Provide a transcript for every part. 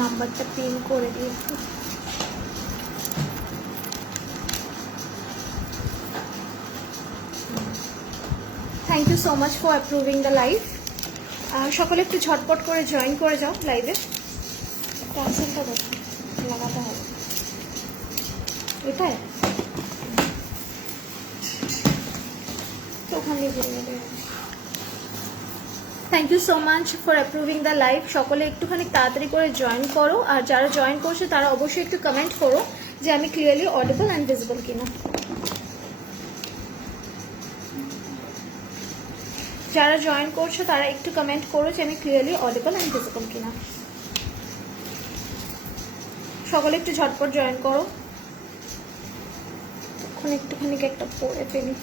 নাম্বারটা পিন করে দিয়েছি। Thank you so much for approving the live. সকলে একটু ঝটপট করে জয়েন করে যাও লাইভে। ক্যান্সেলটা দেখো লাগাতে হবে এটাই তো ওখান দিয়ে ঘুরে যাবে। Thank you so much for approving the live. সকলে একটুখানি তাড়াতাড়ি করে জয়েন করো, আর যারা জয়েন করছে তারা অবশ্যই একটু কমেন্ট করো যে আমি ক্লিয়ারলি অডিবল অ্যান্ড ভিজিবল কিনা। যারা জয়েন করছো তারা একটু কমেন্ট করো যে আমি ক্লিয়ারলি অডিবল অ্যান্ড ভিজিবল কিনা। সকলে একটু ঝটপট জয়েন করো। এখন একটুখানি একটা পড়ে ফেলি।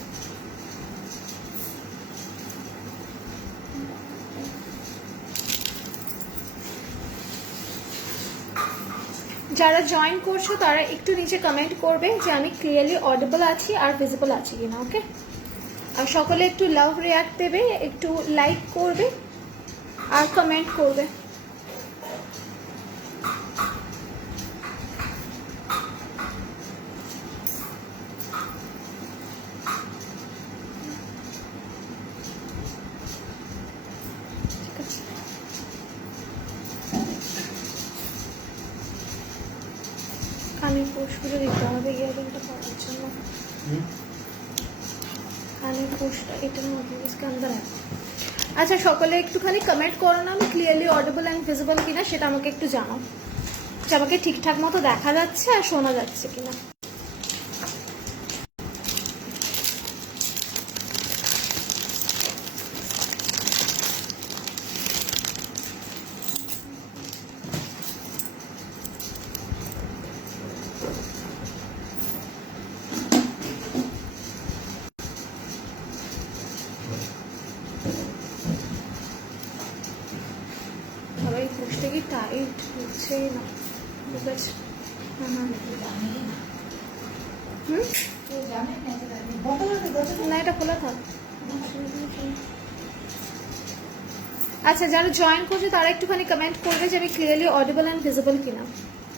যারা জয়েন করছো তারা একটু নিচে কমেন্ট করবে যে আমি ক্লিয়ারলি অডিবল আছি আর ভিজিবল আছি কিনা। ওকে, আর সকলে একটু লাভ রিয়াক্ট দেবে, একটু লাইক করবে আর কমেন্ট করবে। কানের পোস্টগুলো দিতে হবে ইয়ারিংটা করার জন্য। কানের পোস্টটা এটার মধ্যে इसके अंदर है। আচ্ছা, সকলে একটুখানি কমেন্ট করো না আমি ক্লিয়ারলি অডিবল অ্যান্ড ভিজিবল কিনা, সেটা আমাকে একটু জানাও যে আমাকে ঠিকঠাক মতো দেখা যাচ্ছে আর শোনা যাচ্ছে কিনা। এই পোস্টটা কি টাইট হচ্ছে না? ঠিক আছে, না এটা খোলা থাক। আচ্ছা, যারা জয়েন করছে তারা একটুখানি কমেন্ট করবে যে আমি ক্লিয়ারলি অডিবল অ্যান্ড ভিজিবল কিনা,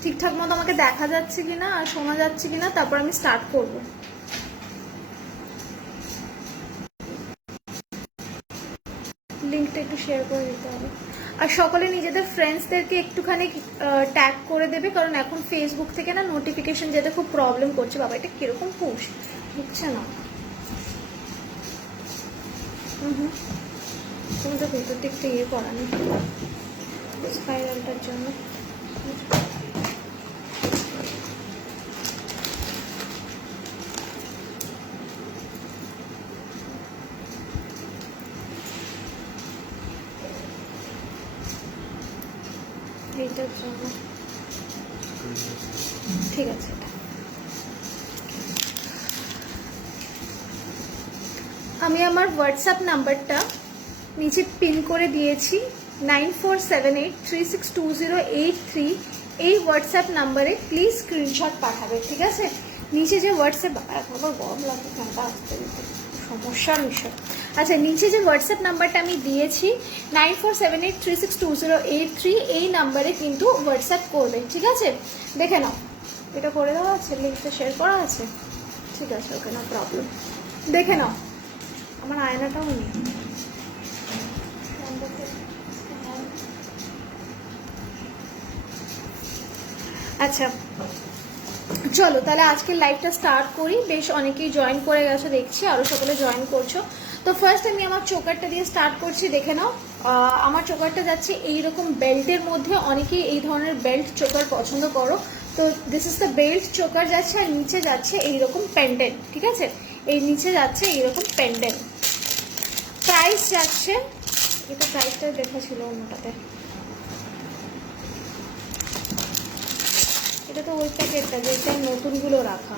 ঠিকঠাক মতো আমাকে দেখা যাচ্ছে কিনা আর শোনা যাচ্ছে কিনা, তারপর আমি স্টার্ট করবো। লিঙ্কটা একটু শেয়ার করে দিতে হবে। আর সকলে নিজেদের ফ্রেন্ডসদেরকে একটুখানি ট্যাগ করে দেবে, কারণ এখন ফেসবুক থেকে না নোটিফিকেশন যেতে খুব প্রবলেম করছে। বাবা এটা কিরকম পোস্ট বুঝছে না। তুমি তো ভেতর দিকটা ইয়ে করা নেই স্পাইরালটার জন্য। এইটার জন্য ঠিক আছে। আমি আমার হোয়াটসঅ্যাপ নাম্বারটা নিচে পিন করে দিয়েছি 9478362083। এই হোয়াটসঅ্যাপ নাম্বারে প্লিজ স্ক্রিনশট পাঠাবে, ঠিক আছে? নিচে যে হোয়াটসঅ্যাপ, এখন গরম লাগবে ফ্যানটা আসতে দিতে, সমস্যার বিষয়। আচ্ছা, নিচে যে হোয়াটসঅ্যাপ নাম্বারটা আমি দিয়েছি 9478362083, এই নাম্বারে কিন্তু হোয়াটসঅ্যাপ করবে, ঠিক আছে? দেখে নাও, এটা করে দেওয়া আছে, লিঙ্কটা শেয়ার করা আছে, ঠিক আছে? ওকে, নো প্রবলেম। দেখে নাও, আমার আয়নাটাও নেই। আচ্ছা চলো তাহলে আজকের লাইভটা স্টার্ট করি। বেশ অনেকেই জয়েন করে গেছে দেখছি, আরও সকলে জয়েন করছো। তো ফার্স্ট আমি আমার চোকারটা দিয়ে স্টার্ট করছি। দেখে নাও, আমার চোকারটা যাচ্ছে এইরকম বেল্টের মধ্যে। অনেকেই এই ধরনের বেল্ট চোকার পছন্দ করো, তো this is the belt choker যাচ্ছে। আর নিচে যাচ্ছে এইরকম প্যান্ডেন্ট, ঠিক আছে? এই নিচে যাচ্ছে এইরকম প্যান্ডেন্ট। প্রাইস যাচ্ছে, এটা প্রাইসটা দেখা ছিল অন্যটাতে, এটা তো ওই প্যাকেটটা যেটা নতুনগুলো রাখা।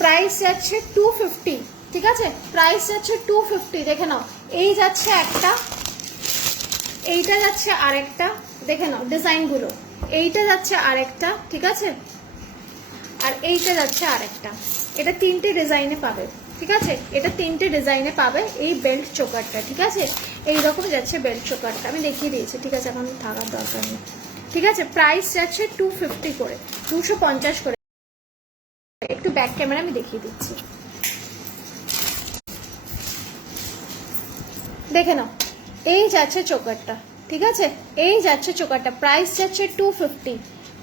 প্রাইস যাচ্ছে 250, ঠিক আছে? প্রাইস যাচ্ছে 250। দেখে নাও, এই যাচ্ছে একটা, এইটা যাচ্ছে আরেকটা, দেখে নাও ডিজাইনগুলো। এইটা যাচ্ছে আরেকটা, ঠিক আছে, আর এইটা যাচ্ছে আরেকটা। এটা 3টে ডিজাইনে পাবে, ঠিক আছে, এটা 3টে ডিজাইনে পাবে এই বেল্ট চোকারটা, ঠিক আছে। এইরকম যাচ্ছে বেল্ট চোকারটা, আমি দেখিয়ে দিয়েছি, ঠিক আছে, এখন থাকার দরকার নেই, ঠিক আছে। প্রাইস যাচ্ছে 250 করে, 250 করে। একটু ব্যাক ক্যামেরা আমি দেখিয়ে দিচ্ছি, দেখে নাও। এই যাচ্ছে চোকারটা, ঠিক আছে, এই যাচ্ছে চোকারটা, প্রাইস যাচ্ছে 250,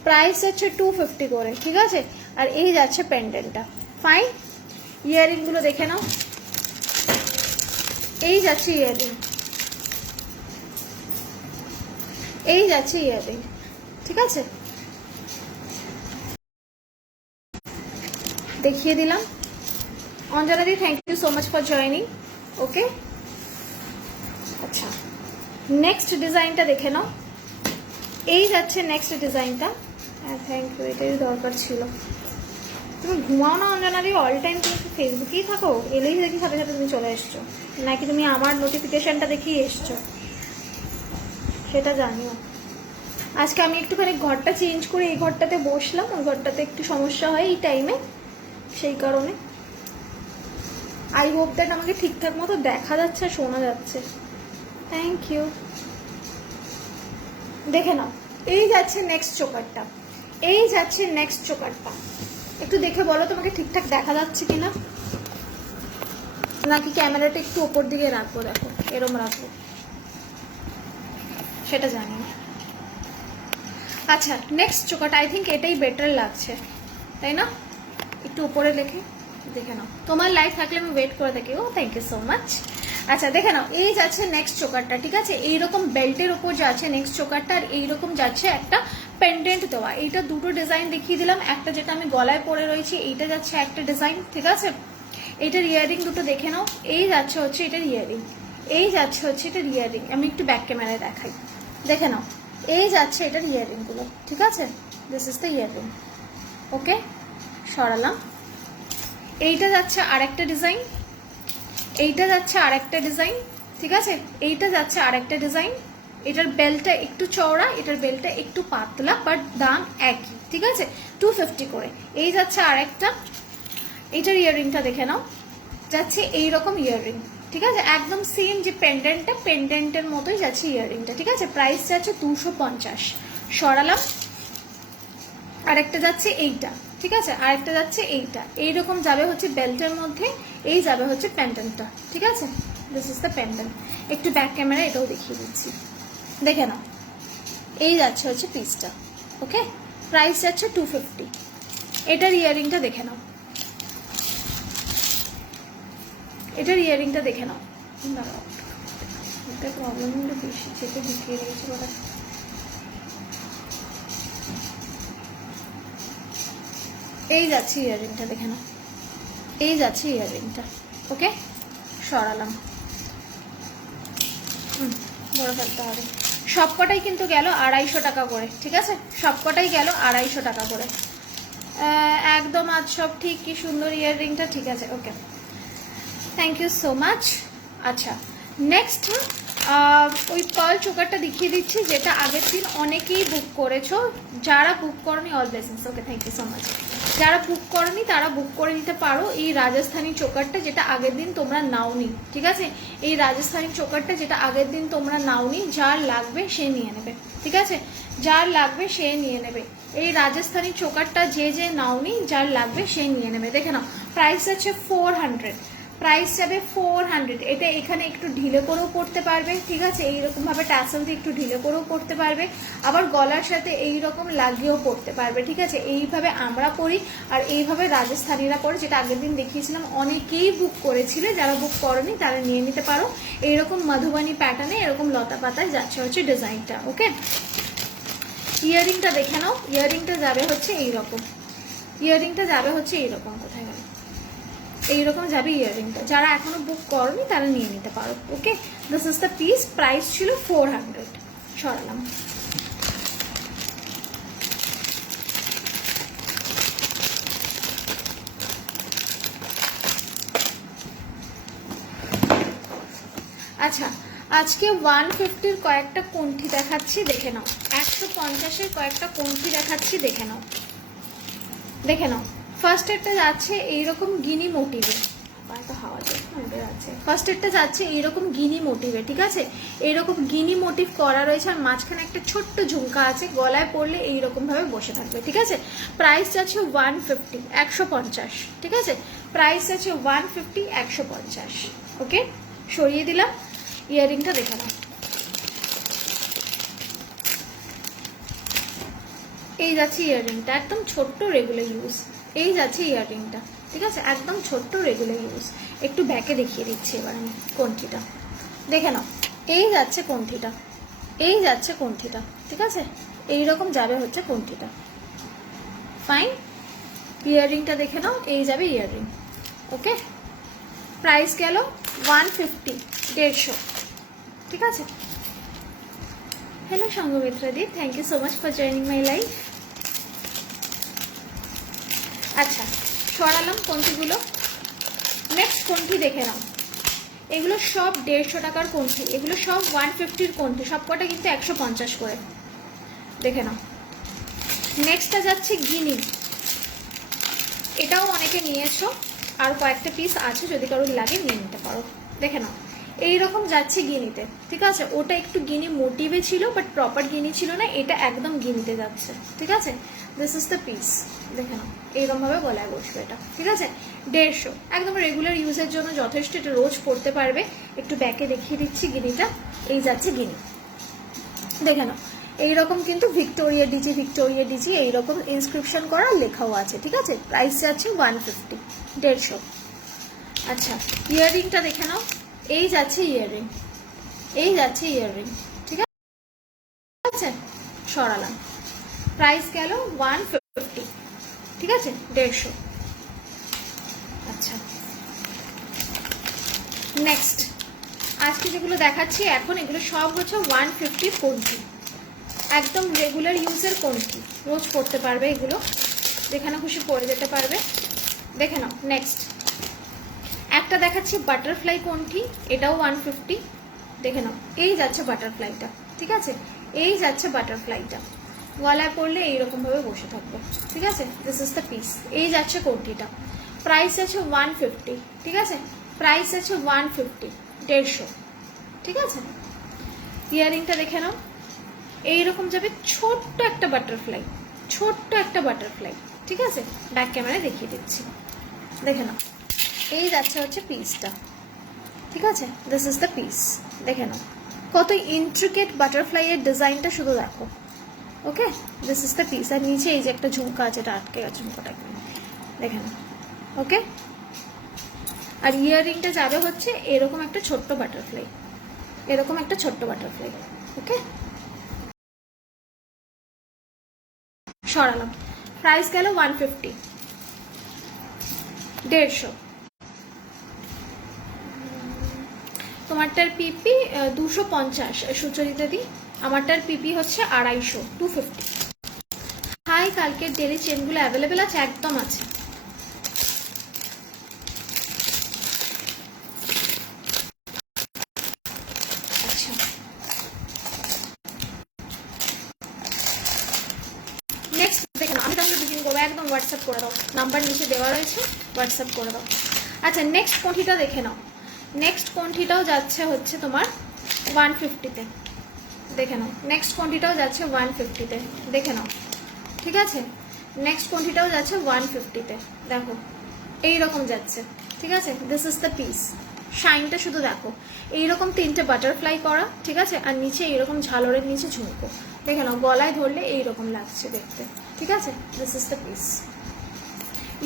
প্রাইস যাচ্ছে 250 করে, ঠিক আছে। আর এই যাচ্ছে পেন্ডেন্টটা, ফাইন। ইয়াররিংগুলো দেখে নাও, এই যাচ্ছে ইয়াররিং, এই যাচ্ছে ইয়াররিং, ঠিক আছে, দেখিয়ে দিলাম। Anjana di, thank you so much for joining. Okay, আচ্ছা, নেক্সট ডিজাইনটা দেখে নাও। এই যাচ্ছে নেক্সট ডিজাইনটা। হ্যাঁ, থ্যাংক ইউ, এটাই দরকার ছিল। তুমি ঘুমাও না অঞ্জনা দি? অল টাইম তুমি ফেসবুকেই থাকো? এলেই দেখি সাথে সাথে তুমি চলে এসছো, নাকি তুমি আমার নোটিফিকেশনটা দেখেই এসছো, সেটা জানিও। আজকে আমি একটুখানি ঘরটা চেঞ্জ করে এই ঘরটাতে বসলাম, ওই ঘরটাতে একটু সমস্যা হয় এই টাইমে, সেই কারণে। আই হোপ দ্যাট আমাকে ঠিকঠাক মতো দেখা যাচ্ছে, শোনা যাচ্ছে। Thank you. দেখে নাও, এই যাচ্ছে নেক্সট চোকারটা, এই যাচ্ছে নেক্সট চোকারটা। একটু দেখে বলো তোমাকে ঠিকঠাক দেখা যাচ্ছে কিনা, নাকি ক্যামেরাটা একটু ওপর দিকে রাখবো? দেখো, এরম রাখবো, সেটা জানি না। আচ্ছা, নেক্সট চোকারটা আই থিঙ্ক এটাই বেটার লাগছে, তাই না? একটু উপরে দেখে নাও। তোমার লাইভ থাকলে আমি ওয়েট করে থাকি। ও, থ্যাংক ইউ সো মাচ। আচ্ছা, দেখে নাও, এই যাচ্ছে নেক্সট চোকারটা, ঠিক আছে। এইরকম বেল্টের উপর যাচ্ছে নেক্সট চোকারটা, আর এইরকম যাচ্ছে একটা পেন্ডেন্ট দেওয়া। এইটা দুটো ডিজাইন দেখিয়ে দিলাম, একটা যেটা আমি গলায় পরে রয়েছি, এইটা যাচ্ছে একটা ডিজাইন, ঠিক আছে। এইটার ইয়ারিং দুটো দেখে নাও। এই যাচ্ছে হচ্ছে এটার ইয়ারিং, এই যাচ্ছে হচ্ছে এটার ইয়ারিং। আমি একটু ব্যাক ক্যামেরায় দেখাই, দেখে নাও। এই যাচ্ছে এটার ইয়ারিংগুলো, ঠিক আছে। This is the earring. Okay, সরালাম। এইটা যাচ্ছে আরেকটা ডিজাইন, এইটা যাচ্ছে আরেকটা ডিজাইন, ঠিক আছে। এইটা যাচ্ছে আরেকটা ডিজাইন। এটার বেলটা একটু চওড়া, এটার বেলটা একটু পাতলা, বাট দাম একই, ঠিক আছে, 250 করে। এই যাচ্ছে আরেকটা, এইটার ইয়াররিংটা দেখে নাও, যাচ্ছে এইরকম ইয়াররিং, ঠিক আছে, একদম সেম যে পেন্ডেন্টটা, পেন্ডেন্টের মতোই যাচ্ছে ইয়াররিংটা, ঠিক আছে। প্রাইস যাচ্ছে 250। সরালাম। আরেকটা যাচ্ছে এইটা, ঠিক আছে, আরেকটা যাচ্ছে এইটা। এইরকম যাবে হচ্ছে বেল্টের মধ্যে, এই যাবে হচ্ছে প্যান্ডেন্টটা, ঠিক আছে। This is the pendant. একটু ব্যাক ক্যামেরা এটাও দেখিয়ে দিচ্ছি, দেখে নাও। এই যাচ্ছে হচ্ছে পিসটা, ওকে। প্রাইস যাচ্ছে 250। এটার ইয়ারিংটা দেখে নাও, এটার ইয়ারিংটা দেখে নাও। দাঁড়াও, একটা প্রবলেম হলে বেশি চেপে ঢুকিয়ে দিয়েছি ওরা। এই যাচ্ছে ইয়াররিংটা, দেখে নাও, এই যাচ্ছে ইয়াররিংটা, ওকে। সরালাম, বড় ফেলতে হবে। সবকটাই কিন্তু গেল 250 টাকা করে, ঠিক আছে, সবকটাই গেল 250 টাকা করে, একদম। আজ সব ঠিক, কি সুন্দর ইয়াররিংটা, ঠিক আছে, ওকে, থ্যাংক ইউ সো মাচ। আচ্ছা, নেক্সট ওই পার্ল চোকারটা দেখিয়ে দিচ্ছি, যেটা আগের দিন অনেকেই বুক করেছো। যারা বুক করনি, all blessings, okay, thank you so much. যারা বুক করনি তারা বুক করে নিতে পারো এই রাজস্থানী চোকারটা, যেটা আগের দিন তোমরা নাওনি, ঠিক আছে। এই রাজস্থানী চোকারটা যেটা আগের দিন তোমরা নাওনি, যার লাগবে সে নিয়ে নেবে, ঠিক আছে, যার লাগবে সে নিয়ে নেবে। এই রাজস্থানী চোকারটা যে যে নাওনি, যার লাগবে সে নিয়ে নেবে। দেখে নাও, প্রাইস আছে 400, প্রাইস যাবে 400। এটা এখানে একটু ঢিলে করেও পড়তে পারবে, ঠিক আছে, এইরকম ভাবে টাসেল দিয়ে একটু ঢিলে করেও পড়তে পারবে, আবার গলার সাথে এইরকম লাগিয়েও পড়তে পারবে, ঠিক আছে। এইভাবে আমরা পরি, আর এইভাবে রাজস্থানীরা পরে, যেটা আগের দিন দেখিয়েছিলাম। অনেকেই বুক করেছিল, যারা বুক করনি তারা নিয়ে নিতে পারো। এইরকম মধুবানী প্যাটার্নে এরকম লতা পাতায় যাচ্ছে হচ্ছে ডিজাইনটা, ওকে। ইয়াররিংটা দেখে নাও, ইয়াররিংটা যাবে হচ্ছে এইরকম, ইয়াররিংটা যাবে হচ্ছে এইরকম, কোথায় গেল, এইরকম যাবে ইয়াররিংটা। যারা এখনো বুক করনি তারা নিয়ে নিতে পারো, okay. This is the piece, price ছিল 400। সরালাম। আচ্ছা, আজকে 150-র কয়েকটা কোণ্ঠি দেখাচ্ছি, দেখে নাও। 150-এর কয়েকটা কোণ্ঠি দেখাচ্ছি, দেখে নাও, দেখে নাও। ফার্স্ট এরটা যাচ্ছে এইরকম গিনি মোটিভে, ফার্স্ট এরটা যাচ্ছে এইরকম গিনি মোটিভে, ঠিক আছে? এইরকম গিনি মোটিভ করা রয়েছে, আর মাঝখানে একটা ছোট্ট ঝুমকা আছে, গলায় পড়লে এইরকম ভাবে বসে থাকবে, ঠিক আছে? প্রাইস যাচ্ছে 150, 150, ঠিক আছে? প্রাইস আছে 150, 150। ওকে, সরিয়ে দিলাম। ইয়ারিংটা দেখে নাও। এই যাচ্ছে ইয়াররিংটা, একদম ছোট্ট রেগুলার ইউজ। এই যাচ্ছে ইয়াররিংটা, ঠিক আছে? একদম ছোট্ট রেগুলার ইউজ। একটু ব্যাকে দেখিয়ে দিচ্ছি এবার আমি কোণ্ঠিটা, দেখে নাও। এই যাচ্ছে কোণ্ঠিটা, এই যাচ্ছে কোণ্ঠিটা, ঠিক আছে? এইরকম যাবে হচ্ছে কোণ্ঠিটা। ফাইন। ইয়াররিংটা দেখে নাও, এই যাবে ইয়াররিং। ওকে, প্রাইস গেল 150, 150, ঠিক আছে? Hello Sangamitra di, thank you so much for joining my life. আচ্ছা, সরালাম কোণ্ঠিগুলো। নেক্সট কোণ্ঠি দেখে নাও। এগুলো সব 150 টাকার কোণ্ঠি, এগুলো সব 150-র কোণ্ঠি, সব কটা কিন্তু 150 করে, দেখে নাও। নেক্সটটা যাচ্ছে গিনি, এটাও অনেকে নিয়েছো, আর কয়েকটা পিস আছে, যদি কারোর লাগে নিয়ে নিতে পারো, দেখে নাও। এইরকম যাচ্ছে গিনিতে, ঠিক আছে? ওটা একটু গিনি মোটিভে ছিল, বাট প্রপার গিনি ছিল না, এটা একদম গিনিতে যাচ্ছে, ঠিক আছে? দিস ইজ দ্য পিস, দেখে নাও। এইরকম ভাবে গলায় বসবে এটা, ঠিক আছে? 150, একদম রেগুলার ইউজের জন্য যথেষ্ট, এটা রোজ পড়তে পারবে। একটু ব্যাকে দেখিয়ে দিচ্ছি গিনিটা। এই যাচ্ছে গিনি, দেখে নাও। এইরকম কিন্তু ভিক্টোরিয়া ডিজি, ভিক্টোরিয়া ডিজি এইরকম ইনস্ক্রিপশন করা লেখাও আছে, ঠিক আছে? প্রাইস যাচ্ছে 150, 150। আচ্ছা, ইয়াররিংটা দেখে নাও। এই যাচ্ছে ইয়াররিং, এই যাচ্ছে ইয়াররিং, ঠিক আছে? সরালাম। প্রাইস গেল 150, ঠিক আছে? 150। আচ্ছা, নেক্সট আজকে যেগুলো দেখাচ্ছি এখন, এগুলো সব হচ্ছে 150 কোণ্ঠি, একদম রেগুলার ইউজের কোণ্ঠি, রোজ পড়তে পারবে এগুলো, যেখানে খুশি পরে যেতে পারবে, দেখে নাও। নেক্সট একটা দেখাচ্ছি বাটারফ্লাই কোণ্ঠি, এটাও 150, দেখে নাও। এই যাচ্ছে বাটারফ্লাইটা, ঠিক আছে? এই যাচ্ছে বাটারফ্লাইটা, গলায় পড়লে এইরকম ভাবে বসে থাকবে, ঠিক আছে? This is the piece. এই যাচ্ছে কোণ্ঠিটা, প্রাইস আছে 150, ঠিক আছে? প্রাইস আছে 150, 150, ঠিক আছে? ইয়ারিংটা দেখে নাও। এইরকম যাবে ছোট্ট একটা বাটারফ্লাই, ছোট্ট একটা বাটারফ্লাই, ঠিক আছে? ব্যাক ক্যামেরায় দেখিয়ে দিচ্ছি, দেখে নাও। এই যাচ্ছে হচ্ছে পিসটা, ঠিক আছে? দিস ইজ দ্য পিস, দেখে নাও। কত ইন্ট্রিকেট বাটারফ্লাই এর ডিজাইনটা শুধু দেখো। ওকে, দিস ইজ দ্য পিস। আর নিচে এই যে একটা ঝুমকা আছে, এটা আটকে গেছে ঝুমকাটা, দেখে নাও। ওকে, আর ইয়াররিংটা যাবে হচ্ছে এরকম একটা ছোট্ট বাটারফ্লাই, এরকম একটা ছোট্ট বাটারফ্লাই। ওকে, সরালাম। প্রাইস গেল 150, 150। তোমারটার পিপি 250 সুচরিতা দি, আমারটার পিপি হচ্ছে 250, 250। হাই, কালকের ডেলি চেনগুলো অ্যাভেলেবেল আছে? একদম আছে। আচ্ছা, নেক্সট দেখুন, আমি তাহলে বুকিং করবো, একদম হোয়াটসঅ্যাপ করে দাও, নাম্বার নিচে দেওয়া রয়েছে, হোয়াটসঅ্যাপ করে দাও। আচ্ছা, নেক্সট কোণ্ঠিটা দেখে নাও। নেক্সট কোণ্ঠিটাও যাচ্ছে হচ্ছে তোমার 150-তে, দেখে নাও। নেক্সট কোণ্ঠিটাও যাচ্ছে 150-তে, দেখে নাও, ঠিক আছে? নেক্সট কোণ্ঠিটাও যাচ্ছে 150-তে, দেখো এইরকম যাচ্ছে, ঠিক আছে? This is the piece. শাইনটা শুধু দেখো, এইরকম 3টে বাটারফ্লাই করা, ঠিক আছে? আর নিচে এইরকম ঝালরের নিচে ঝুমকো, দেখে নাও। গলায় ধরলে এইরকম লাগছে দেখতে, ঠিক আছে? This is the piece.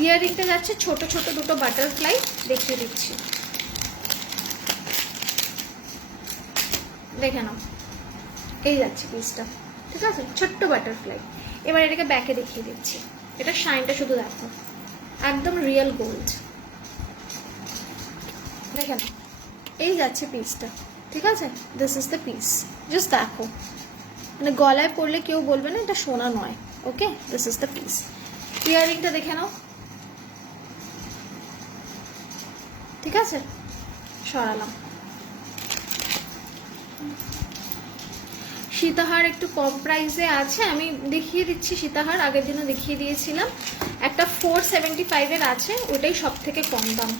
ইয়াররিংটা যাচ্ছে ছোট ছোট দুটো বাটারফ্লাই, দেখিয়ে দিচ্ছি, দেখে নাও। এই যাচ্ছে পিসটা, ঠিক আছে? ছোট্ট বাটারফ্লাই। এবার এটাকে ব্যাকে দেখিয়ে দিচ্ছি, এটা শাইনটা শুধু দেখো, একদম রিয়েল গোল্ড, দেখে নাও। এই যাচ্ছে পিসটা, ঠিক আছে? This is the piece, just দেখো, মানে গলায় পড়লে কেউ বলবে না এটা সোনা নয়। ওকে, দিস ইজ দ্য পিস। ইয়াররিংটা দেখে নাও, ঠিক আছে? সরালাম। সীতাহার একটু কম প্রাইসে আছে, আমি দেখিয়ে দিচ্ছি। সীতাহার আগের দিনও দেখিয়ে দিয়েছিলাম। একটা 475 এর আছে, ওটাই সব থেকে কম দাম।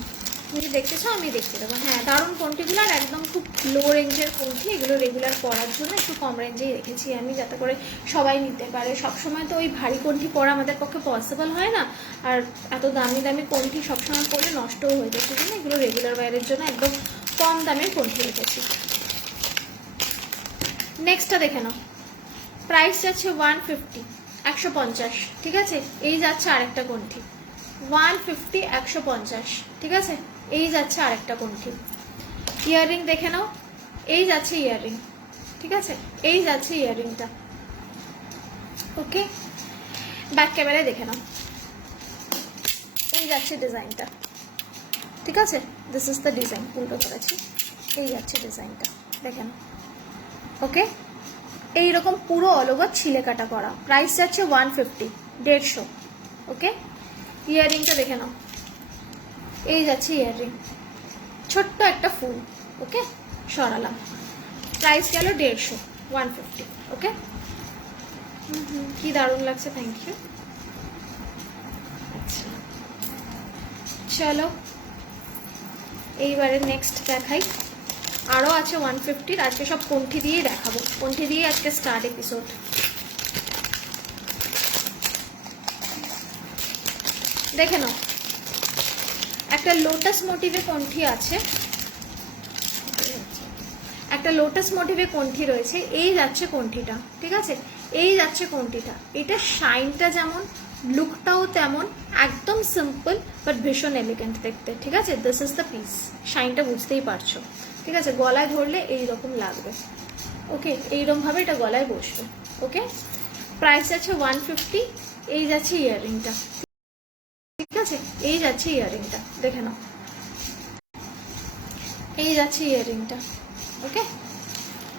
তুমি দেখতে চাও আমি দেখিয়ে দেবো। হ্যাঁ, দারুণ কোনটিগুলো, আর একদম খুব লো রেঞ্জের কোনটি। এগুলো রেগুলার পরার জন্য একটু কম রেঞ্জেই রেখেছি আমি, যাতে করে সবাই নিতে পারে। সবসময় তো ওই ভারী কোনটি পরা আমাদের পক্ষে পসিবল হয় না, আর এত দামি দামি কোনটি সবসময় পরলে নষ্টও হয়ে যায়, সেজন্য এগুলো রেগুলার বাইরের জন্য একদম কম দামের কোনটি রেখেছি। নেক্সটটা দেখে নাও, প্রাইস যাচ্ছে 150, 150, ঠিক আছে। এই যাচ্ছে আরেকটা কোনটি 150, 150, ঠিক আছে। এই যাচ্ছে আরেকটা কোনটি। ইয়াররিং দেখে নাও, এই যাচ্ছে ইয়াররিং, ঠিক আছে। এই যাচ্ছে ইয়াররিংটা, ওকে। ব্যাক ক্যামেরায় দেখে নাও, এই যাচ্ছে ডিজাইনটা, ঠিক আছে। দিস ইজ দ্য ডিজাইন, উল্টো করেছি। এই যাচ্ছে ডিজাইনটা, দেখে নাও, ওকে। এইরকম পুরো অল ওভার ছিলে কাটা করা। প্রাইস যাচ্ছে 150, 150, ওকে। ইয়াররিংটা দেখে নাও, এই যাচ্ছে ইয়াররিং, ছোট্ট একটা ফুল, ওকে। সরালাম, প্রাইস গেল 150, 150, ওকে। কি দারুণ লাগছে, থ্যাংক ইউ। আচ্ছা চলো এইবারে নেক্সট দেখাই। আরও আছে 150, আজকে সব কোনঠি দিয়েই দেখাবো, কোনঠি দিয়ে আজকে স্টার্ট এপিসোড। দেখে নাও, একটা লোটাস মোটিভে কোনঠি আছে, একটা লোটাস মোটিভে কোনঠি রয়েছে। এই যাচ্ছে কোনঠিটা, ঠিক আছে। এই যাচ্ছে কোনঠিটা। এটা শাইনটা যেমন, লুকটাও তেমন, একদম সিম্পল বাট ভীষণ এলিগেন্ট দেখতে, ঠিক আছে। দিস ইজ দ্য পিস, শাইনটা বুঝতেই পারছো, ঠিক আছে। গলায় ধরলে এইরকম লাগবে, ওকে। এইরকম ভাবে এটা গলায় বসবে, ওকে। প্রাইস আছে 150। এই যাচ্ছে ইয়াররিংটা, ঠিক আছে। এই যাচ্ছে ইয়াররিংটা, দেখে নাও, এই যাচ্ছে ইয়াররিংটা, ওকে।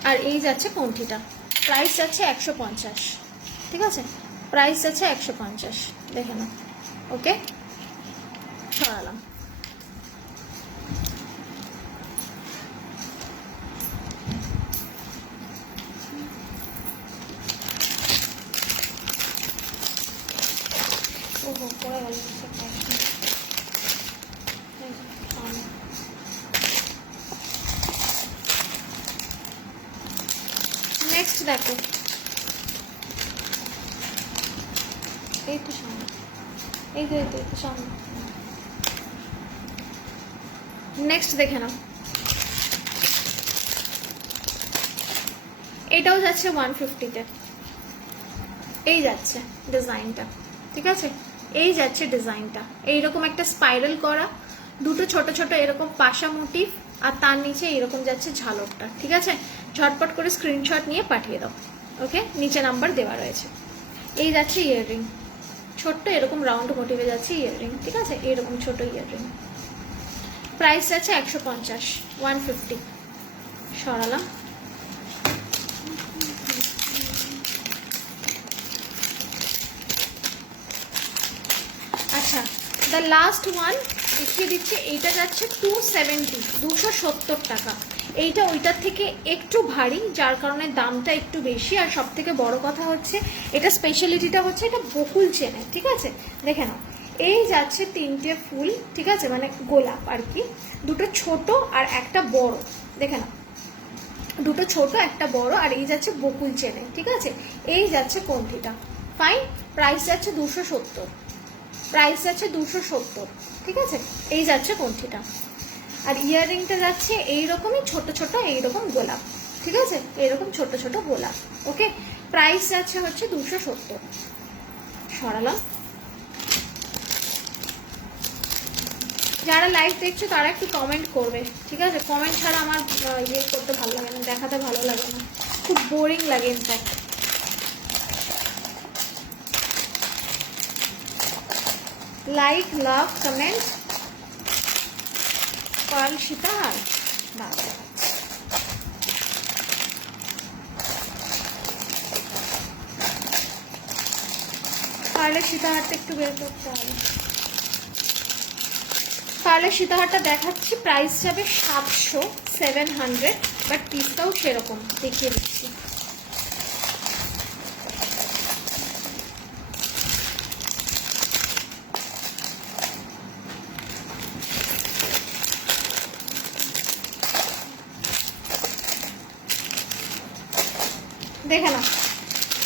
আর এই যাচ্ছে কোনঠিটা। প্রাইস যাচ্ছে 150, ঠিক আছে। প্রাইস যাচ্ছে 150, দেখে নাও, ওকে। সরালাম। ওহো, পড়ে গেল। নেক্সট দেখো, এই তো সামনে, এই তো সামনে। নেক্সট দেখে নাও, এটাও যাচ্ছে 150-তে। এই যাচ্ছে ডিজাইনটা, ঠিক আছে। এই যাচ্ছে ডিজাইনটা, এইরকম একটা স্পাইরাল করা, দুটো ছোট ছোট এরকম পাশা মোটিভ, আর তার নিচে এরকম যাচ্ছে ঝালরটা, ঠিক আছে। ঝটপট করে স্ক্রিনশট নিয়ে পাঠিয়ে দাও, ওকে। নিচে নাম্বার দেওয়া রয়েছে। এই যাচ্ছে ইয়াররিং, ছোট্ট এরকম রাউন্ড মোটিভে যাচ্ছে ইয়াররিং, ঠিক আছে। এরকম ছোট ইয়াররিং। প্রাইস যাচ্ছে 150, 150। সরালাম। আচ্ছা, দ্য লাস্ট ওয়ান দেখিয়ে দিচ্ছি। এইটা যাচ্ছে 270, 270 টাকা। এইটা ওইটার থেকে একটু ভারী, যার কারণে দামটা একটু বেশি। আর সব থেকে বড় কথা হচ্ছে, এটা স্পেশালিটিটা হচ্ছে এটা বকুল চেনে, ঠিক আছে। দেখে নাও, এই যাচ্ছে 3টে ফুল, ঠিক আছে, মানে গোলাপ আর কি। দুটো ছোট আর একটা বড়, দেখে নাও, দুটো ছোট একটা বড়। আর এই যাচ্ছে বকুল চেনে, ঠিক আছে। এই যাচ্ছে কোনঠিটা, ফাইন। প্রাইস যাচ্ছে 270, প্রাইস যাচ্ছে 270, ঠিক আছে। এই যাচ্ছে কোনঠিটা। আর ইয়াররিংটা যাচ্ছে এইরকমই ছোট ছোট এইরকম গোলাপ, ঠিক আছে। এইরকম ছোট ছোট গোলাপ, ওকে। প্রাইস যাচ্ছে হচ্ছে 270। সরালাম। যারা লাইভ দেখছো তারা একটু কমেন্ট করবে, ঠিক আছে। কমেন্ট ছাড়া আমার ইয়ে করতে ভালো লাগে না, দেখাতে ভালো লাগে না, খুব বোরিং লাগে ইনফ্যাক্ট। লাইক, লাভ, কমেন্ট। পার্ল সীতাহার, বাবা, পার্লের সীতাহারটা একটু বের করতে হবে। পার্লের সীতাহারটা দেখাচ্ছি, প্রাইস যাবে 700, 700, বাট পিসটাও সেরকম, দেখিয়ে দিচ্ছি। দেখে নাও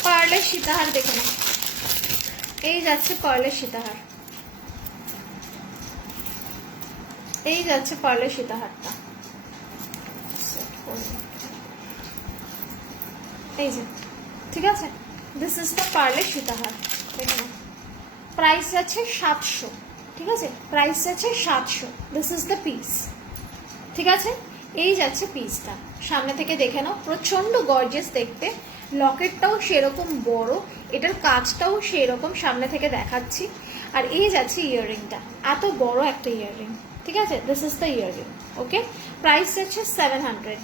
পার্লের সীতাহার, দেখে নাও এই যাচ্ছে পার্লের সীতাহার, এই যাচ্ছে পার্লের সীতাহারটা, এই যে, ঠিক আছে। দিস ইজ দ্য পার্লের সীতাহার, দেখে নাও প্রাইস যাচ্ছে 700, ঠিক আছে, প্রাইস যাচ্ছে 700। দিস ইজ দ্য পিস, ঠিক আছে। এই যাচ্ছে পিসটা, সামনে থেকে দেখে নাও, প্রচন্ড গর্জিয়াস দেখতে, লকেটটাও সেরকম বড়, এটার কাজটাও সেরকম, সামনে থেকে দেখাচ্ছি। আর এই যাচ্ছে ইয়াররিংটা, এত বড় একটা ইয়াররিং, ঠিক আছে। This is the earring, okay. Price যাচ্ছে 700,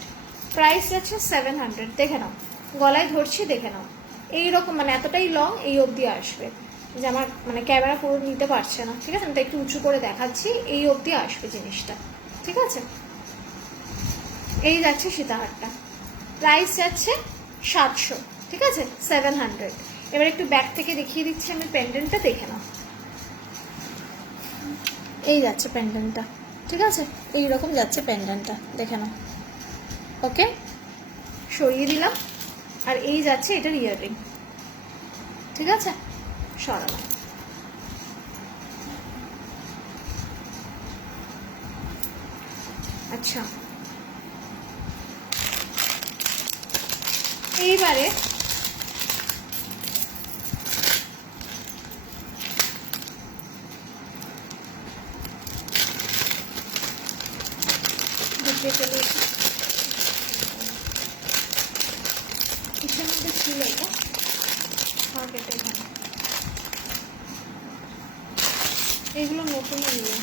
প্রাইস যাচ্ছে 700। দেখে নাও গলায় ধরছি, দেখে নাও এইরকম, মানে এতটাই লং, এই অবধি আসবে, যে আমার মানে ক্যামেরা পুরো নিতে পারছে না, ঠিক আছে, আমি তো একটু উঁচু করে দেখাচ্ছি, এই অবধি আসবে জিনিসটা, ঠিক আছে। এই যাচ্ছে সীতাহারটা, প্রাইস যাচ্ছে 700, ঠিক আছে, 700। এবার একটু ব্যাক থেকে দেখিয়ে দিচ্ছি আমি পেন্ডেন্টটা, দেখে নাও এই যাচ্ছে পেন্ডেন্টটা, ঠিক আছে, এইরকম যাচ্ছে পেন্ডেন্টটা, দেখে নাও, ওকে। সরিয়ে দিলাম, আর এই যাচ্ছে এটার ইয়াররিং, ঠিক আছে, সরালাম। আচ্ছা, এইবারে ঢুকিয়ে চলে এসেছি, কিসের মধ্যে ছিল এটা, মার্কেটে এখানে, এইগুলো নতুন নিয়ে।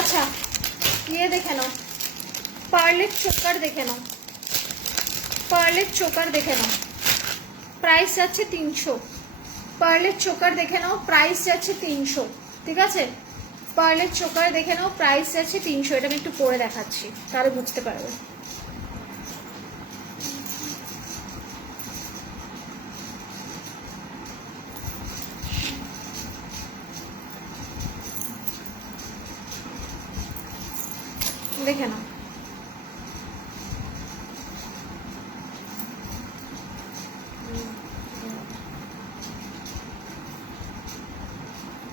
আচ্ছা, ইয়ে দেখে নাও, পার্লের চোকার দেখে নাও, পার্লের চোকার দেখে নাও, প্রাইস যাচ্ছে 300। পার্লের চোকার দেখে নাও, প্রাইস যাচ্ছে 300, ঠিক আছে। পার্লের চোকার দেখে নাও, প্রাইস যাচ্ছে 300। এটা আমি একটু পরে দেখাচ্ছি, তাহলে বুঝতে পারবে। দেখে নাও,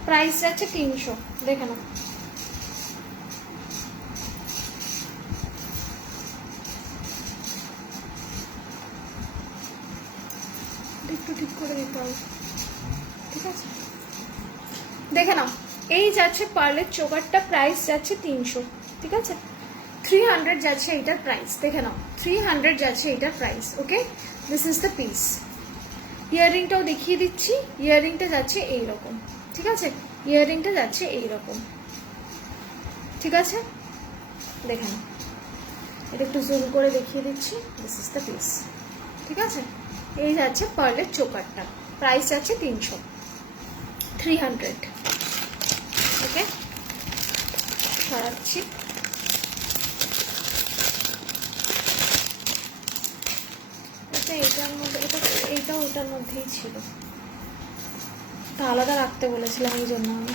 প্রাইস যাচ্ছে 300, দেখে নাও। একটু ঠিক করে দিতে হবে, ঠিক আছে, দেখে নাও এই যাচ্ছে পার্লের চোকারটা, প্রাইস যাচ্ছে 300, ঠিক আছে। 300 যাচ্ছে এইটার প্রাইস, দেখে নাও 300 যাচ্ছে এইটার price, okay. This is the piece. ইয়াররিংটাও দেখিয়ে দিচ্ছি, ইয়াররিংটা যাচ্ছে এইরকম, ঠিক আছে, ইয়াররিংটা যাচ্ছে এইরকম, ঠিক আছে, দেখে নাও। এটা একটু জুম করে দেখিয়ে দিচ্ছি, দিস ইজ দ্য পিস, ঠিক আছে। এই যাচ্ছে পার্লের চোকারটা, প্রাইস যাচ্ছে 300, ওকে। সরাচ্ছি, এটার মধ্যে, এটা ওটার মধ্যেই ছিল, তা আলাদা রাখতে বলেছিলাম, এই জন্য আমি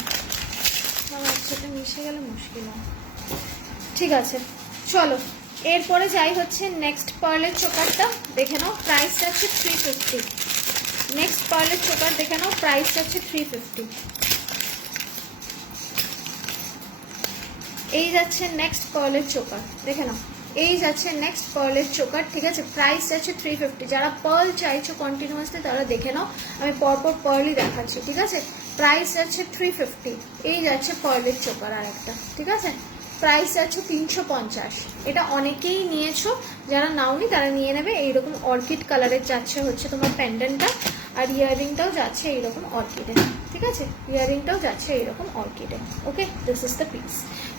একসাথে মিশে গেলে মুশকিল হয়, ঠিক আছে। চলো এরপরে যাই হচ্ছে নেক্সট পার্লের চোকারটা, দেখে নাও প্রাইস যাচ্ছে 350। নেক্সট পার্লের চোকার দেখে নাও, প্রাইস যাচ্ছে 350। এই যাচ্ছে নেক্সট পার্লের চোকার, দেখে নাও এই যাচ্ছে নেক্সট পার্লের চোকার, ঠিক আছে, প্রাইস যাচ্ছে 350। যারা পার্ল চাইছো কন্টিনিউয়াসলি তারা দেখে নাও, আমি পরপর পার্লই দেখাচ্ছি, ঠিক আছে। প্রাইস যাচ্ছে 350। এই যাচ্ছে পার্লের চোকার আর একটা, ঠিক আছে, প্রাইস যাচ্ছে 350। এটা অনেকেই নিয়েছো, যারা নাওনি তারা নিয়ে নেবে। এইরকম অর্কিড কালারের যাচ্ছে হচ্ছে তোমার প্যান্ডেন্টটা, আর ইয়াররিংটাও যাচ্ছে এইরকম অর্কিডে, ঠিক আছে, ইয়াররিংটাও যাচ্ছে এইরকম অর্কিডে, okay. This is the piece,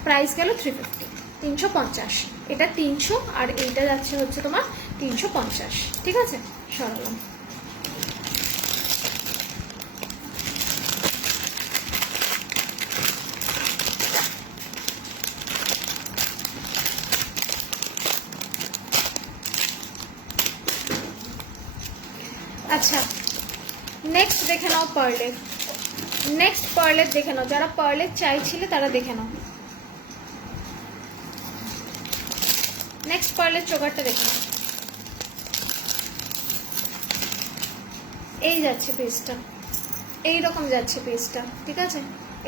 price গেল 350, 350। এটা 300 আর এইটা যাচ্ছে হচ্ছে তোমার 350, ঠিক আছে, সরালাম। আচ্ছা, নেক্সট দেখে নাও পার্লের। নেক্সট পার্লের দেখে নাও, যারা পার্লের চাইছিলে তারা দেখে নাও। নেক্সট পার্লের চোকারটা দেখে নাও। এই যাচ্ছে পেজটা, এইরকম যাচ্ছে পেজটা, ঠিক আছে?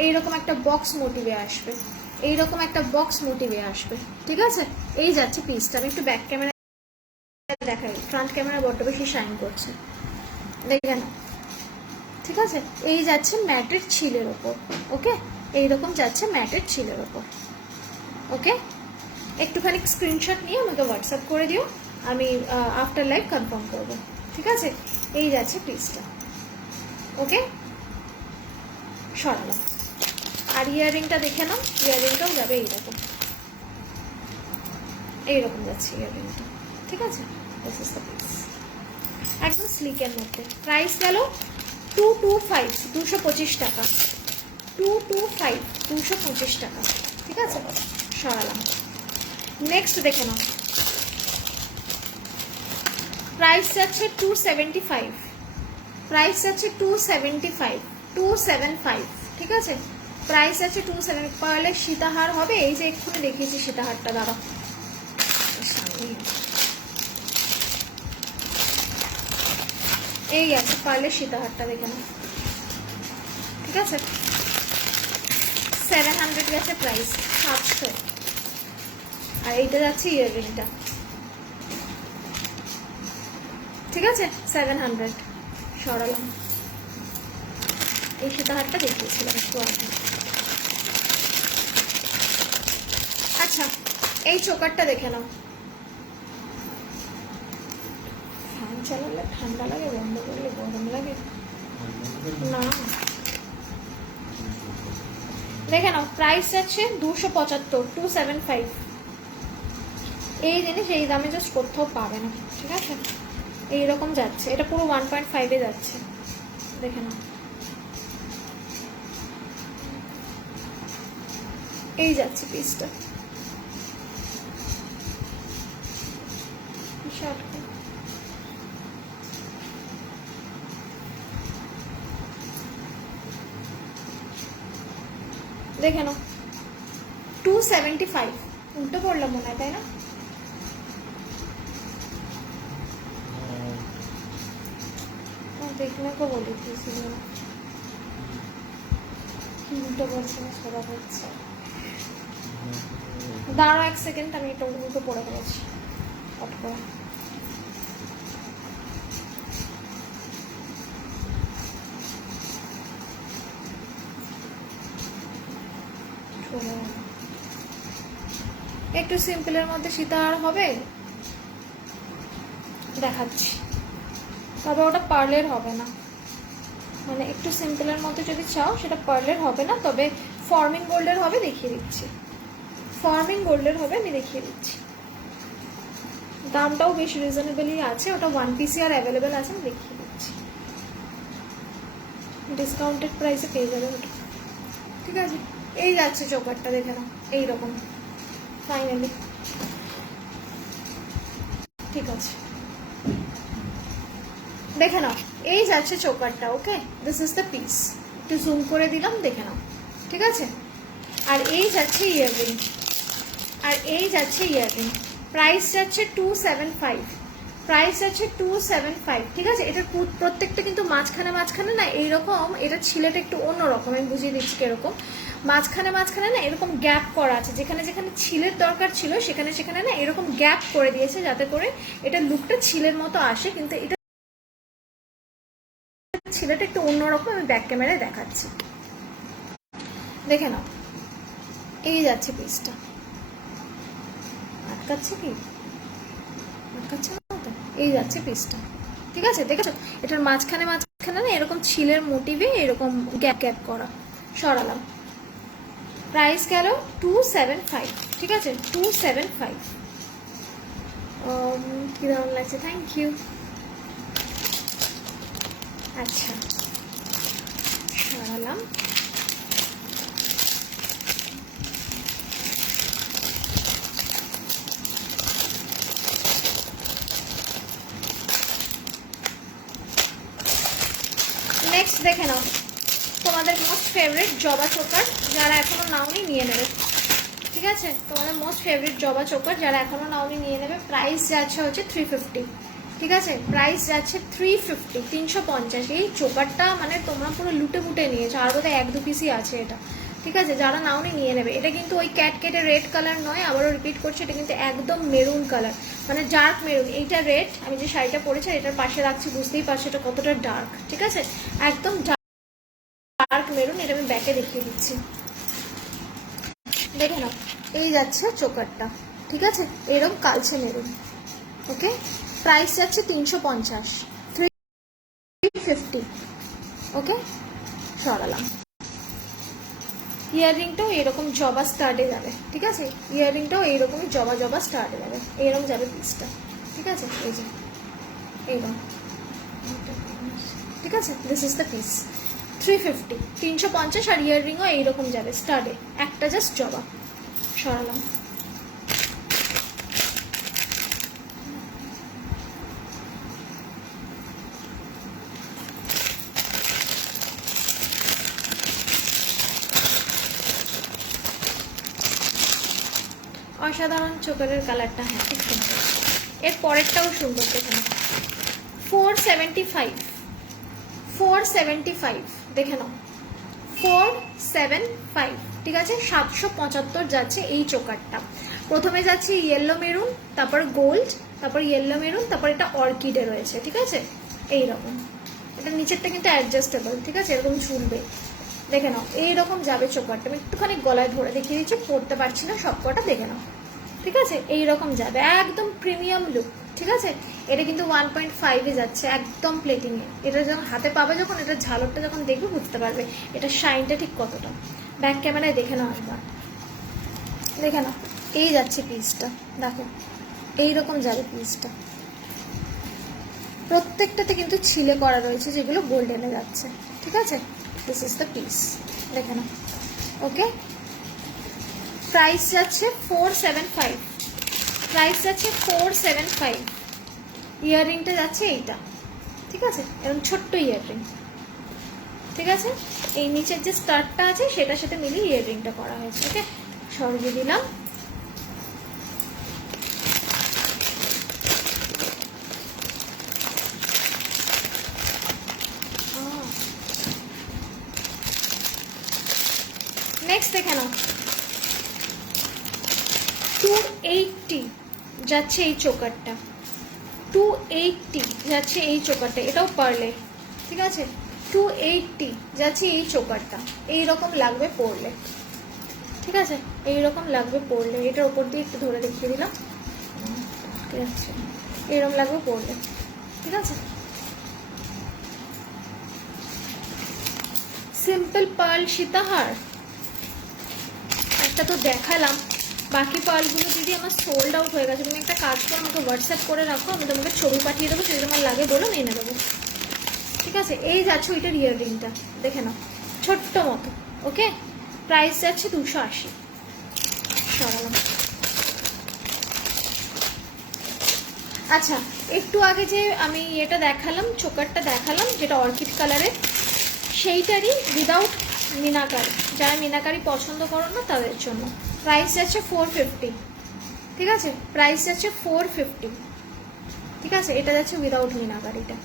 এইরকম একটা বক্স মোটিভে আসবে, এইরকম একটা বক্স মোটিভে আসবে, ঠিক আছে? এই যাচ্ছে পিসটা। আমি একটু ব্যাক ক্যামেরা দেখাই, ফ্রন্ট ক্যামেরা বড্ড বেশি শাইন করছে, দেখে নাও, ঠিক আছে? এই যাচ্ছে ম্যাটের ছিলের ওপর, ওকে? এইরকম যাচ্ছে ম্যাটের ছিলের ওপর, ওকে? একটুখানি স্ক্রিনশট নিয়ে আমাকে হোয়াটসঅ্যাপ করে দিও, আমি আফটার লাইভ কনফার্ম করবো, ঠিক আছে? এই যাচ্ছে পিসটা, ওকে? সরালাম। আর ইয়াররিংটা দেখে নাও, ইয়াররিংটাও যাবে এইরকম, এইরকম যাচ্ছে ইয়াররিংটা, ঠিক আছে? দিস ইজ দ্য পিস, একদম স্লিকের মধ্যে। প্রাইস গেল 225, 225 টাকা, 225, 225 টাকা, ঠিক আছে? সরালাম। নেক্সট দেখে নাও, প্রাইস যাচ্ছে 275, প্রাইস যাচ্ছে 275, 275, ঠিক আছে? প্রাইস আছে 270। পার্লের সীতাহার হবে, এই যে এক্ষুনি দেখিয়েছি সীতাহারটা, দাঁড়া এই আছে পার্লের সীতাহারটা, দেখে নাও, ঠিক আছে? 700 গেছে প্রাইস, 700। আর এইটা যাচ্ছে ইয়াররিংটা, ঠিক আছে? 700। সরালাম। এই সীতাহারটা দেখিয়েছিলাম একটু আগে। আচ্ছা, এই চোকারটা দেখে নাও। ফ্যান চালালে ঠান্ডা লাগে, বন্ধ করলে গরম লাগে না। দেখে নাও, প্রাইস যাচ্ছে 275, 275। এই জিনিস এই দামে জাস্ট কোথাও পাবে না, ঠিক আছে? এইরকম যাচ্ছে, এটা পুরো 1.5-এ যাচ্ছে, দেখে নাও। এই যাচ্ছে পিসটা, দেখে নাও। 275, উল্টো পড়লাম মনে হয়, তাই না? देखने को बोली थी इसलिए উল্টো পড়ছে না, সোজা পড়ছে। দাঁড়াও এক সেকেন্ড, আমি এটা উল্টো পড়ে পড়েছি হট করে। একটু সিম্পলের মধ্যে সীতাহার হবে, দেখাচ্ছি। তবে ওটা পার্লের হবে না, মানে একটু সিম্পলের মধ্যে যদি চাও সেটা পার্লের হবে না, তবে ফর্মিং গোল্ডের হবে, দেখিয়ে দিচ্ছি। ফর্মিং গোল্ডের হবে, আমি দেখিয়ে দিচ্ছি। দামটাও বেশ রিজনেবলই আছে, ওটা 1 পিসি আর অ্যাভেলেবেল আছে, আমি দেখিয়ে দিচ্ছি। ডিসকাউন্টেড প্রাইসে পেয়ে যাবে ওটা, ঠিক আছে? এই যাচ্ছে চোকারটা, দেখে নাও, এইরকম ফাইনালি, ঠিক আছে? দেখে নাও, এই যাচ্ছে চোকারটা, okay? This is the piece. একটু জুম করে দিলাম, দেখে নাও, ঠিক আছে? আর এই যাচ্ছে ইয়াররিং, আর এই যাচ্ছে ইয়াররিং। প্রাইস যাচ্ছে 275, প্রাইস যাচ্ছে 275, ঠিক আছে? এটার প্রত্যেকটা কিন্তু মাঝখানে মাঝখানে না এইরকম, এটা ছিলেটা একটু অন্যরকম, আমি বুঝিয়ে দিচ্ছি কিরকম। মাঝখানে মাঝখানে না এরকম গ্যাপ করা আছে, যেখানে যেখানে ছিলের দরকার ছিল সেখানে সেখানে না এরকম গ্যাপ করে দিয়েছে, যাতে করে এটা লুকটা ছিলের মতো আসে, কিন্তু এটা ছিলেটা একটু অন্যরকম। আমি ব্যাক ক্যামেরায় দেখাচ্ছি, দেখে নাও। এই যাচ্ছে পিসটা, আটকাচ্ছে কি? আটকাচ্ছে না তো? এই যাচ্ছে পিসটা, ঠিক আছে? দেখেছো, এটার মাঝখানে মাঝখানে না এরকম ছিলের মোটিভে এরকম গ্যাপ গ্যাপ করা। সরালাম। প্রাইস গেল 275, ঠিক আছে? 275। কি দারুণ লাগছে, থ্যাংক ইউ। আচ্ছা, সরালাম। দেখে নাও, তোমাদের মোস্ট ফেভারিট জবা চোকার, যারা এখনো নাওনি নিয়ে নেবে। ঠিক আছে, তোমাদের মোস্ট ফেভারিট জবা চোকার, যারা এখনো নাওনি নিয়ে নেবে। প্রাইস যাচ্ছে হচ্ছে 350। ঠিক আছে, প্রাইস যাচ্ছে 350, 350। এই চোকারটা মানে তোমরা পুরো লুটে মুটে নিয়েছো, আর বোধহয় 1-2 পিসই আছে এটা। ঠিক আছে, যারা নাওনি নিয়ে নেবে। এটা কিন্তু ওই ক্যাটকেটের রেড কালার নয়, আবারও রিপিট করছি, এটা কিন্তু একদম মেরুন কালার, মানে ডার্ক মেরুন। এইটা রেড, আমি যে শাড়িটা পরেছি এটার পাশে রাখছি, বুঝতেই পারছো এটা কতটা ডার্ক। ঠিক আছে, একদম ডার্ক মেরুন। এটা আমি ব্যাকে দেখিয়ে দিচ্ছি, দেখে নাও। এই যাচ্ছে চোকারটা, ঠিক আছে, এরকম কালচে মেরুন। ওকে, প্রাইস যাচ্ছে 350, 350। ওকে, সরালাম। ইয়াররিংটাও এরকম জবা স্টার্টে যাবে। ঠিক আছে, ইয়াররিংটাও এইরকমই জবা জবা স্টার্টে যাবে, এইরকম যাবে পিসটা। ঠিক আছে, এই যে এইরকম। ঠিক আছে, দিস ইজ দ্য পিস। 350, 350। আর ইয়াররিংও এইরকম যাবে স্টার্টে, একটা জাস্ট জবা। সরালাম। অসাধারণ চোকারের কালারটা, হ্যাঁ খুব সুন্দর। এর পরেরটাও সুন্দর, দেখে নাও। 475, 475 দেখে নাও, 475। ঠিক আছে, 775 যাচ্ছে এই চোকারটা। প্রথমে যাচ্ছে ইয়েলো মেরুন, তারপর গোল্ড, তারপর ইয়েলো মেরুন, তারপর এটা অর্কিডে রয়েছে। ঠিক আছে, এইরকম। এটা নিচেরটা কিন্তু অ্যাডজাস্টেবল। ঠিক আছে, এরকম ঝুলবে, দেখে নাও। এইরকম যাবে চোকারটা, আমি একটুখানি গলায় ধরে দেখিয়ে দিচ্ছি, পরতে পারছি না সব কটা, দেখে নাও। ঠিক আছে, এইরকম যাবে, একদম প্রিমিয়াম লুক। ঠিক আছে, এটা কিন্তু 1.5-এ যাচ্ছে, একদম প্লেটিংয়ে। এটা যখন হাতে পাবে, যখন এটা ঝালরটা যখন দেখবে বুঝতে পারবে এটা শাইনটা ঠিক কতটা। ব্যাক ক্যামেরায় দেখে নাও একবার, দেখে নাও। এই যাচ্ছে পিসটা, দেখো এইরকম যাবে পিসটা। প্রত্যেকটাতে কিন্তু ছিলে করা রয়েছে, যেগুলো গোল্ডেনে যাচ্ছে। ঠিক আছে, দিস ইজ দ্য পিস, দেখে নাও। ওকে, প্রাইস যাচ্ছে 475, প্রাইস যাচ্ছে 475। ইয়াররিংটা যাচ্ছে এইটা। ঠিক আছে, এরকম ছোট্ট ইয়াররিং। ঠিক আছে, এই নিচের যে স্টার্টটা আছে সেটার সাথে মিলিয়ে ইয়াররিংটা করা হয়েছে। ওকে, সরিয়ে দিলাম। নেক্সট দেখে নাও, 280 যাচ্ছে এই চোকারটা, 280 যাচ্ছে এই চোকারটা। এটাও পারলে। ঠিক আছে, 280 যাচ্ছে এই চোকারটা। এইরকম লাগবে পরলে। ঠিক আছে, এইরকম লাগবে পরলে। এটার উপর দিয়ে একটু ধরে দেখিয়ে দিলাম, ঠিক আছে, এইরকম লাগবে পরলে। ঠিক আছে, সিম্পল পার্ল সীতাহার একটা তো দেখালাম, বাকি পার্লগুলো দিদি আমার সোল্ড আউট হয়ে গেছে। তুমি একটা কাজ করো, আমাকে হোয়াটসঅ্যাপ করে রাখো, আমি তোমাকে ছবি পাঠিয়ে দেবো, যদি তোমার লাগে বলো, নিয়ে নেবো। ঠিক আছে, এই যাচ্ছে ওইটার ইয়াররিংটা, দেখে নাও, ছোট্ট মতো। ওকে, প্রাইস যাচ্ছে 280। সরালাম। আচ্ছা, একটু আগে যে আমি এটা দেখালাম, চোকারটা দেখালাম যেটা অর্কিড কালারের, সেইটারই উইদাউট মিনাকারি। যারা মিনাকারি পছন্দ করো না তাদের জন্য প্রাইস যাচ্ছে 450। ঠিক আছে, প্রাইস যাচ্ছে 450। ঠিক আছে, এটা যাচ্ছে উইদাউট মিনাকারিটা।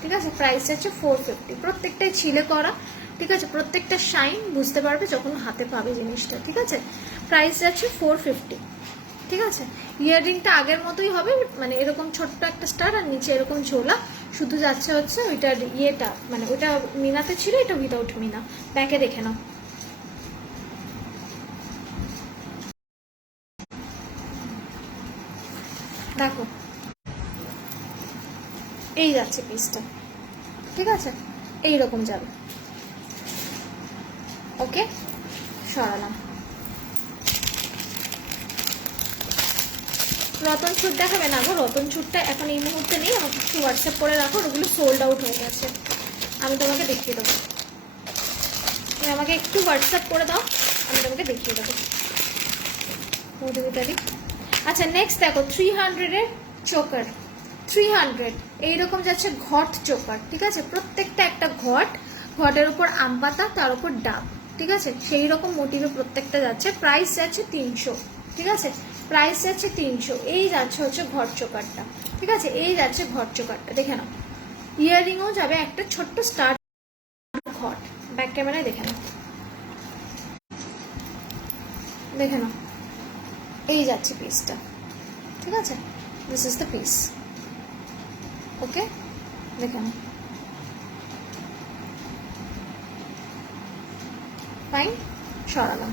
ঠিক আছে, প্রাইস যাচ্ছে 450। প্রত্যেকটাই ছিলে করা। ঠিক আছে, প্রত্যেকটা শাইন বুঝতে পারবে যখন হাতে পাবে জিনিসটা। ঠিক আছে, প্রাইস যাচ্ছে 450। ঠিক আছে, ইয়াররিংটা আগের মতোই হবে, মানে এরকম ছোট্ট একটা স্টার আর নিচে এরকম ঝোলা, শুধু যাচ্ছে হচ্ছে ওইটার ইয়েটা, মানে ওইটা মিনাতে ছিল, এটা উইদাউট মিনা। ব্যাকে দেখে নাও, দেখো এই যাচ্ছে পিসটা। ঠিক আছে, এইরকম যাবে। ওকে, সরালাম। রতন চুট দেখাবে না গো, রতন চুটটা এখন এই মুহূর্তে নেই, আমাকে একটু হোয়াটসঅ্যাপ করে রাখো, ওগুলো সোল্ড আউট হয়ে গেছে, আমি তোমাকে দেখিয়ে দেবো। তুমি আমাকে একটু হোয়াটসঅ্যাপ করে দাও, আমি তোমাকে দেখিয়ে দেবো মোটামুটি। আচ্ছা, নেক্সট দেখো 300-এর চোকার, 300 এইরকম যাচ্ছে ঘট চোকার। ঠিক আছে, প্রত্যেকটা একটা ঘট, ঘটের উপর আম পাতা, তার উপর ডাব, ঠিক আছে, সেই রকম মোটিভে প্রত্যেকটা যাচ্ছে। প্রাইস যাচ্ছে 300, ঠিক আছে, প্রাইস যাচ্ছে 300। এই যাচ্ছে হচ্ছে ঘট চোকারটা, ঠিক আছে, এই যাচ্ছে ঘট চোকারটা, দেখে নাও। ইয়াররিংও যাবে একটা ছোট্ট স্টার ঘট, ব্যাক ক্যামেরায় দেখে নাও, দেখে নাও, এই যাচ্ছে পিসটা, ঠিক আছে, দিস ইজ দ্য পিস। ওকে, দেখে নাও, ফাইন, সরালাম।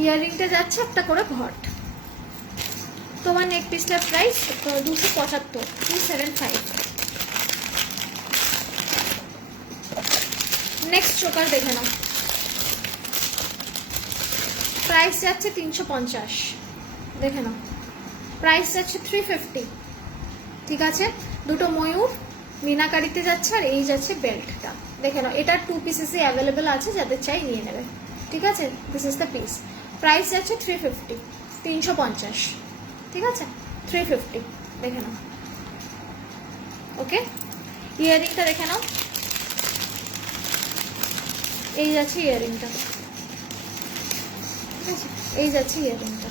ইয়াররিংটা যাচ্ছে একটা করে ঘট। তোমার নেক পিসটার প্রাইস 275, 275। নেক্সট চোকার দেখে নাও, প্রাইস যাচ্ছে 350, দেখে নাও, প্রাইস যাচ্ছে 350, ঠিক আছে। দুটো ময়ূর মিনাকারিতে যাচ্ছে, আর এই যাচ্ছে বেল্টটা, দেখে নাও। এটা 2 পিসেসই অ্যাভেলেবেল আছে, যাদের চাই নিয়ে নেবে, ঠিক আছে। This is the piece, price যাচ্ছে 350, 350, ঠিক আছে, 350, দেখে নাও। ওকে, ইয়াররিংটা দেখে নাও, এই যাচ্ছে ইয়াররিংটা, ঠিক আছে, এই যাচ্ছে ইয়াররিংটা।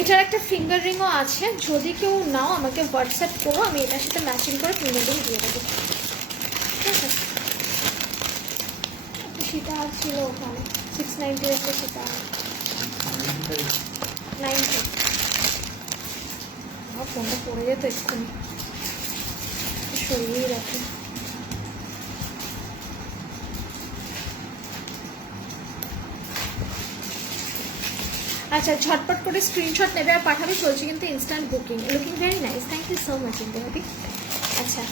এটার একটা ফিঙ্গার রিংও আছে, যদি কেউ নাও আমাকে হোয়াটসঅ্যাপ করো, আমি এটার সাথে ম্যাচিং করে ফিঙ্গার রিং দিয়ে দেবো, ঠিক আছে। সেটা ছিল ওখানে 690 একটা, সেটা 90। আমার ফোনটা পড়ে যেত এক্ষুনি, সরিয়েই রাখি। আচ্ছা, ঝটপট করে স্ক্রিনশট নেবে আর পাঠাবে, চলছে কিন্তু instant booking. Looking very nice, thank you so much Indrabati. আচ্ছা,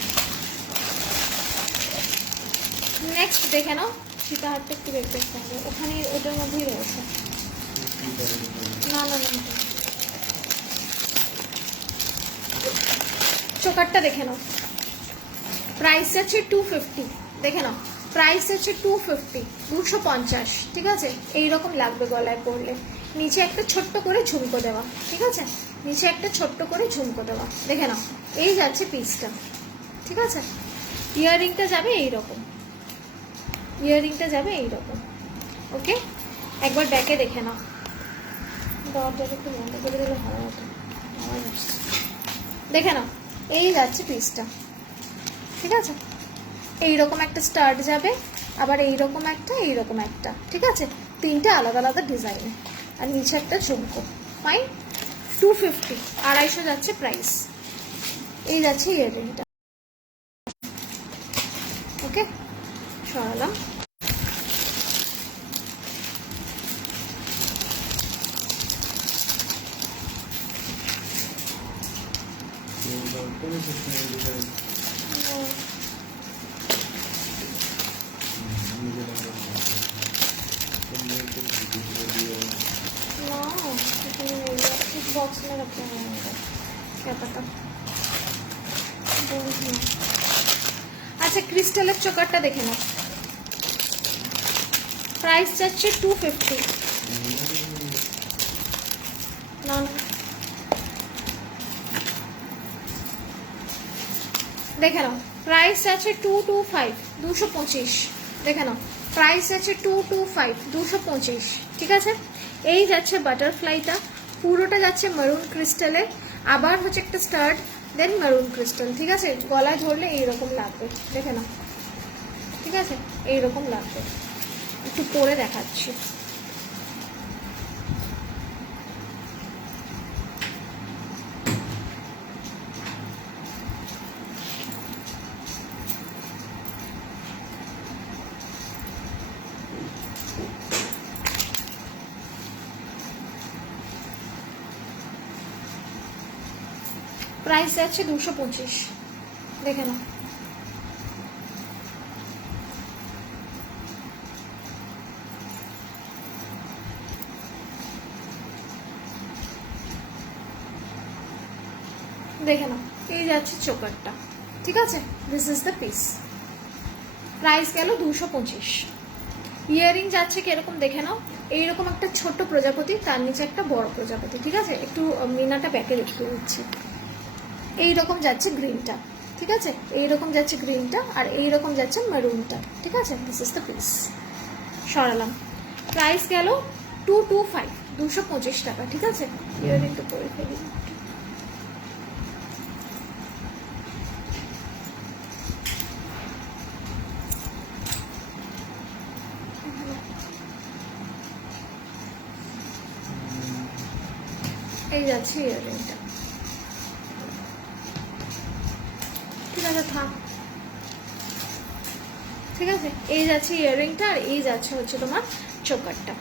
নেক্সট দেখে নাও, সীতাহারটা একটু বের করতে হবে, ওখানে ওটার মধ্যেই রয়েছে। না না না, চোকারটা দেখে নাও, প্রাইস আছে 250, দেখে নাও, প্রাইস আছে 250, 250, ঠিক আছে। এইরকম লাগবে গলায় পরলে, নিচে একটা ছোট্ট করে ঝুমকো দেওয়া, ঠিক আছে, নিচে একটা ছোট্ট করে ঝুমকো দেওয়া, দেখে নাও, এই যাচ্ছে পিসটা, ঠিক আছে। ইয়াররিংটা যাবে এইরকম, ইয়াররিংটা যাবে এইরকম। ওকে, একবার ব্যাকে দেখে নাও, দরজাটা একটু বন্ধ করে দিলে ভালো হতো, আওয়াজ আসছে, দেখে নাও, এই যাচ্ছে পিসটা, ঠিক আছে। এইরকম একটা স্টার্ট যাবে, আবার এইরকম একটা, এইরকম একটা, ঠিক আছে, তিনটে আলাদা আলাদা ডিজাইনে, আর নিচে একটা ঝুমকো। ফাইন, 250, 250 যাচ্ছে প্রাইস। এই যাচ্ছে ইয়াররিংটা। ওকে, সরালাম। बॉक्स में रखे हुए हैं, क्या पता। अच्छा, क्रिस्टल चोकाटा देखे ना, प्राइस যাচ্ছে 250, না না দেখে নাও, প্রাইস আছে 225, 225, দেখে নাও, প্রাইস আছে 225, 225, ঠিক আছে। এই যাচ্ছে বাটারফ্লাইটা, পুরোটা যাচ্ছে মেরুন ক্রিস্টালের, আবার হচ্ছে একটা স্টার্ট, দেন মেরুন ক্রিস্টাল, ঠিক আছে। গলায় ধরলে এইরকম লাগবে, দেখে নাও, ঠিক আছে, এইরকম লাগবে। একটু পরে দেখাচ্ছি। প্রাইস আছে 225, দেখে নাও। দেখে নাও, এই যাচ্ছে চোকারটা, ঠিক আছে। This is the piece, price গেল 225। ইয়াররিং যাচ্ছে কিরকম দেখে নাও, এইরকম একটা ছোট প্রজাপতি, তার নিচে একটা বড় প্রজাপতি, ঠিক আছে। একটু মিনাটা ব্যাকে রেখে দিচ্ছি, এইরকম যাচ্ছে গ্রিনটা, ঠিক আছে, এইরকম যাচ্ছে গ্রিনটা আর এইরকম যাচ্ছে মেরুনটা। ঠিক আছে, দিস ইজ দ্য পিস। সরালাম। প্রাইস গেল 225, 225 টাকা। ঠিক আছে, ইয়াররিংটা পরে ফেলি। এই যাচ্ছে ইয়াররিংটা। ঠিক আছে, থাক। ঠিক আছে, এই যাচ্ছে ইয়াররিংটা আর এই যাচ্ছে হচ্ছে তোমার চোকারটা।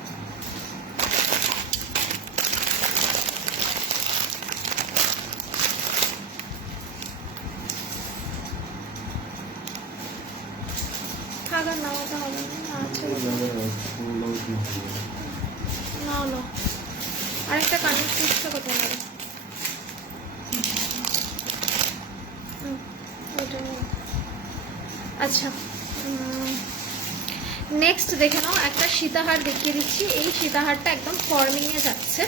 থাকার নামাতে হবে না, আচ্ছা না না, আরেকটা কানের পিসটা কোথায় হবে? আচ্ছা, নেক্সট দেখে নাও, একটা সীতাহার দেখিয়ে দিচ্ছি। এই সীতাহারটা একদম ফর্মিংয়ে যাচ্ছে,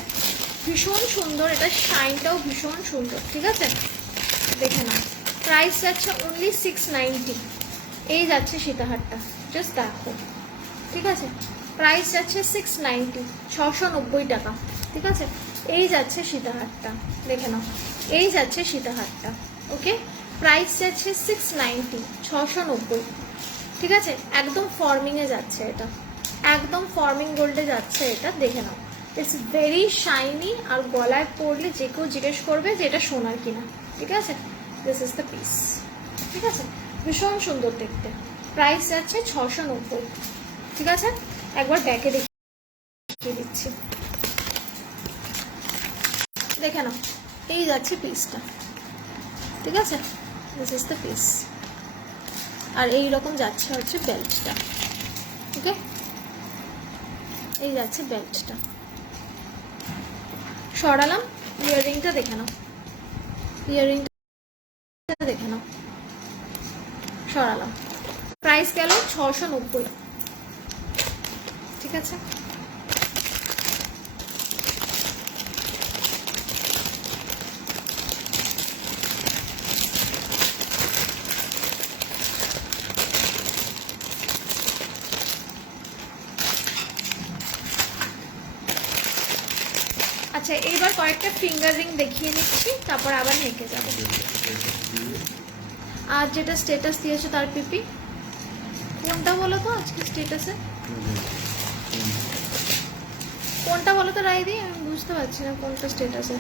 ভীষণ সুন্দর, এটা শাইনটাও ভীষণ সুন্দর। ঠিক আছে, দেখে নাও। প্রাইস যাচ্ছে অনলি 690। এই যাচ্ছে সীতাহারটা, জাস্ট দেখো। ঠিক আছে, প্রাইস যাচ্ছে 690, 690 টাকা। ঠিক আছে, এই যাচ্ছে সীতাহারটা, দেখে নাও। এই যাচ্ছে সীতাহারটা। ওকে, প্রাইস যাচ্ছে 690, 690। ঠিক আছে, একদম ফর্মিংয়ে যাচ্ছে এটা, একদম ফর্মিং গোল্ডে যাচ্ছে এটা, দেখে নাও। ইটস ভেরি শাইনি, আর গলায় পরলে যে কেউ জিজ্ঞেস করবে যে এটা সোনার কিনা। ঠিক আছে, দিস ইজ দ্য পিস। ঠিক আছে, ভীষণ সুন্দর দেখতে। প্রাইস যাচ্ছে 690। ঠিক আছে, একবার ব্যাকে দেখিয়ে দিচ্ছি, দেখে নাও। এই যাচ্ছে পিসটা। ঠিক আছে, দিস ইজ দ্য পিস। আর এই রকম যাচ্ছে হচ্ছে বেল্টটা। ওকে, এই যাচ্ছে বেল্টটা। সরালাম। ইয়াররিংটা দেখে নাও, ইয়াররিংটা দেখে নাও। সরালাম। প্রাইস গেল 690। ঠিক আছে, আচ্ছা, এইবার কয়েকটা ফিঙ্গার রিং দেখিয়ে নিচ্ছি, তারপর আবার নেকে যাব। আর যেটা স্ট্যাটাস দিয়েছো তার পিপি কোনটা বলো তো আজকে স্ট্যাটাসে? কোনটা বলো তো রাইদি, আমি বুঝতে পারছি না কোনটা স্ট্যাটাসে।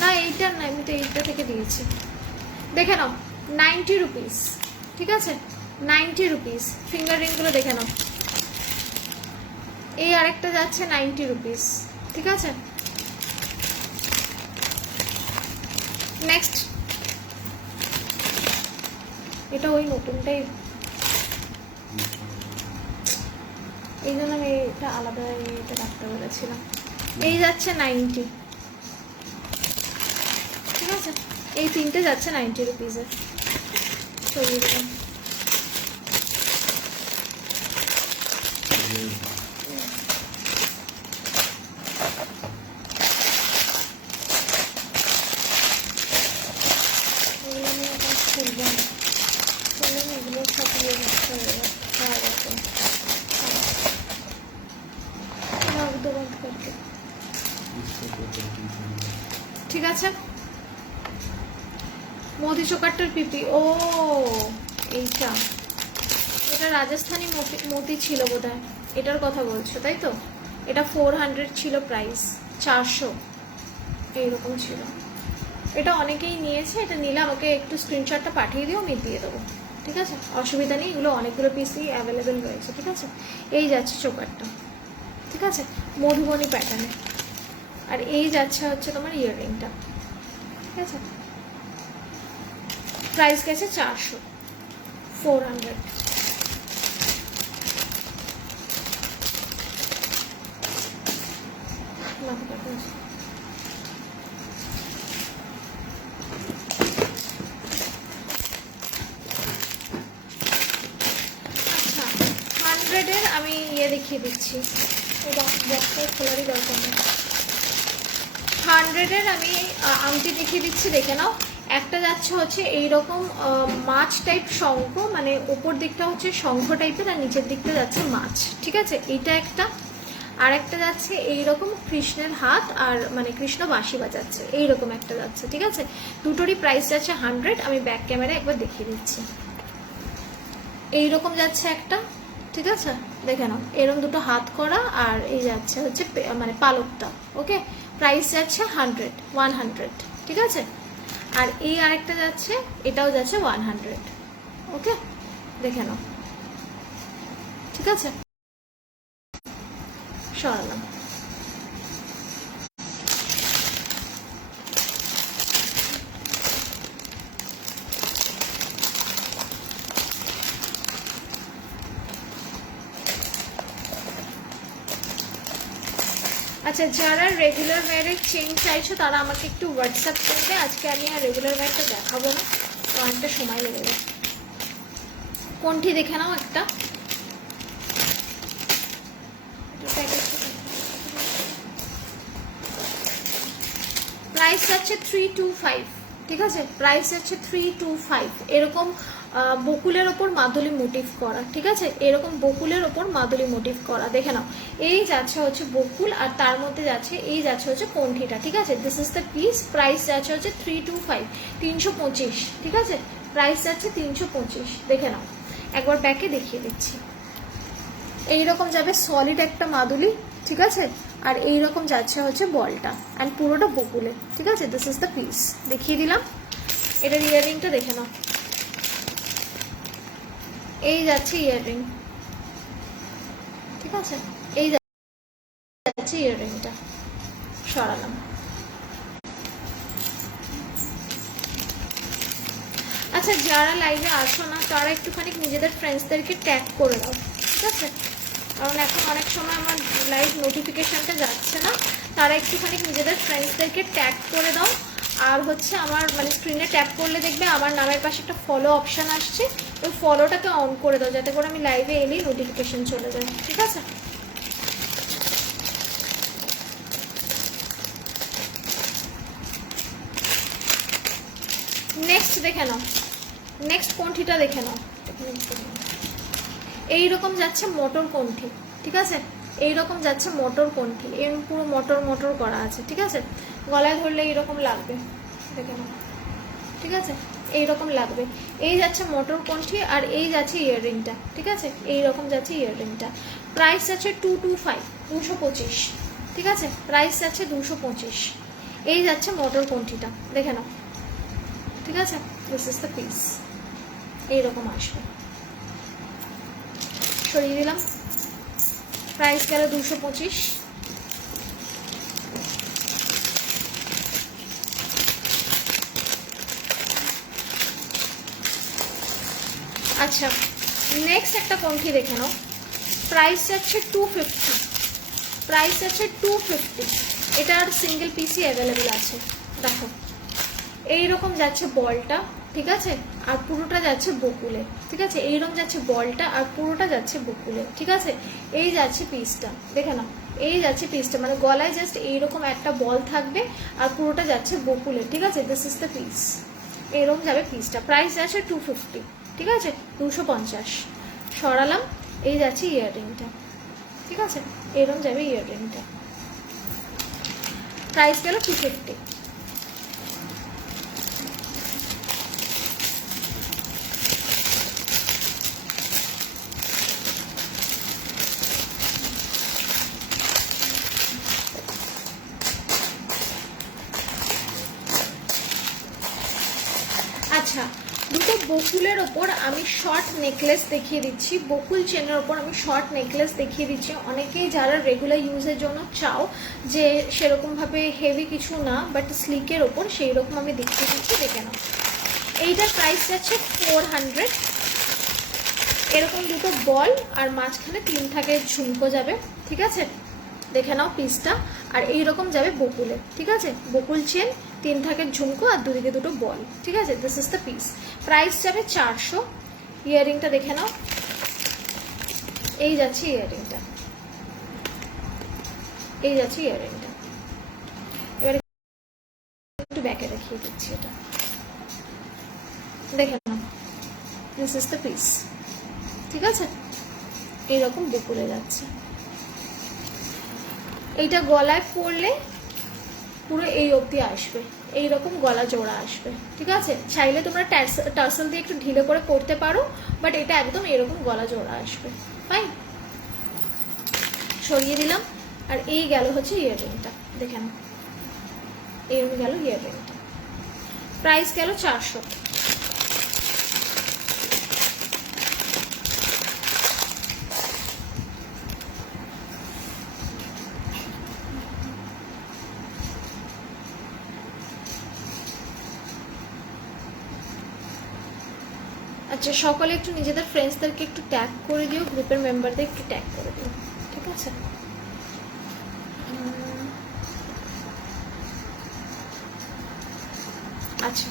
না এইটা না, আমি তো এইটা থেকে দিয়েছি। দেখে নাও, 90 রুপিস। ঠিক আছে, 90 রুপিস। ফিঙ্গার রিংগুলো দেখে নাও। এই আরেকটা যাচ্ছে 90 রুপিস। ঠিক আছে, নেক্সট। এটা ওই নতুনটাই, এই জন্য আমি এটা আলাদা এটা রাখতে বলেছিলাম। এই যাচ্ছে 90। ঠিক আছে, এই তিনটে যাচ্ছে 90 রুপিসের। সরিয়ে দিলাম। ঠিক আছে, মোদি চোকারটার পিপি। ও এইটা, এটা রাজস্থানি মোতি ছিল বোধহয়, এটার কথা বলছো তাই তো? এটা 400 ছিল প্রাইস, 400 এইরকম ছিল। এটা অনেকেই নিয়েছে, এটা নিলে আমাকে একটু স্ক্রিনশটটা পাঠিয়ে দিও, আমি দিয়ে দেবো। ঠিক আছে, অসুবিধা নেই, এগুলো অনেকগুলো পিসই অ্যাভেলেবেল রয়েছে। ঠিক আছে, এই যাচ্ছে চোকারটা। ঠিক আছে, মধুবনী প্যাটার্নে। আর এই যাচ্ছে হচ্ছে তোমার ইয়াররিংটা। ঠিক আছে, প্রাইস গেছে 400, 400। আচ্ছা, 100-এর আমি ইয়ে দেখিয়ে দিচ্ছি, বক্সটা খোলারই দরকার নেই। 100-এর আমি আংটি দেখিয়ে দিচ্ছি, দেখে নাও। একটা যাচ্ছে হচ্ছে এইরকম মাছ টাইপ শঙ্খ, মানে ওপর দিকটা হচ্ছে শঙ্খ টাইপের আর নিচের দিকটা যাচ্ছে মাছ, ঠিক আছে, এইটা একটা। আর একটা যাচ্ছে এইরকম কৃষ্ণের হাত আর মানে কৃষ্ণ বাঁশি বাজাচ্ছে, এইরকম একটা যাচ্ছে, ঠিক আছে। দুটোরই প্রাইস যাচ্ছে 100। আমি ব্যাক ক্যামেরা একবার দেখিয়ে দিচ্ছি। এইরকম যাচ্ছে একটা, ঠিক আছে, দেখে নাও, এরকম দুটো হাত করা আর এই যাচ্ছে হচ্ছে মানে পালকটা। ওকে, প্রাইস যাচ্ছে 100, ঠিক আছে। আর এই আরেকটা যাচ্ছে, এটাও যাচ্ছে 100। ওকে, দেখে নাও, ঠিক আছে, সরালাম। আচ্ছা, যারা রেগুলার ওয়্যারের চেন চাইছো তারা আমাকে একটু হোয়াটসঅ্যাপ করবে। আজকে আমি আর রেগুলার ওয়্যারটা দেখাবো না, তো অনেকটা সময় লেগে যাবে। কোনটি দেখে নাও একটা, প্রাইস যাচ্ছে 325, ঠিক আছে, প্রাইস যাচ্ছে 325। এরকম বকুলের ওপর মাদুলি মোটিভ করা, ঠিক আছে, এরকম বকুলের ওপর মাদুলি মোটিভ করা, দেখে নাও। এই যাচ্ছে হচ্ছে বকুল আর তার মধ্যে যাচ্ছে এই যাচ্ছে হচ্ছে কণ্ঠিটা, ঠিক আছে। This is the piece. Price যাচ্ছে হচ্ছে 325, 325, ঠিক আছে, প্রাইস যাচ্ছে 325। দেখে নাও, একবার ব্যাকে দেখিয়ে দিচ্ছি। এইরকম যাবে সলিড একটা মাদুলি, ঠিক আছে, আর এইরকম যাচ্ছে হচ্ছে বলটা অ্যান্ড পুরোটা বকুলে, ঠিক আছে। দিস ইজ দ্য পিস, দেখিয়ে দিলাম। এটার ইয়াররিংটা দেখে নাও, এই যাচ্ছে ইয়াররিং, ঠিক আছে, এই যাচ্ছে ইয়াররিংটা, সরালাম। আচ্ছা, যারা লাইভে আসো না তারা একটুখানি নিজেদের ফ্রেন্ডসদেরকে ট্যাগ করে দাও, ঠিক আছে, কারণ এখন অনেক সময় আমার লাইভ নোটিফিকেশনটা যাচ্ছে না। তারা একটুখানি নিজেদের ফ্রেন্ডসদেরকে ট্যাগ করে দাও। আর হচ্ছে আমার মানে স্ক্রিনে ট্যাপ করলে দেখবে আমার নামের পাশে একটা ফলো অপশান আসছে, ওই ফলোটাকে অন করে দাও যাতে করে আমি লাইভে এলেই নোটিফিকেশন চলে যায়, ঠিক আছে। নেক্সট দেখে নাও, নেক্সট কণ্ঠিটা দেখে নাও। এইরকম যাচ্ছে মটর কণ্ঠি, ঠিক আছে, এইরকম যাচ্ছে মটর কণ্ঠি, এর পুরো মটর মটর করা আছে, ঠিক আছে, গলায় ধরলে এইরকম লাগবে, দেখে নাও, ঠিক আছে, এইরকম লাগবে। এই যাচ্ছে মটর কণ্ঠি আর এই যাচ্ছে ইয়াররিংটা, ঠিক আছে, এইরকম যাচ্ছে ইয়াররিংটা। প্রাইস যাচ্ছে 225, 225, ঠিক আছে, প্রাইস যাচ্ছে 225। এই যাচ্ছে মটর কণ্ঠিটা, দেখে নাও, ঠিক আছে। দিস ইজ দ্য পিস, এইরকম আসবে, সরিয়ে দিলাম। প্রাইস গেল 225। আচ্ছা, নেক্সট একটা কণ্ঠি দেখে নাও। প্রাইস যাচ্ছে 250, প্রাইস যাচ্ছে 250। এটার সিঙ্গেল পিসই অ্যাভেলেবেল আছে। দেখো, এইরকম যাচ্ছে বলটা, ঠিক আছে, আর পুরোটা যাচ্ছে বকুলে, ঠিক আছে, এইরকম যাচ্ছে বলটা আর পুরোটা যাচ্ছে বকুলে, ঠিক আছে। এই যাচ্ছে পিসটা, দেখে নাও, এই যাচ্ছে পিসটা, মানে গলায় জাস্ট এইরকম একটা বল থাকবে আর পুরোটা যাচ্ছে বকুলে, ঠিক আছে। দিস ইজ দ্য পিস, এরকম যাবে পিসটা। প্রাইস যাচ্ছে 250, ঠিক আছে, 250। সরালাম। এই যাচ্ছে ইয়াররিংটা, ঠিক আছে, এরকম যাবে ইয়াররিংটা। প্রাইস গেল 250। আচ্ছা, দুটো বকুলের ওপর আমি শর্ট নেকলেস দেখিয়ে দিচ্ছি, বকুল চেনের ওপর আমি শর্ট নেকলেস দেখিয়ে দিচ্ছি। অনেকেই যারা রেগুলার ইউজের জন্য চাও যে সেরকমভাবে হেভি কিছু না বাট স্লিকের ওপর, সেই রকম আমি দেখিয়ে দিচ্ছি, দেখে নাও। এইটার প্রাইস যাচ্ছে 400। এরকম দুটো বল আর মাঝখানে 3 থাকে ঝুমকো যাবে, ঠিক আছে, দেখে নাও পিসটা। আর এইরকম যাবে বকুলে, ঠিক আছে, বকুল চেন, 3 থাকে ঝুমকো আর দুদিকে দুটো বল, ঠিক আছে। This is the piece. Price যাবে 400। ইয়াররিংটা দেখে নাও, এই যাচ্ছে ইয়াররিংটা, এই যাচ্ছে ইয়াররিংটা। এবারে একটু ব্যাকে দেখিয়ে দিচ্ছি এটা। দেখে নাও, দিস ইজ দ্য পিস। ঠিক আছে, এইরকম বকুলে যাচ্ছে। এইটা গলায় পরলে পুরো এই অবধি আসবে, এইরকম গলা জোড়া আসবে। ঠিক আছে, চাইলে তোমরা টার্সেল দিয়ে একটু ঢিলে করে করতে পারো, বাট এটা একদম এরকম গলা জোড়া আসবে। ফাইন, সরিয়ে দিলাম। আর এই গেল হচ্ছে ইয়াররিংটা, দেখে নাও, এই গেল ইয়াররিংটা। প্রাইস গেল 400। আচ্ছা, সকলে একটু নিজেদের ফ্রেন্ডসদেরকে একটু ট্যাগ করে দিও, গ্রুপের মেম্বারদের একটু ট্যাগ করে দিও। ঠিক আছে, আচ্ছা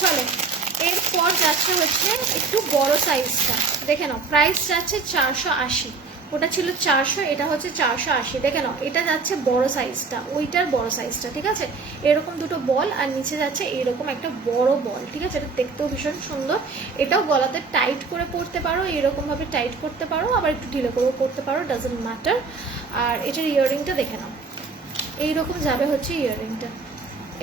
চলো, এরপর যাচ্ছে হচ্ছে একটু বড় সাইজটা। দেখে নাও, প্রাইস যাচ্ছে 480। ওটা ছিল 400, এটা হচ্ছে 480। দেখে নাও, এটা যাচ্ছে বড় সাইজটা, ওইটার বড় সাইজটা। ঠিক আছে, এরকম দুটো বল, আর নিচে যাচ্ছে এইরকম একটা বড় বল। ঠিক আছে, এটা দেখতেও ভীষণ সুন্দর। এটাও গলাতে টাইট করে পরতে পারো, এরকম ভাবে টাইট করতে পারো, আবার একটু ঢিলে করেও পরতে পারো, ডাজন্ট ম্যাটার। আর এটার ইয়াররিংটা দেখে নাও, এইরকম যাবে হচ্ছে ইয়াররিংটা,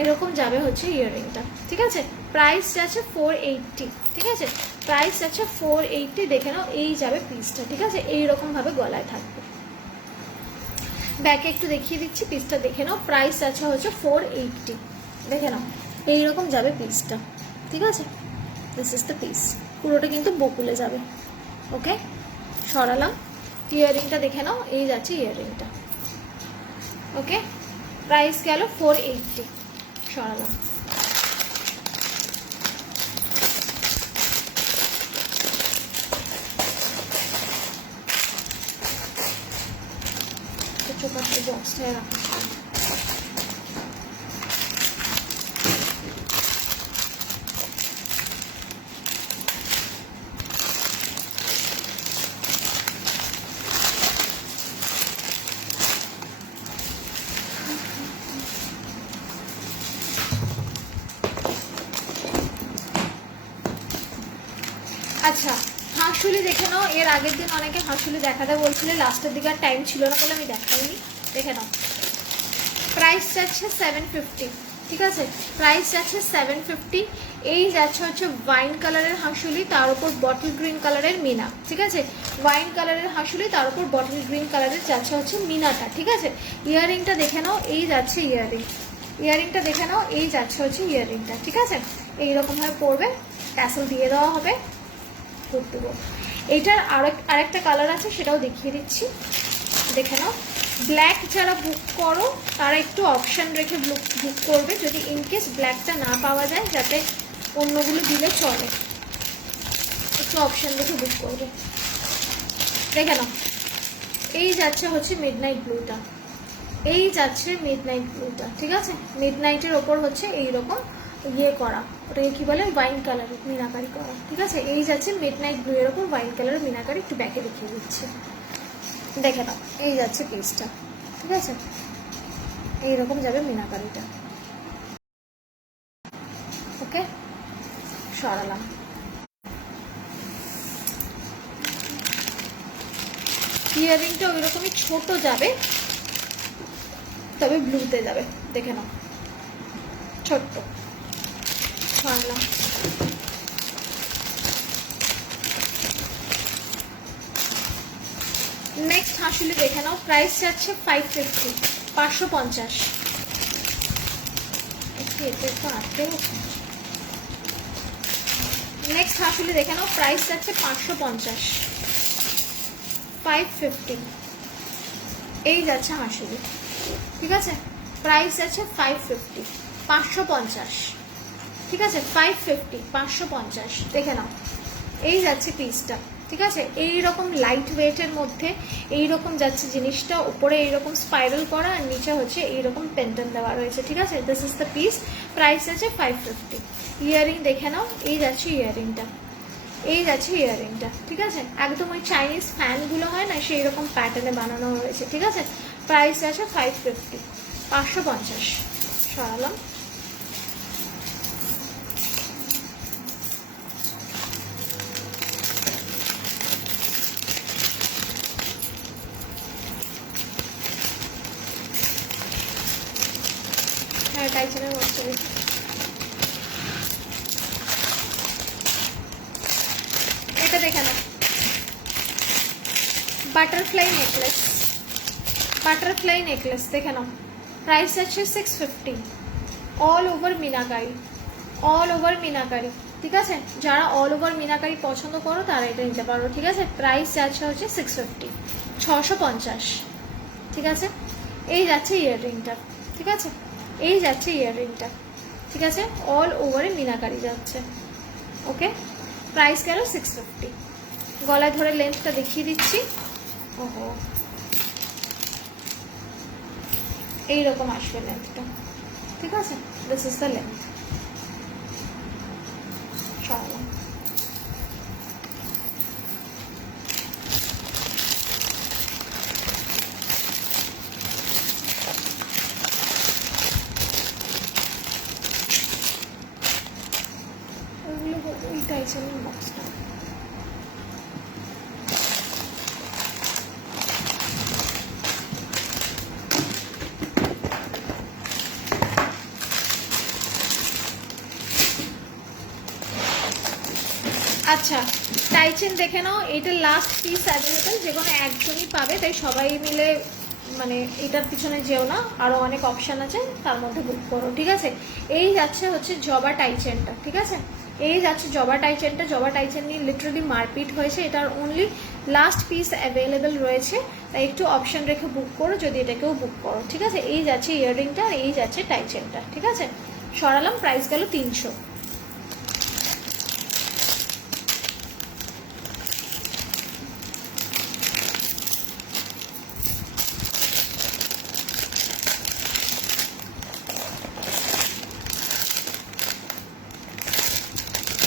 এরকম যাবে হচ্ছে ইয়াররিংটা। ঠিক আছে, প্রাইস যাচ্ছে 480। ঠিক আছে, প্রাইস যাচ্ছে 480। দেখে নাও, এই যাবে পিসটা। ঠিক আছে, এইরকম ভাবে গলায় থাকবে। ব্যাকে একটু দেখিয়ে দিচ্ছি, পিসটা দেখে নাও। প্রাইস যাচ্ছে হচ্ছে 480। দেখে নাও, এইরকম যাবে পিসটা। ঠিক আছে, দিস ইজ দ্য পিস। পুরোটা কিন্তু বকুলে যাবে। ওকে, সরালাম। ইয়াররিংটা দেখে নাও, এই যাচ্ছে ইয়াররিংটা। ওকে, প্রাইস গেল 480। সরালাম। চোপারটা বক্সটায় রাখা। আচ্ছা, হাঁসুলি দেখে নাও। এর আগের দিন অনেকে হাঁসুলি দেখাতে বলছিলে, লাস্টের দিকে আর টাইম ছিল না বলে আমি দেখাইনি। দেখে নাও, প্রাইস যাচ্ছে 750। ঠিক আছে, প্রাইস যাচ্ছে 750। এই যাচ্ছে হচ্ছে ওয়াইন কালারের হাঁসুলি, তার উপর বটল গ্রিন কালারের মিনা। ঠিক আছে, ওয়াইন কালারের হাঁসুলি, তার উপর বটল গ্রিন কালারের যাচ্ছে হচ্ছে মিনাটা। ঠিক আছে, ইয়াররিংটা দেখে নাও, এই যাচ্ছে ইয়াররিং। ইয়াররিংটা দেখে নাও, এই যাচ্ছে হচ্ছে ইয়াররিংটা। ঠিক আছে, এইরকম ভাবে পরবে, ট্যাসেল দিয়ে দেওয়া হবে। এইটার আরেকটা কালার আছে, সেটাও দেখিয়ে দিচ্ছি, দেখে নাও। ব্ল্যাক যারা বুক করো তারা একটু অপশান রেখে বুক করবে, যদি ইনকেস ব্ল্যাকটা না পাওয়া যায়, যাতে অন্যগুলো দিলে চলে, একটু অপশান রেখে বুক করবে। দেখে নাও, এই যাচ্ছে হচ্ছে মিডনাইট ব্লুটা, এই যাচ্ছে মিডনাইট ব্লুটা। ঠিক আছে, মিডনাইটের ওপর হচ্ছে এইরকম ইয়ে করা, ওটাকে কি বলে, ওয়াইন কালারের মিনাকারি করা। ঠিক আছে, এই যাচ্ছে মিডনাইট ব্লু এর ওপর ওয়াইন কালারের মিনাকারি। একটু ব্যাকে দেখিয়ে দিচ্ছি, দেখে নাও, এই যাচ্ছে পিসটা। ঠিক আছে, এইরকম যাবে মিনাকারিটা। ওকে, সরালাম। ইয়াররিংটা ওই রকমই ছোট যাবে, তবে ব্লুতে যাবে। দেখে নাও, ছোট্ট। সরালাম। নেক্সট হাঁসুলি দেখে নাও, প্রাইস যাচ্ছে 550, 550। নেক্সট হাঁসুলি দেখে নাও, প্রাইস যাচ্ছে 550, 550। এই যাচ্ছে হাঁসুলি। ঠিক আছে, প্রাইস যাচ্ছে 550, 550। ঠিক আছে, 550, 550। দেখে নাও, এই যাচ্ছে পিসটা। ঠিক আছে, এইরকম লাইট ওয়েটের মধ্যে এইরকম যাচ্ছে জিনিসটা, উপরে এইরকম স্পাইরাল করা, আর নিচে হচ্ছে এইরকম পেন্ডেন্ট দেওয়া রয়েছে। ঠিক আছে, this is the piece. Price আছে 550। ইয়াররিং দেখে নাও, এই যাচ্ছে ইয়াররিংটা, এই যাচ্ছে ইয়াররিংটা। ঠিক আছে, একদম ওই চাইনিজ ফ্যানগুলো হয় না, সেই রকম প্যাটার্নে বানানো হয়েছে। ঠিক আছে, প্রাইস আছে 550, 550। সরালাম। টাইচেনের হচ্ছে বেশি। এটা দেখে নাও, বাটারফ্লাই নেকলেস, বাটারফ্লাই নেকলেস দেখে নাও, প্রাইস আছে 650, all over meenakari, all over meenakari. ঠিক আছে, যারা অল ওভার মিনাকারি পছন্দ করো তারা এটা নিতে পারো। ঠিক আছে, প্রাইস যাচ্ছে হচ্ছে 650, 650। ঠিক আছে, এই যাচ্ছে ইয়াররিংটা। ঠিক আছে, এই যাচ্ছে ইয়াররিংটা। ঠিক আছে, অল ওভারে মিনাকারি যাচ্ছে। ওকে, প্রাইস গেল 650। গলায় ধরে লেন্থটা দেখিয়ে দিচ্ছি। ওহো, এইরকম আসবে লেন্থটা। ঠিক আছে, দিস ইজ দ্য লেন্থ। চলো, ওইগুলো ওই টাইচেনের বক্সটা। আচ্ছা, টাইচেন দেখে নাও, এটা লাস্ট পিস অ্যাভেলেবেল, যে কোনো একজনই পাবে, তাই সবাই মিলে মানে এটার পিছনে যেও না, আরও অনেক অপশান আছে, তার মধ্যে বুক করো। ঠিক আছে, এই যাচ্ছে হচ্ছে জবা টাইচেনটা। ঠিক আছে, এই যাচ্ছে জবা টাইচেনটা। জবা টাইচেন নিয়ে লিটারালি মারপিট হয়েছে, এটার অনলি লাস্ট পিস অ্যাভেলেবেল রয়েছে, তাই একটু অপশান রেখে বুক করো যদি এটাকেও বুক করো। ঠিক আছে, এই যাচ্ছে ইয়াররিংটা আর এই যাচ্ছে টাইচেনটা। ঠিক আছে, সরালাম, প্রাইস গেল 300।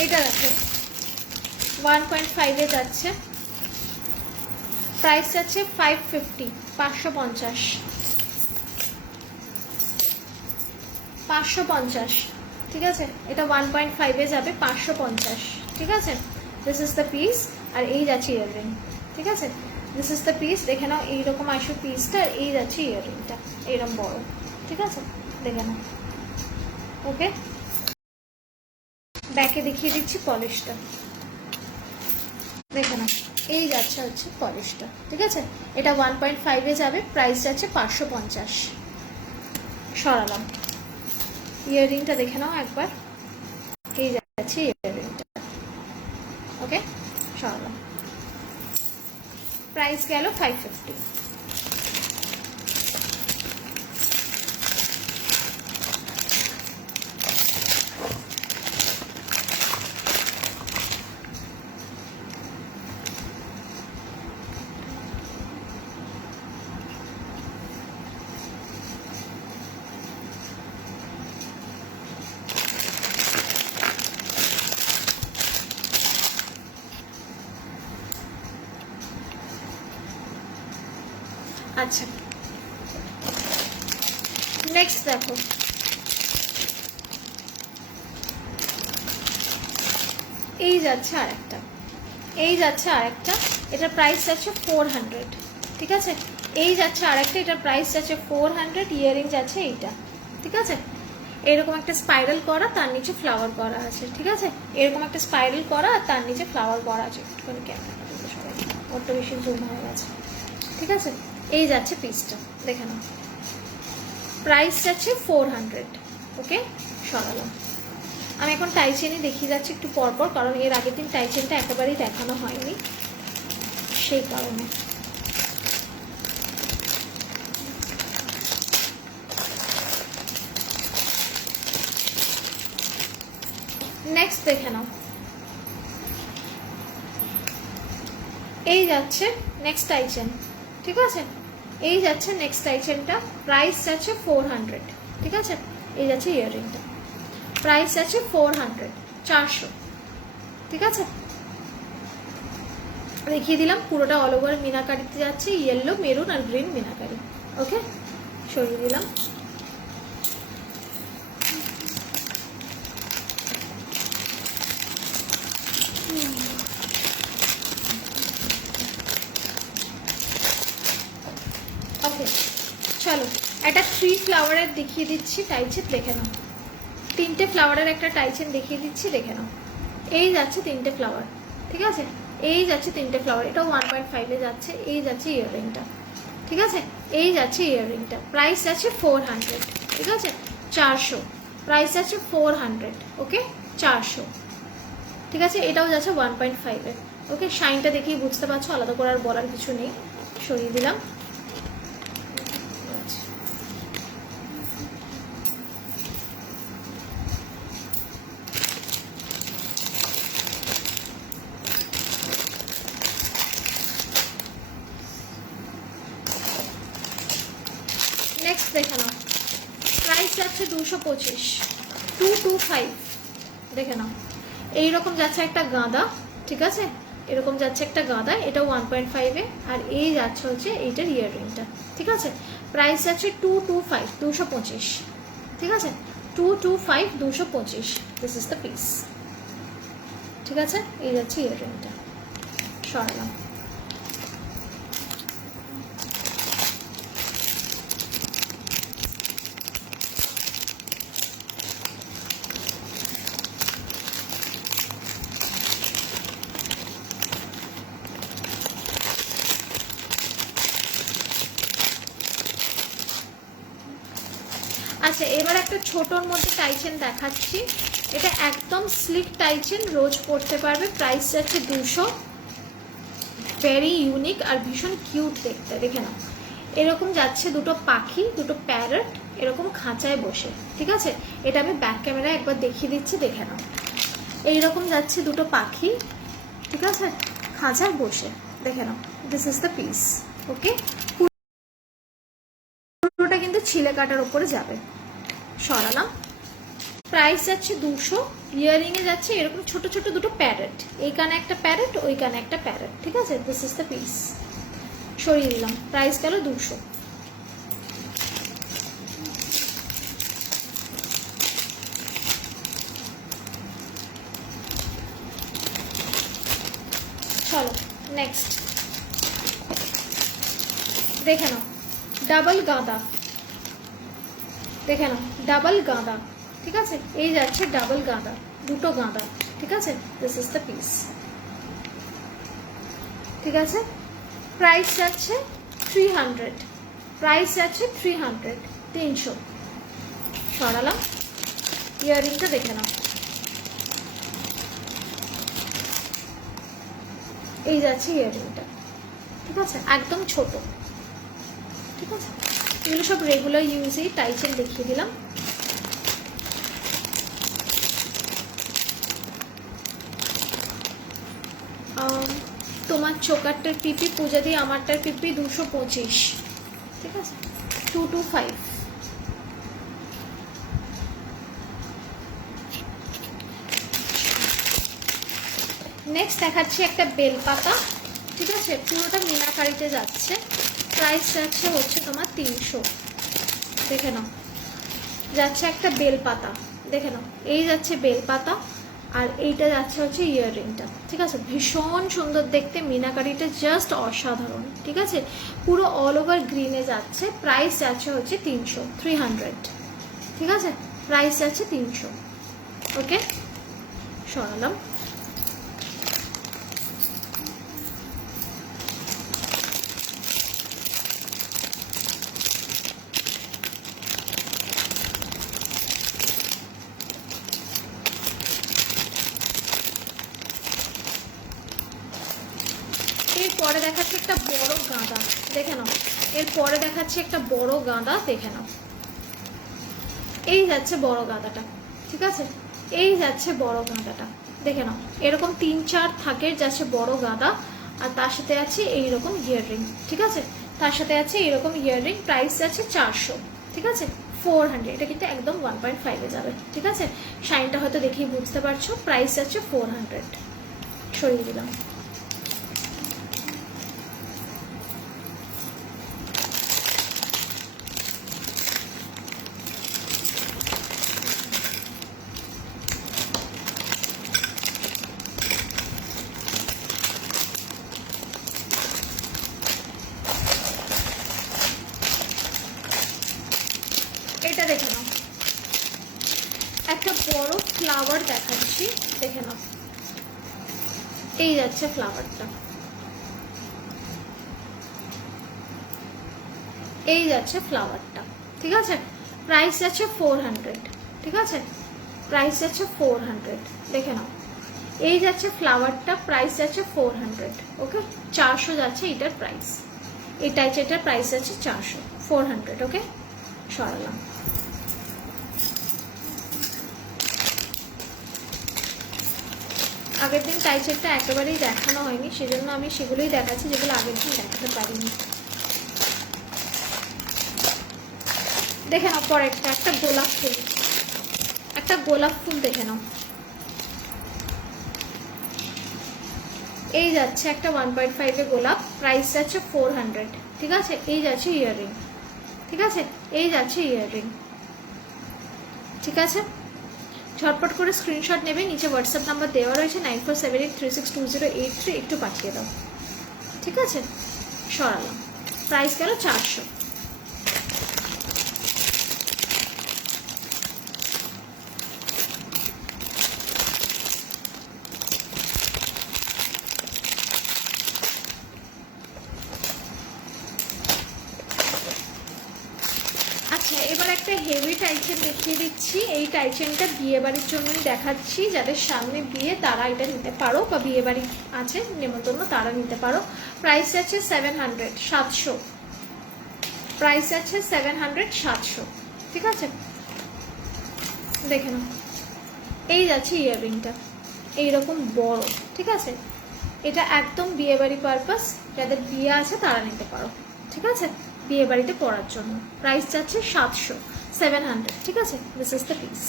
এটা আছে 1.5 যাচ্ছে, প্রাইস যাচ্ছে 550, 550, 550। ঠিক আছে, এটা 1.5 যাবে, 550। ঠিক আছে, দিস ইজ দ্য পিস, আর এই যাচ্ছে ইয়াররিং। ঠিক আছে, দিস ইজ দ্য পিস, দেখে নাও এইরকম আসবে পিসটা, আর এই যাচ্ছে ইয়াররিংটা এইরকম বড়। ঠিক আছে, দেখে নাও। ওকে, ব্যাকে দেখিয়ে দিচ্ছি পলিশটা, দেখে নাও, এই যাচ্ছে হচ্ছে পলিশটা। ঠিক আছে, এটা 1.5 যাবে, প্রাইস যাচ্ছে 550। সরালাম, ইয়াররিংটা দেখে নাও একবার, এই যাচ্ছে ইয়াররিংটা। ওকে, সরালাম, প্রাইস গেল 550। আচ্ছা, নেক্সট দেখো, এই যাচ্ছে আরেকটা, এই যাচ্ছে আরেকটা, এটার প্রাইস যাচ্ছে 400। ঠিক আছে, এই যাচ্ছে আরেকটা, এটার প্রাইস যাচ্ছে 400, ইয়ারিং যাচ্ছে এইটা। ঠিক আছে, এরকম একটা স্পাইরাল করা, তার নিচে ফ্লাওয়ার করা আছে। ঠিক আছে, এরকম একটা স্পাইরাল করা আর তার নিচে ফ্লাওয়ার করা আছে। একটুখানি ক্যামেরাটা দিতে সবাই, অত বেশি জুম হয়ে গেছে। ঠিক আছে, এই যাচ্ছে পিসটা, দেখে নাও, প্রাইস যাচ্ছে 400। ওকে, সরালাম। আমি এখন টাইচেনই দেখিয়ে যাচ্ছি একটু পরপর, কারণ এর আগের দিন টাইচেনটা একেবারেই দেখানো হয়নি, সেই কারণে। নেক্সট দেখে নাও, এই যাচ্ছে নেক্সট টাইচেন। ঠিক আছে, এই যাচ্ছে নেক্সট টাইচেনটা, প্রাইস যাচ্ছে 400। ঠিক আছে, এই যাচ্ছে ইয়াররিংটা, প্রাইস যাচ্ছে 400, 400। ঠিক আছে, দেখিয়ে দিলাম, পুরোটা অল ওভার মিনাকারিতে যাচ্ছে, ইয়েলো, মেরুন আর গ্রিন মিনাকারি। ওকে, সরিয়ে দিলাম। ওকে, চলো একটা 3 ফ্লাওয়ারের দেখিয়ে দিচ্ছি টাইচেন, দেখে নাও। 3টে ফ্লাওয়ারের একটা টাইচেন দেখিয়ে দিচ্ছি, দেখে নাও। এই যাচ্ছে 3টে ফ্লাওয়ার, ঠিক আছে, এই যাচ্ছে 3টে ফ্লাওয়ার, এটাও 1.5 যাচ্ছে। এই যাচ্ছে ইয়াররিংটা, ঠিক আছে, এই যাচ্ছে ইয়াররিংটা। প্রাইস আছে 400, ঠিক আছে, 400। প্রাইস আছে 400, ওকে, 400, ঠিক আছে। এটাও যাচ্ছে 1.5, ওকে। শাইনটা দেখেই বুঝতে পারছো, আলাদা করে আর বলার কিছু নেই। সরিয়ে দিলাম। নেক্সট দেখে নাও, প্রাইস যাচ্ছে 225, 225, দেখে নাও। এইরকম যাচ্ছে একটা গাঁদা, ঠিক আছে, এরকম যাচ্ছে একটা গাঁদা, এটাও 1.5, আর এই যাচ্ছে হচ্ছে এইটার ইয়াররিংটা, ঠিক আছে। প্রাইস যাচ্ছে 225, 225, ঠিক আছে, 225, 225। দিস ইজ দ্য পিস, ঠিক আছে। এই যাচ্ছে ইয়াররিংটা, সরালাম। আচ্ছা, এবার একটা ছোটোর মধ্যে টাইচেন দেখাচ্ছি। এটা একদম স্লিক টাইচেন, রোজ পরতে পারবে। প্রাইস যাচ্ছে 200, ভেরি ইউনিক আর ভীষণ কিউট দেখতে, দেখে নাও। এরকম যাচ্ছে দুটো পাখি, দুটো প্যারট এরকম খাঁচায় বসে, ঠিক আছে। এটা আমি ব্যাক ক্যামেরায় একবার দেখিয়ে দিচ্ছি, দেখে নাও। এইরকম যাচ্ছে দুটো পাখি, ঠিক আছে, খাঁচায় বসে, দেখে নাও। দিস ইজ দ্য পিস, ওকে। পুরোটা কিন্তু ছিলে কাটার উপরে যাবে, সরালাম। প্রাইস যাচ্ছে 200, ইয়াররিংয়ে যাচ্ছে এরকম ছোট ছোট দুটো প্যারেট, এই কানে একটা প্যারেট, ওই কানে একটা প্যারেট, ঠিক আছে। দিস ইজ দ্য পিস, সরিয়ে দিলাম। প্রাইস গেল 200। চলো নেক্সট দেখে নাও, ডাবল গাঁদা, দেখে নাও, ডাবল গাঁদা, ঠিক আছে। এই যাচ্ছে ডাবল গাঁদা, দুটো গাঁদা, ঠিক আছে। দিস ইজ দ্য পিস, ঠিক আছে। প্রাইস যাচ্ছে 300, প্রাইস যাচ্ছে 300, 300। সরালাম। ইয়াররিংটা দেখে নাও, এই যাচ্ছে ইয়াররিংটা, ঠিক আছে, একদম ছোট, ঠিক আছে। এগুলো সব রেগুলার ইউজেই টাইচেন দেখিয়ে দিলাম। তোমার চোকারটার পিপি পূজা দিয়ে আমারটার পিপি 225, ঠিক আছে, 225। নেক্সট দেখাচ্ছি একটা বেলপাতা, ঠিক আছে, পুরোটা মিনাকারিতে যাচ্ছে। প্রাইস যাচ্ছে হচ্ছে তোমার 300, দেখে নাও। যাচ্ছে একটা বেলপাতা, দেখে নাও, এই যাচ্ছে বেলপাতা, আর এইটা যাচ্ছে হচ্ছে ইয়াররিংটা, ঠিক আছে। ভীষণ সুন্দর দেখতে, মিনাকারিটা জাস্ট অসাধারণ, ঠিক আছে। পুরো অল ওভার গ্রিনে যাচ্ছে। প্রাইস যাচ্ছে হচ্ছে 300, 300, ঠিক আছে। প্রাইস যাচ্ছে 300, ওকে। সরালাম। এরপরে দেখাচ্ছে একটা বড় গাঁদা, দেখে নাও। এরপরে দেখাচ্ছে একটা বড় গাঁদা, দেখে নাও। এই যাচ্ছে বড় গাঁদাটা, ঠিক আছে, এই যাচ্ছে বড় গাঁদাটা, দেখে নাও। এরকম 3-4 থাকের যাচ্ছে বড় গাঁদা, আর তার সাথে আছে এইরকম ইয়াররিং, ঠিক আছে, তার সাথে আছে এইরকম ইয়াররিং। প্রাইস যাচ্ছে 400, ঠিক আছে, 400। এটা কিন্তু একদম 1.5 যাবে, ঠিক আছে। শাইনটা হয়তো দেখেই বুঝতে পারছো। প্রাইস যাচ্ছে 400, সরিয়ে দিলাম। এটা দেখে নাও, একটা বড় ফ্লাওয়ার দেখাচ্ছি, দেখে নাও। এই যাচ্ছে ফ্লাওয়ারটা, এই যাচ্ছে ফ্লাওয়ারটা, ঠিক আছে। প্রাইস যাচ্ছে 400, ঠিক আছে, প্রাইস যাচ্ছে 400, দেখে নাও। এই যাচ্ছে ফ্লাওয়ারটা, প্রাইস যাচ্ছে 400, ওকে। 400 যাচ্ছে এটার প্রাইস, এটা হচ্ছে এটার প্রাইস যাচ্ছে 400, 400, ওকে। সরালাম। আগের দিন টাইচেরটা একেবারেই দেখানো হয়নি, সেজন্য আমি সেগুলোই দেখাচ্ছি যেগুলো আগের দিন দেখাতে পারিনি। দেখে নাও পরেরটা, একটা গোলাপ ফুল, একটা গোলাপ ফুল দেখে নাও। এই যাচ্ছে একটা 1.5 এ গোলাপ, প্রাইস যাচ্ছে 400, ঠিক আছে। এই যাচ্ছে ইয়াররিং, ঠিক আছে, এই যাচ্ছে ইয়াররিং, ঠিক আছে। ঝটপট করে স্ক্রিনশট নেবে, নিচে হোয়াটসঅ্যাপ নাম্বার দেওয়া রয়েছে 9478362083, একটু পাঠিয়ে দাও, ঠিক আছে। সরালাম, প্রাইস গেল 400। আচ্ছা, এবার একটা হেভি টাইচেন দেখিয়ে দিচ্ছি। এই টাইচেনটা বিয়ে বাড়ির জন্যই দেখাচ্ছি, যাদের সামনে বিয়ে তারা এটা নিতে পারো, বা বিয়ে বাড়ি আছে নেমন্তন্ন তারা নিতে পারো। প্রাইস আছে 700, 700, প্রাইস আছে 700, 700, ঠিক আছে। দেখে নাও, এই যাচ্ছে ইয়াররিংটা, এইরকম বড়, ঠিক আছে। এটা একদম বিয়ে বাড়ি পারপাস, যাদের বিয়ে আছে তারা নিতে পারো, ঠিক আছে, বিয়ে বাড়িতে পরার জন্য। প্রাইস যাচ্ছে 700, 700, ঠিক আছে। This is the piece.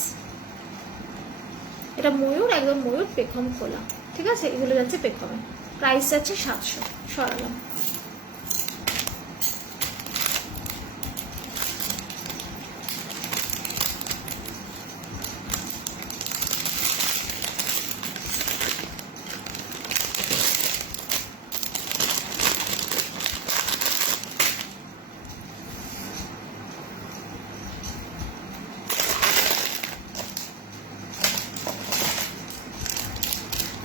এটা ময়ূর, একদম ময়ূর পেখম খোলা, ঠিক আছে, এগুলো যাচ্ছে পেখমে। প্রাইস যাচ্ছে 700। সরালাম।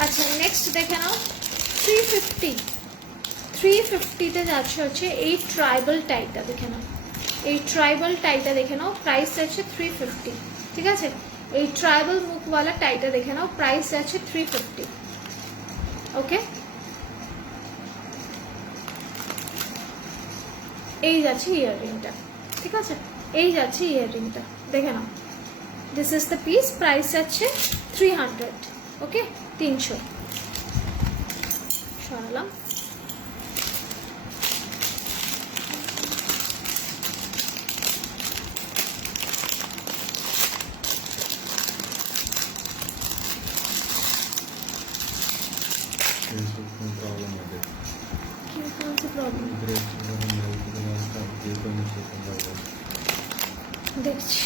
আচ্ছা, নেক্সট দেখে নাও 350, 350-তে যাচ্ছে হচ্ছে এই ট্রাইবাল টাইটা, দেখে নাও, এই ট্রাইবাল টাইটা দেখে নাও। প্রাইস যাচ্ছে 350, ঠিক আছে। এই ট্রাইবাল মুখওয়ালা টাইটা দেখে নাও, প্রাইস যাচ্ছে 350, ওকে। এই যাচ্ছে ইয়াররিংটা, ঠিক আছে, এই যাচ্ছে ইয়াররিংটা, দেখে নাও। This is the piece, price যাচ্ছে 300, ওকে, 300। সরালাম। দেখছি।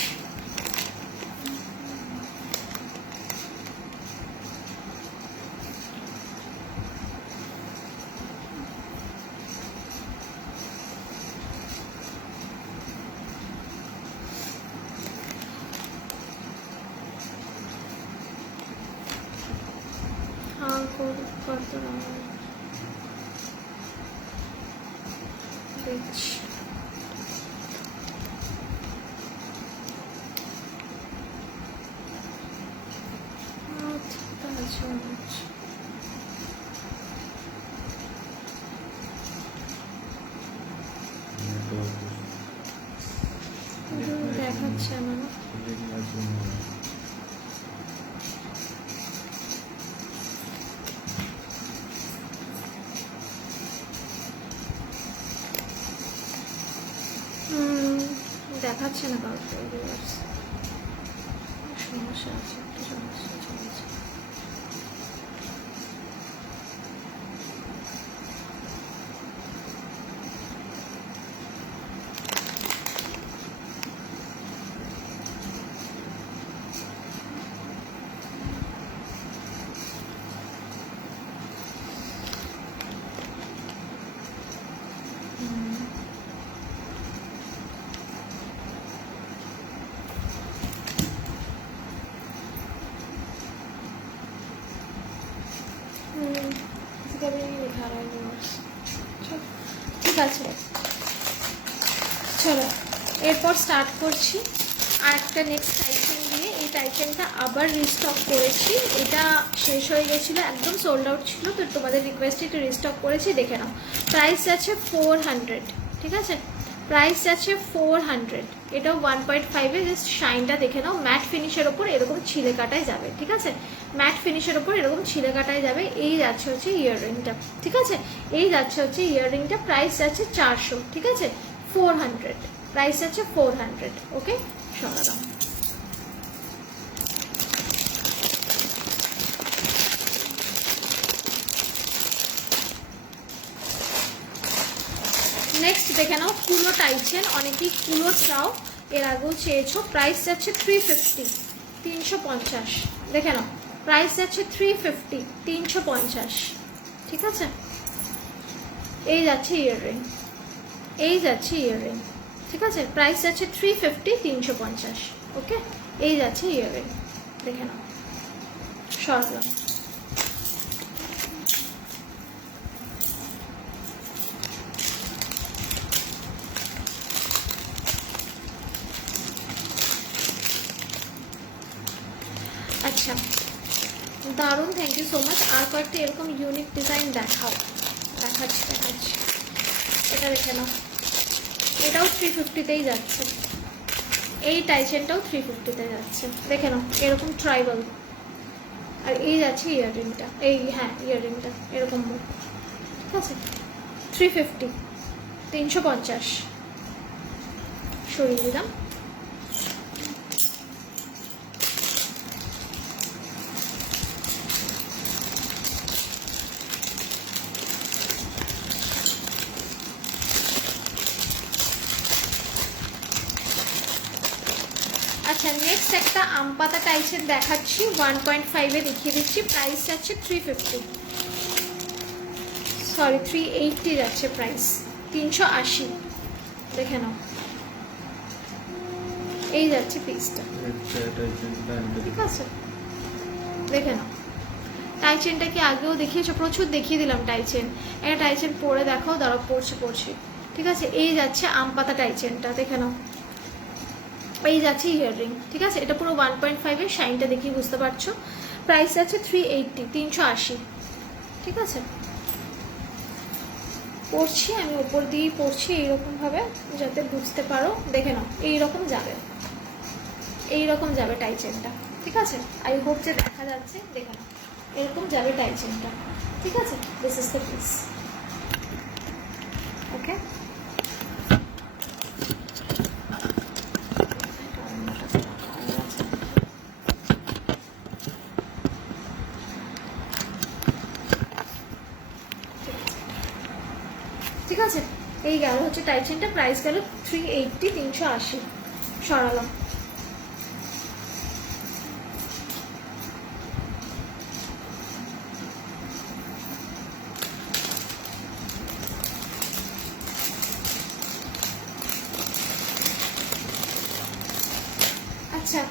हाँ कर तो रहा हूँ, দেখছি। আচ্ছা, আছে দেখাচ্ছে আমার। দেখাচ্ছে না কাউকে, সমস্যা আছে, একটা সমস্যা চলছে। ঠিক আছে, চলো এরপর স্টার্ট করছি আর একটা নেক্সট টাইটেন দিয়ে। এই টাইটেনটা আবার রিস্টক করেছি, এটা শেষ হয়ে গেছিলো, একদম সোল্ড আউট ছিল, তো তোমাদের রিকোয়েস্টে একটু রিস্টক করেছি, দেখে নাও। প্রাইস আছে 400, ঠিক আছে, প্রাইস আছে 400। এটাও 1.5-এ, জাস্ট শাইনটা দেখে নাও। ম্যাট ফিনিশের ওপর এরকম ছিলে কাটায় যাবে, ঠিক আছে, ম্যাট ফিনিশের ওপর এরকম ছিলে কাটায় যাবে। এই যাচ্ছে হচ্ছে ইয়াররিংটা, ঠিক আছে, এই যাচ্ছে হচ্ছে ইয়াররিংটা। প্রাইস আছে 400, ঠিক আছে, 400, প্রাইস আছে 400। ওকে, সরালাম। নেক্সট দেখে নাও কুলো টাইচেন, অনেকেই কুলো চাও, এর আগেও চেয়েছো। প্রাইস যাচ্ছে 350, 350, দেখে নাও, প্রাইস যাচ্ছে 350, 350, ঠিক আছে। এই যাচ্ছে ইয়াররিং, এই যাচ্ছে ইয়াররিং, ঠিক আছে, প্রাইস যাচ্ছে 350, 350। ওকে, এই যাচ্ছে ইয়াররিং, দেখে নাও, সরালাম। আচ্ছা, দারুণ, থ্যাংক ইউ সো মাচ। আর কয়েকটা এরকম ইউনিক ডিজাইন দেখাও। দেখাচ্ছি দেখাচ্ছি, এটা দেখে নাও, এটাও 350-তেই যাচ্ছে। এই টাইচেনটাও 350-তে যাচ্ছে, দেখে নাও, এরকম ট্রাইবাল। আর এই যাচ্ছে ইয়াররিংটা, এই হ্যাঁ ইয়াররিংটা এরকম, ঠিক আছে, 350, 350 সরিয়ে দিলাম। আচ্ছা, নেক্সট একটা আম পাতা টাইচেন দেখাচ্ছি, 1.5-এ দেখিয়ে দিচ্ছি। প্রাইস যাচ্ছে 350, সরি 380 যাচ্ছে প্রাইস, 380, দেখে নাও, এই যাচ্ছে পিসটা, ঠিক আছে, দেখে নাও। টাইচেনটা কি আগেও দেখিয়েছো? প্রচুর দেখিয়ে দিলাম টাইচেন। একটা টাইচেন পরে দেখো, দাঁড়াও পড়ছি, ঠিক আছে। এই যাচ্ছে আম পাতা টাইচেনটা, দেখে নাও, এই যাচ্ছে ইয়াররিং, ঠিক আছে। এটা পুরো 1.5-এর, শাইনটা দেখিয়ে বুঝতে পারছো। প্রাইস আছে 380, 380, ঠিক আছে। পড়ছি আমি, ওপর দিয়েই পড়ছি এইরকমভাবে, যাতে বুঝতে পারো, দেখে নাও, এইরকম যাবে, এইরকম যাবে টাইচেনটা, ঠিক আছে। আই হোপ যে দেখা যাচ্ছে, দেখে নাও, এরকম যাবে টাইচেনটা, ঠিক আছে। দিস ইজ দ্য পিস, ওকে। ঠিক আছে, এই গেল হচ্ছে টাইচেনটা। প্রাইস গেল 380, 380, সরালাম। আচ্ছা,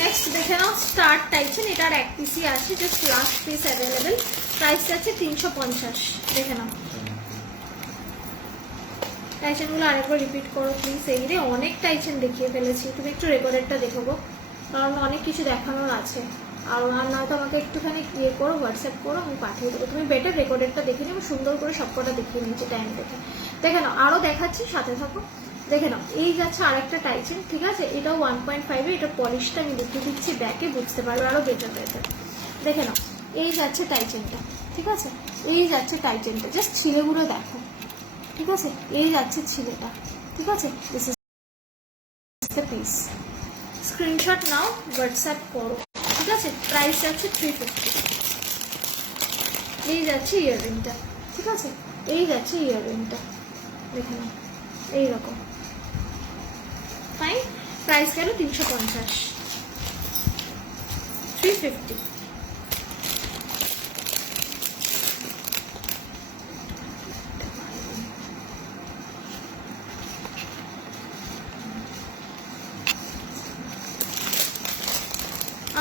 নেক্সট দেখে নাও স্টার্ট টাইচেন, এটা আর এক পিসই আছে, just last piece available. Price আছে 350, দেখে নাও। টাইচেনগুলো আরেকবার রিপিট করো প্লিজ। এই রে অনেক টাইচেন দেখিয়ে ফেলেছি, তুমি একটু রেকর্ডেরটা দেখাবো, কারণ অনেক কিছু দেখানোর আছে। আর নয়তো আমাকে একটুখানি ইয়ে করো, হোয়াটসঅ্যাপ করো, আমি পাঠিয়ে দেবো। তুমি বেটার রেকর্ডেরটা দেখে নিও, সুন্দর করে সবকটা দেখিয়ে নিচ্ছি টাইম দেখে। দেখে নাও, আরও দেখাচ্ছি, সাথে থাকো। দেখে নাও, এই যাচ্ছে আর একটা টাইচেন, ঠিক আছে। এটাও 1.5-এ, এটা পলিশটা আমি দেখিয়ে দিচ্ছি, ব্যাকে বুঝতে পারবে আরও বেটার। দেখে নাও, এই যাচ্ছে টাইচেনটা, ঠিক আছে, এই যাচ্ছে টাইচেনটা, জাস্ট ছিলেগুলো দেখো, ঠিক আছে, এই যাচ্ছে ছিলেটা, ঠিক আছে। This is the piece. Screenshot now, WhatsApp করো, ঠিক আছে। প্রাইস যাচ্ছে 350, এই যাচ্ছে ইয়াররিংটা, ঠিক আছে, এই যাচ্ছে ইয়াররিংটা, দেখে নাও, এইরকম ফাইন। প্রাইস গেল 350, 350।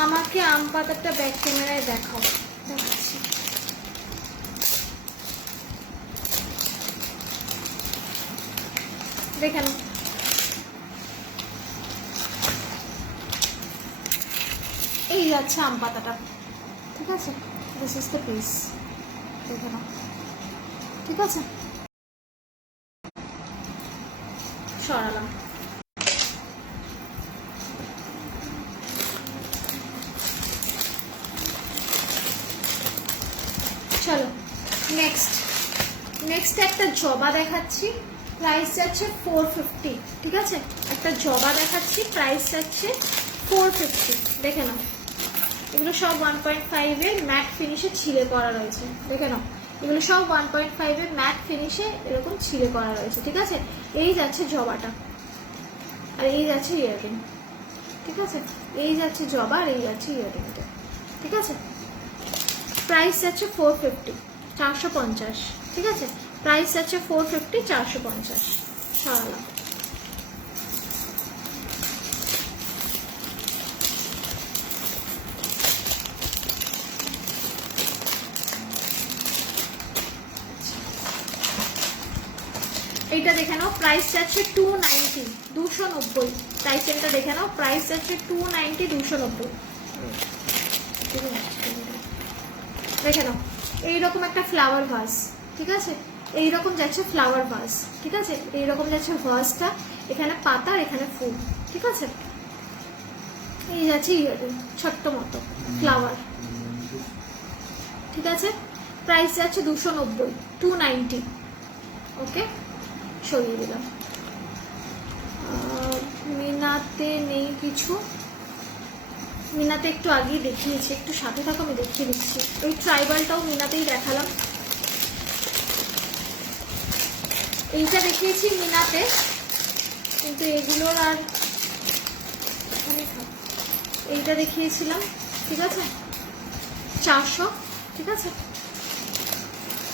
আমাকে আম পাতাটা ব্যাক ক্যামেরায় দেখাও, দেখাচ্ছি। দেখে নাও, এই যাচ্ছে আম পাতাটা, ঠিক আছে? দিস ইজ দ্য পিস, দেখে নাও, ঠিক আছে? সরালাম। চলো নেক্সট একটা জবা দেখাচ্ছি, প্রাইস যাচ্ছে 450, ঠিক আছে? একটা জবা দেখাচ্ছি, প্রাইস যাচ্ছে 450, দেখে নাও। এগুলো সব 1.5 এর ম্যাট ফিনিশে ছিলে করা রয়েছে, দেখে নাও। এগুলো সব 1.5 এর ম্যাট ফিনিশে এরকম ছিলে করা রয়েছে, ঠিক আছে? এই যাচ্ছে জবাটা, আর এই যাচ্ছে ইয়াররিং, ঠিক আছে? এই যাচ্ছে জবা আর এই যাচ্ছে ইয়াররিংটা, ঠিক আছে? প্রাইস যাচ্ছে 450, 450, ঠিক আছে? প্রাইস যাচ্ছে 450, 450। সরালাম। এইটা দেখে নাও, প্রাইস যাচ্ছে 290, 290। প্রাইস এটা দেখে নাও, প্রাইস যাচ্ছে 290, 290। দেখে নাও, এইরকম একটা ফ্লাওয়ার ভাস, ঠিক আছে? এইরকম যাচ্ছে ফ্লাওয়ার ভাস, ঠিক আছে? এইরকম যাচ্ছে ভাসটা, এখানে পাতা, এখানে ফুল, ঠিক আছে? এই যাচ্ছে ইয়ারিং, ছোট্ট মতো ফ্লাওয়ার, ঠিক আছে? প্রাইস যাচ্ছে 290, 290। ওকে, সরিয়ে দিলাম। মিনাতে নেই কিছু, মিনাতে একটু আগেই দেখিয়েছি, একটু সাথে থাকো, আমি দেখিয়ে দিচ্ছি। ওই ট্রাইবালটাও মিনাতেই দেখালাম, এইটা দেখিয়েছি মিনাতে, কিন্তু এগুলোর আর এইটা দেখিয়েছিলাম, ঠিক আছে? 400, ঠিক আছে?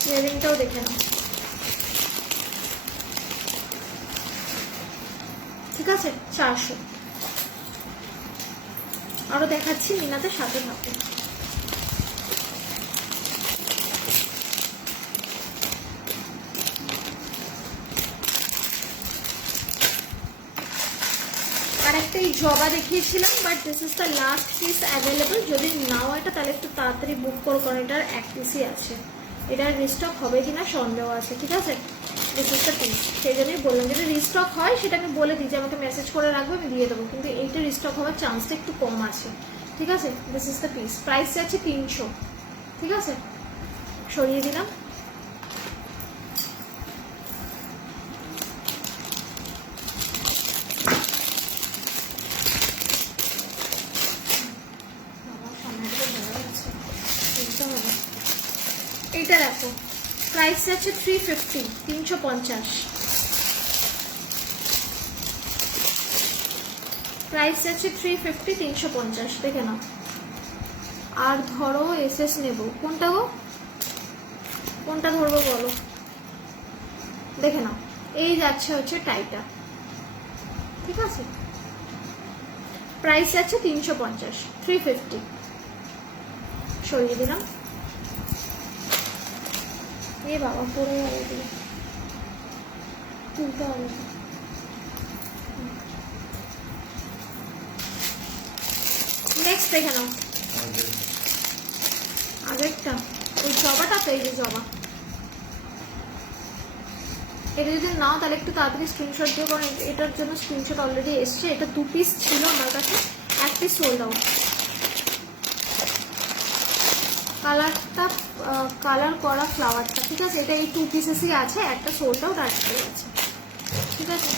ইয়ারিংটাও দেখে নাও, ঠিক আছে? 400। আরো দেখাচ্ছি মিনাতে, সাথে থাকো। আর একটা এই জবা দেখিয়েছিলাম, but this is the last piece available. যদি নাও এটা, তাহলে একটু তাড়াতাড়ি বুক করো, কারণ এটার এক পিসই আছে। এটার রিস্টক হবে কিনা সন্দেহ আছে, ঠিক আছে? দিস ইজ দ্য পিস, সেই জন্যই বললাম, যদি রিস্টক হয় সেটা আমি বলে দিই, যে আমাকে মেসেজ করে রাখবো, আমি দিয়ে দেবো। কিন্তু এইটা রিস্টক হওয়ার চান্সটা একটু কম আছে, ঠিক আছে? This is the piece, price আছে 300, ঠিক আছে? সরিয়ে দিলাম। এইটা দেখো, প্রাইস আছে 350, 350। প্রাইস আছে 350, 350, দেখে নাও। আর ধরো এসএস নেব, কোনটা গো, কোনটা ধরবো বলো? দেখে নাও, এই যাচ্ছে হচ্ছে টাইটা, ঠিক আছে? প্রাইস আছে 350, 350। সরিয়ে দিলাম। এ বাবা, পড়ে যাবে, তুলতে হবে। নেক্সট দেখে নাও, আগেরটা ওই জবাটা, তো এই যে জবা, এটা যদি নাও তাহলে একটু তাড়াতাড়ি স্ক্রিনশট দিও, কারণ এটার জন্য স্ক্রিনশট অলরেডি এসছে। এটা 2 পিস ছিল আমার কাছে, 1 পিস সোল্ড আউট। কালারটা, কালার করা ফ্লাওয়ারটা, ঠিক আছে? এটা এই 2 পিসেসই আছে, একটা সোল্ড আউট আর একটা আছে, ঠিক আছে?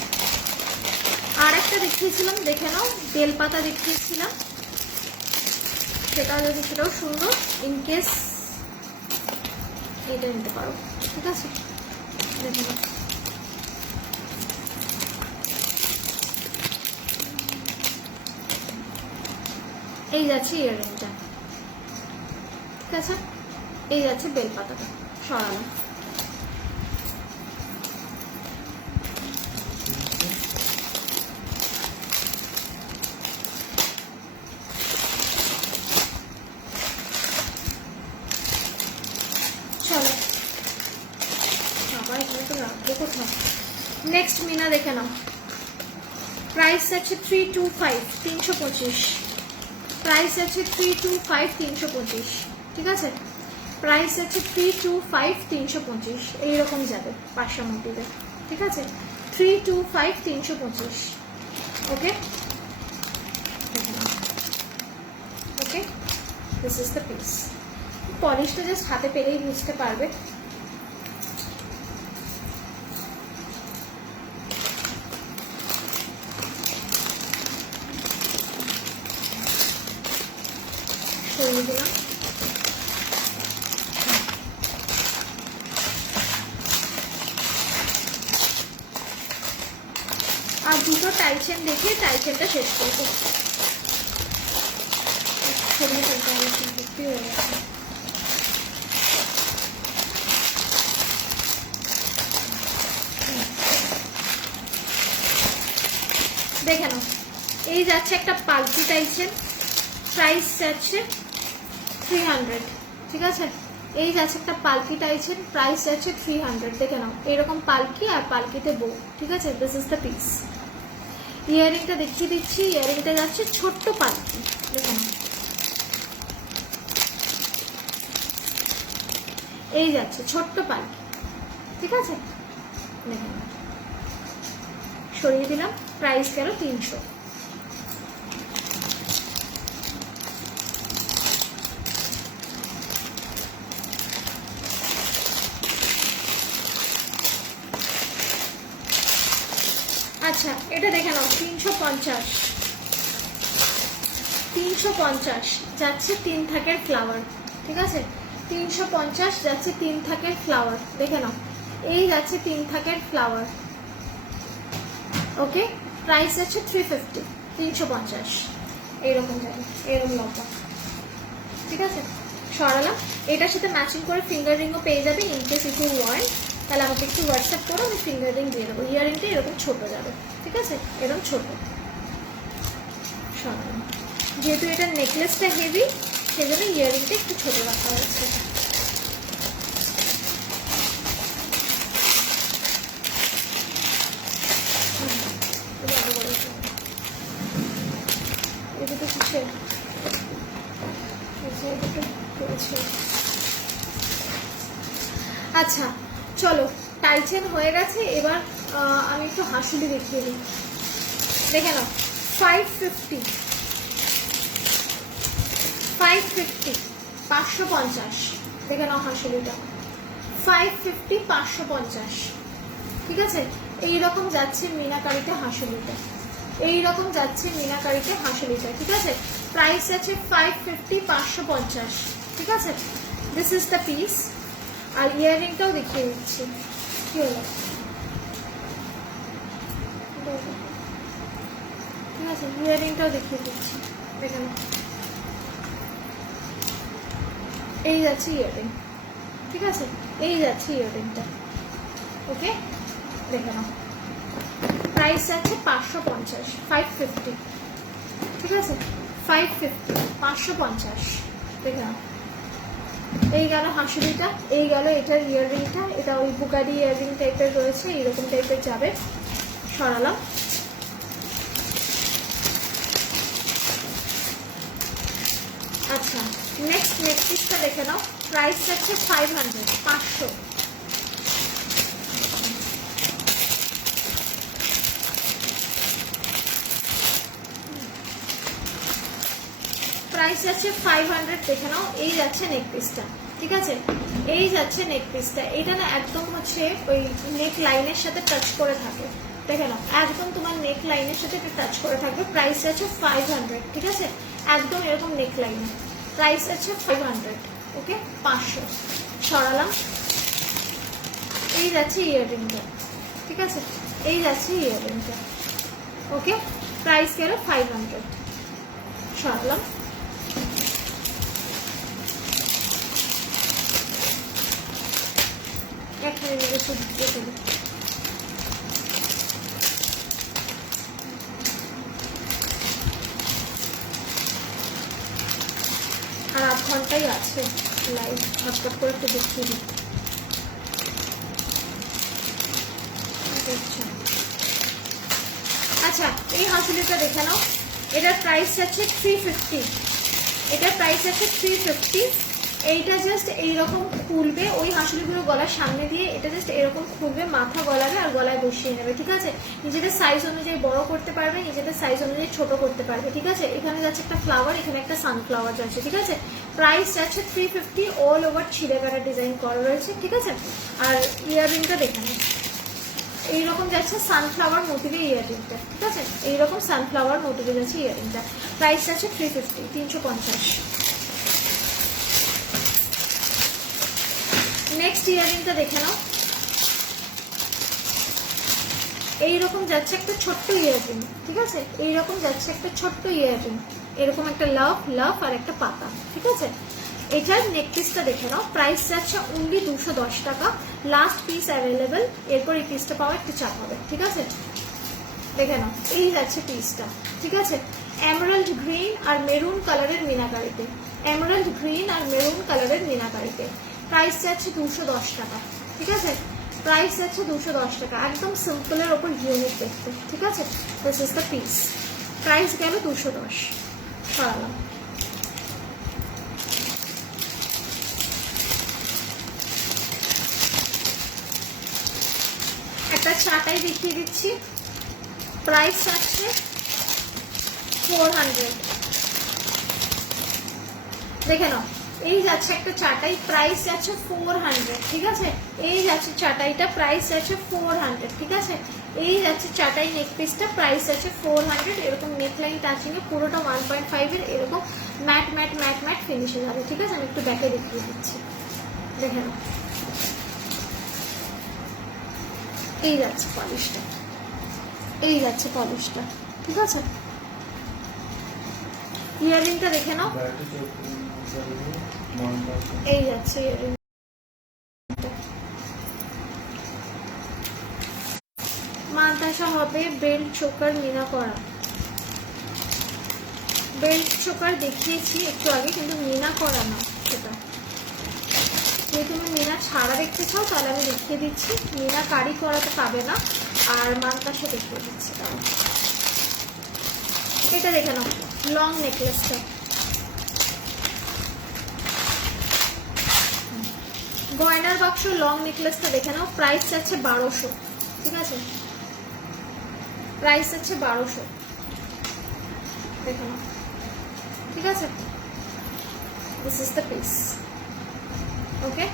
আর একটা দেখিয়েছিলাম, দেখে নাও, বেলপাতা দেখিয়েছিলাম, সেটাও সুন্দর। ইনকেস এটা নিতে পারো, ঠিক আছে? দেখে নাও, এই যাচ্ছে ইয়াররিংটা, ঠিক আছে? এই যাচ্ছে বেলপাতাটা, সরালাম। নেক্সট মিনা দেখে নাও, প্রাইস আছে 325, 325, প্রাইস আছে 325, 325, ঠিক আছে, প্রাইস আছে 325, 325, এইরকম যাবে 500 মোটিভে, ঠিক আছে, 325, 325, okay okay, this is the piece. পলিশটা জাস্ট হাতে পেলেই বুঝতে পারবে। সরিয়ে দিলাম। আর দুটো টাইচেন দেখিয়ে টাইচেনটা শেষ করবো। সরিয়ে ফেলতে হবে, ভর্তি হয়ে গেছে। দেখে নাও, এই যাচ্ছে একটা পাল্টি টাইচেন, প্রাইস যাচ্ছে 300, ঠিক আছে, এই যাচ্ছে একটা পালকি টাইচেন, প্রাইস যাচ্ছে 300, দেখে নাও, এরকম পালকি আর পালকিতে বউ, ঠিক আছে, দিস ইজ দ্য পিস। ইয়ারিংটা দেখিয়ে দিচ্ছি, ইয়ারিংটা যাচ্ছে ছোট্ট পালকি, দেখে নাও, এই যাচ্ছে ছোট্ট পালকি, ঠিক আছে, দেখে নাও, সরিয়ে দিলাম, প্রাইস গেল 300। আচ্ছা, এটা দেখে নাও, 350, 350 যাচ্ছে 3 থাকের ফ্লাওয়ার, ঠিক আছে, 350 যাচ্ছে 3 থাকের ফ্লাওয়ার, দেখে নাও, এই যাচ্ছে 3 থাকের ফ্লাওয়ার, ওকে, প্রাইস আছে 350, 350, এইরকম যাবে, এরকম লম্বা, ঠিক আছে, সরালাম। এটার সাথে ম্যাচিং করে ফিঙ্গার রিংও পেয়ে যাবে, ইনকেস ইফ ইউ ওয়ান্ট, তাহলে আমাকে একটু হোয়াটসঅ্যাপ করো, আমি ফিঙ্গার রিং দিয়ে দেবো। ইয়ারিংটা এরকম ছোট যাবে, ঠিক আছে, এরকম ছোট, সরালাম। যেহেতু এটা নেকলেসটা হেভি, সেই জন্য ইয়ারিংটা একটু ছোট রাখা হয়েছে। এটা তো কিসের, আচ্ছা চলো, টাইচেন হয়ে গেছে, এবার আমি একটু হাসুলি দেখিয়ে দিই, দেখে নাও, 550, 550, 550, দেখে নাও হাসুলিটা, 550, 550, ঠিক আছে, এইরকম যাচ্ছে মিনাকারিতে হাসুলিটা, এইরকম যাচ্ছে মিনাকারিতে হাসুলিটা, ঠিক আছে, প্রাইস আছে 550, 550, ঠিক আছে, দিস ইজ দ্য পিস। আর ইয়ারিংটাও দেখিয়ে দিচ্ছি, কি হলো, ঠিক আছে, ইয়ারিংটাও দেখিয়ে দিচ্ছি, দেখে নাও, এই যাচ্ছে ইয়ারিং, ঠিক আছে, এই যাচ্ছে ইয়ারিংটা, ওকে, দেখে নাও, প্রাইস আছে 550, 550, ঠিক আছে, 550, 550, দেখে নাও, এই গেল হাসুলিটা, এই গেল এটার ইয়াররিংটা, এটা ওই বুগারি ইয়াররিং টাইপের রয়েছে, এইরকম টাইপের যাবে, সরালাম। আচ্ছা, নেক্সট নেকপিসটা দেখে নাও, প্রাইস আছে 500, 500, প্রাইস আছে 500, দেখে নাও, এই যাচ্ছে নেক পিসটা, ঠিক আছে, এই যাচ্ছে নেক পিসটা, এটা না একদম হচ্ছে ওই নেক লাইনের সাথে টাচ করে থাকে, দেখে নাও, একদম তোমার নেক লাইনের সাথে টাচ করে থাকবে, প্রাইস আছে 500, ঠিক আছে, একদম এরকম নেক লাইনে, প্রাইস আছে 500, ওকে, 500, সরালাম। এই যাচ্ছে ইয়াররিংটা, ঠিক আছে, এই যাচ্ছে ইয়াররিংটা, ওকে, প্রাইস গেল 500, সরালাম। এখানে একটু দেখে দিই, আর 8 ঘন্টাই আছে লাইভ, ঝটপট করে একটু দেখিয়ে দিই, দেখছেন। আচ্ছা এই হাসুলিটা দেখে নাও, এটার প্রাইস আছে 350, এটার প্রাইস আছে 350। এইটা জাস্ট এইরকম খুলবে, ওই হাঁসুলিগুলো গলার সামনে দিয়ে এটা জাস্ট এরকম খুলবে, মাথা গলাবে আর গলায় বসিয়ে নেবে, ঠিক আছে। নিজেদের সাইজ অনুযায়ী বড় করতে পারবে, নিজেদের সাইজ অনুযায়ী ছোট করতে পারবে, ঠিক আছে। এখানে যাচ্ছে একটা ফ্লাওয়ার, এখানে একটা সানফ্লাওয়ার যাচ্ছে, ঠিক আছে। প্রাইস যাচ্ছে 350, অল ওভার ছিঁড়ে বেড়া ডিজাইন করা রয়েছে, ঠিক আছে। আর ইয়াররিংটা দেখে নিন, এইরকম যাচ্ছে সানফ্লাওয়ার মোটিভে ইয়াররিংটা, ঠিক আছে। এইরকম সানফ্লাওয়ার মোটিভে যাচ্ছে ইয়াররিংটা, প্রাইস আছে 350, 350। নেক্সট ইয়াররিংটা দেখে নাও, এইরকম যাচ্ছে একটা ছোট্ট ইয়াররিং, ঠিক আছে। এইরকম যাচ্ছে একটা ছোট্ট ইয়াররিং, এরকম একটা লাভ লাভ আর একটা পাতা, ঠিক আছে। এটার নেক পিসটা দেখে নাও, প্রাইস যাচ্ছে অনলি 210 টাকা, লাস্ট পিস অ্যাভেলেবেল, এরপর এই পিসটা পাওয়া একটু চাপ হবে, ঠিক আছে। দেখে নাও, এই যাচ্ছে পিসটা, ঠিক আছে। এমারাল্ড গ্রিন আর মেরুন কালারের মিনাকারিতে, এমারাল্ড গ্রিন আর মেরুন কালারের মিনাকারিতে, প্রাইস যাচ্ছে 210 টাকা, ঠিক আছে। প্রাইস যাচ্ছে 210 টাকা, একদম সিম্পলের ওপর ইউনিক দেখতে, ঠিক আছে। This is the piece, price গেল 210, সরালাম। একটা চাটাই দেখিয়ে দিচ্ছি, প্রাইস আছে 400, দেখে নাও। এই যাচ্ছে একটা চাটাই, প্রাইস যাচ্ছে 400, ঠিক আছে। এই যাচ্ছে চাটাইটা, প্রাইস যাচ্ছে 400, ঠিক আছে। এই যাচ্ছে চাটাই নেক পিসটা, প্রাইস আছে 400। এরকম নেকলাইন টাচিং এ পুরোটা 1.5 এর এরকম ম্যাট ম্যাট ম্যাট ম্যাট ফিনিশে যাবে, ঠিক আছে। আমি একটু ব্যাকে দেখিয়ে দিচ্ছি, দেখে নাও। এই যাচ্ছে পলিশটা, এই যাচ্ছে পলিশটা, ঠিক আছে। ইয়াররিংটা দেখে নাও, এই যাচ্ছে ইয়াররিং, মানতাসা হবে বেল্ট চোকার মিনা করা, বেল্ট চোকার দেখিয়েছি একটু আগে, কিন্তু মিনা করা না সেটা। যদি তুমি মিনা ছাড়া দেখতে চাও তাহলে আমি দেখিয়ে দিচ্ছি, মিনা কারি করাতে পাবে না, আর মানতাসা দেখিয়ে দিচ্ছি। এটা দেখে নাও, লং নেকলেসটা, গয়নার বাক্স লং নেকলেসটা দেখে নাও, প্রাইস আছে 1200, ঠিক আছে। প্রাইস আছে 1200, দেখে নাও, ঠিক আছে। This is the piece, okay.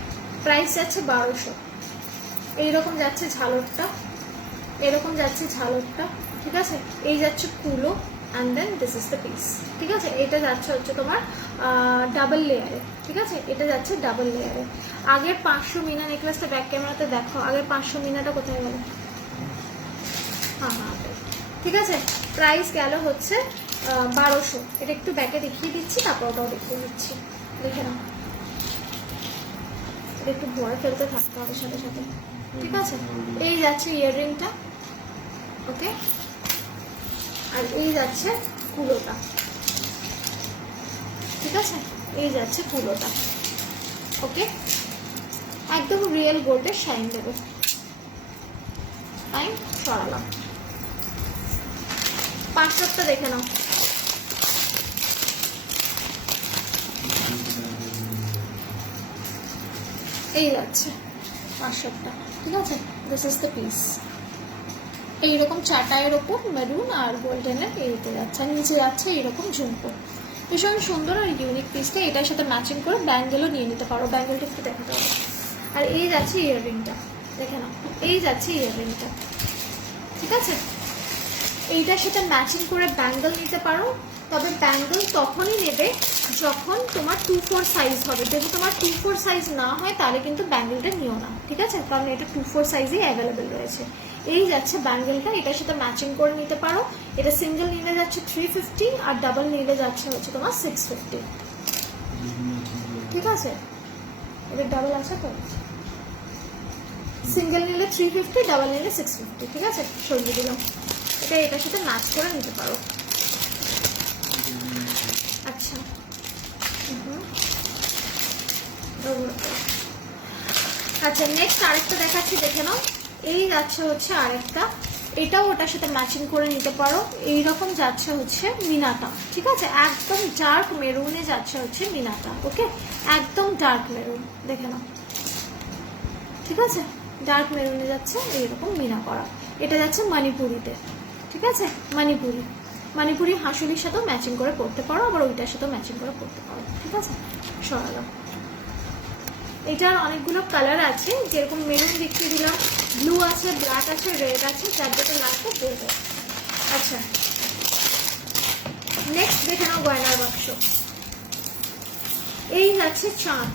Price যাচ্ছে 1200। এইরকম যাচ্ছে ঝালরটা, এরকম যাচ্ছে ঝালরটা, ঠিক আছে। এই যাচ্ছে কুলো, and then this is the piece, ঠিক আছে। এটা যাচ্ছে হচ্ছে তোমার ডাবল লেয়ারে, ঠিক আছে। এটা যাচ্ছে ডাবল লেয়ারে। আগের 500 মিনা নেকলেসটা ব্যাক ক্যামেরাতে দেখো, আগের 500 মিনাটা কোথায় গেল? হ্যাঁ হ্যাঁ, ঠিক আছে। প্রাইস গেল হচ্ছে 1200। এটা একটু ব্যাকে দেখিয়ে দিচ্ছি, তারপর ওটাও দেখিয়ে দিচ্ছি, দেখে নাও। এটা একটু ভরে ফেলতে থাকতে হবে সাথে সাথে, ঠিক আছে। এই যাচ্ছে ইয়াররিংটা, ওকে। আর এই যাচ্ছে কুলোটা, ঠিক আছে। এই যাচ্ছে কুলোটা, ওকে। একদম রিয়েল গোল্ডের শাইন দেবে। টাইম সরালাম, 500টা দেখে নাও। এই যাচ্ছে 500টা, ঠিক আছে। This is the piece. এইরকম চাটাইয়ের ওপর মেরুন আর গোল্ডেনের এইতে যাচ্ছে, আর নিচে যাচ্ছে এইরকম ঝুমকো, ভীষণ সুন্দর আর ইউনিক পিসটা। এটার সাথে ম্যাচিং করে ব্যাঙ্গেলও নিয়ে নিতে পারো, ব্যাঙ্গেলটা একটু দেখাতে হবে। আর এই যাচ্ছে ইয়াররিংটা, দেখে নাও। এই যাচ্ছে ইয়াররিংটা, ঠিক আছে। এইটার সাথে ম্যাচিং করে ব্যাঙ্গেল নিতে পারো, তবে ব্যাঙ্গেল তখনই নেবে যখন তোমার 2-4 সাইজ হবে। যদি তোমার 2-4 সাইজ না হয় তাহলে কিন্তু ব্যাঙ্গেলটা নিও না, ঠিক আছে, কারণ এটা 2-4 সাইজেই অ্যাভেলেবেল রয়েছে। এই যাচ্ছে ব্যাঙ্গেলটা, এটার সাথে ম্যাচিং করে নিতে পারো। এটা সিঙ্গেল নিলে যাচ্ছে 350, আর ডাবল নিলে যাচ্ছে হচ্ছে তোমার 650, ঠিক আছে। এটা ডাবল আছে তো, সিঙ্গেল নিলে 350, ডাবল নিলে 650, ঠিক আছে। সরিয়ে দিলাম। এটা এটার সাথে ম্যাচ করে নিতে পারো। আচ্ছা, আচ্ছা নেক্সট আরেকটা দেখাচ্ছি, দেখে নাও। এই যাচ্ছে হচ্ছে আরেকটা, এটাও ওটার সাথে ম্যাচিং করে নিতে পারো। এইরকম যাচ্ছে হচ্ছে মিনাটা, ঠিক আছে, একদম ডার্ক মেরুনে যাচ্ছে হচ্ছে মিনাটা। ওকে, একদম ডার্ক মেরুন, দেখে নাও, ঠিক আছে, ডার্ক মেরুনে যাচ্ছে এইরকম মিনা করা। এটা যাচ্ছে মণিপুরিতে, ঠিক আছে, মণিপুরি। মণিপুরি হাঁসুলির সাথেও ম্যাচিং করে পরতে পারো, আবার ওইটার সাথেও ম্যাচিং করে পরতে পারো, ঠিক আছে। সরালাম। এটার অনেকগুলো কালার আছে, যেরকম মেরুন দেখিয়ে দিলাম, ব্লু আছে, ব্ল্যাক আছে, রেড আছে, যার যেটা লাগবে বলবো। আচ্ছা, নেক্সট দেখে নাও গয়নার বাক্স। এই যাচ্ছে চাঁদ,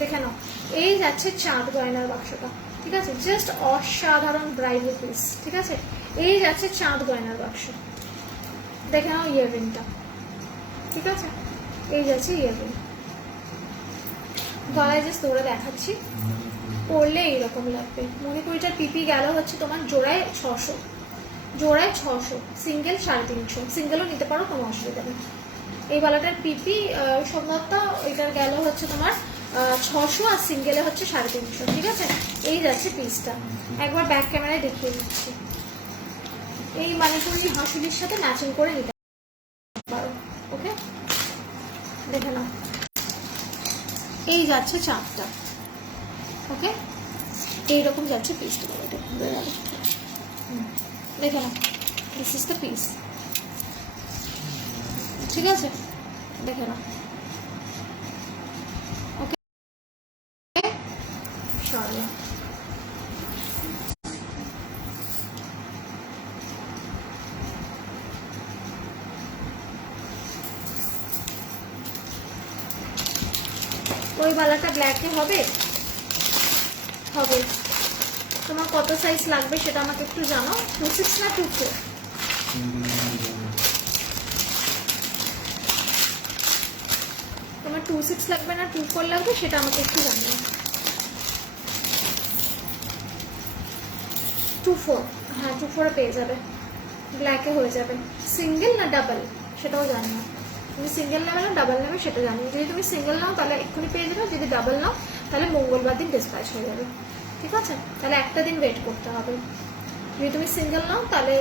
দেখে নাও, এই যাচ্ছে চাঁদ গয়নার বাক্সটা, ঠিক আছে, জাস্ট অসাধারণ ব্রাইডাল পিস, ঠিক আছে। এই যাচ্ছে চাঁদ গয়নার বাক্স, দেখে নাও ইয়াররিংটা, ঠিক আছে, এই যাচ্ছে ইয়াররিং। গলায় জাস্ট ধরে দেখাচ্ছি, পরলে এইরকম লাগবে। মণিপুরিটার পিপি গেল হচ্ছে তোমার জোড়ায় 600, জোড়ায় 600, সিঙ্গেল 350, সিঙ্গেলও নিতে পারো, কোনো অসুবিধা নেই। এই বালাটার পিপি সম্ভবত এটার গেল হচ্ছে তোমার 600, আর সিঙ্গেলে হচ্ছে 350, ঠিক আছে। এই যাচ্ছে পিসটা, একবার ব্যাক ক্যামেরায় দেখিয়ে দিচ্ছি। এই মণিপুরি হাঁসুলির সাথে ম্যাচিং করে নিতে পারো। ওকে, দেখে নাও, এই যাচ্ছে চাঁদটা। ওকে, এইরকম যাচ্ছে পিসটা, দেখে নাও, দিস ইজ দ্য পিস, ঠিক আছে, দেখে নাও। ওকে, সরি, ওই বালাটা ব্ল্যাকে হবে, হবে। তোমার কত সাইজ লাগবে সেটা আমাকে একটু জানো। 26 না 24? তোমার 26 লাগবে না 24 লাগবে সেটা আমাকে একটু জানিও। 24, হ্যাঁ 24 পেয়ে যাবে, ব্ল্যাকে হয়ে যাবে। সিঙ্গেল না ডাবল সেটাও জানিও। তুমি সিঙ্গেল নেবে না ডাবল নেবে সেটা জানিও। যদি তুমি সিঙ্গেল নাও তাহলে এক্ষুনি পেয়ে যাবে, যদি ডাবল নাও তাহলে মঙ্গলবার দিন ডিসপ্যাচ হয়ে যাবে, ঠিক আছে। তাহলে একটা দিন ওয়েট করতে হবে। যদি তুমি সিঙ্গেল নাও তাহলে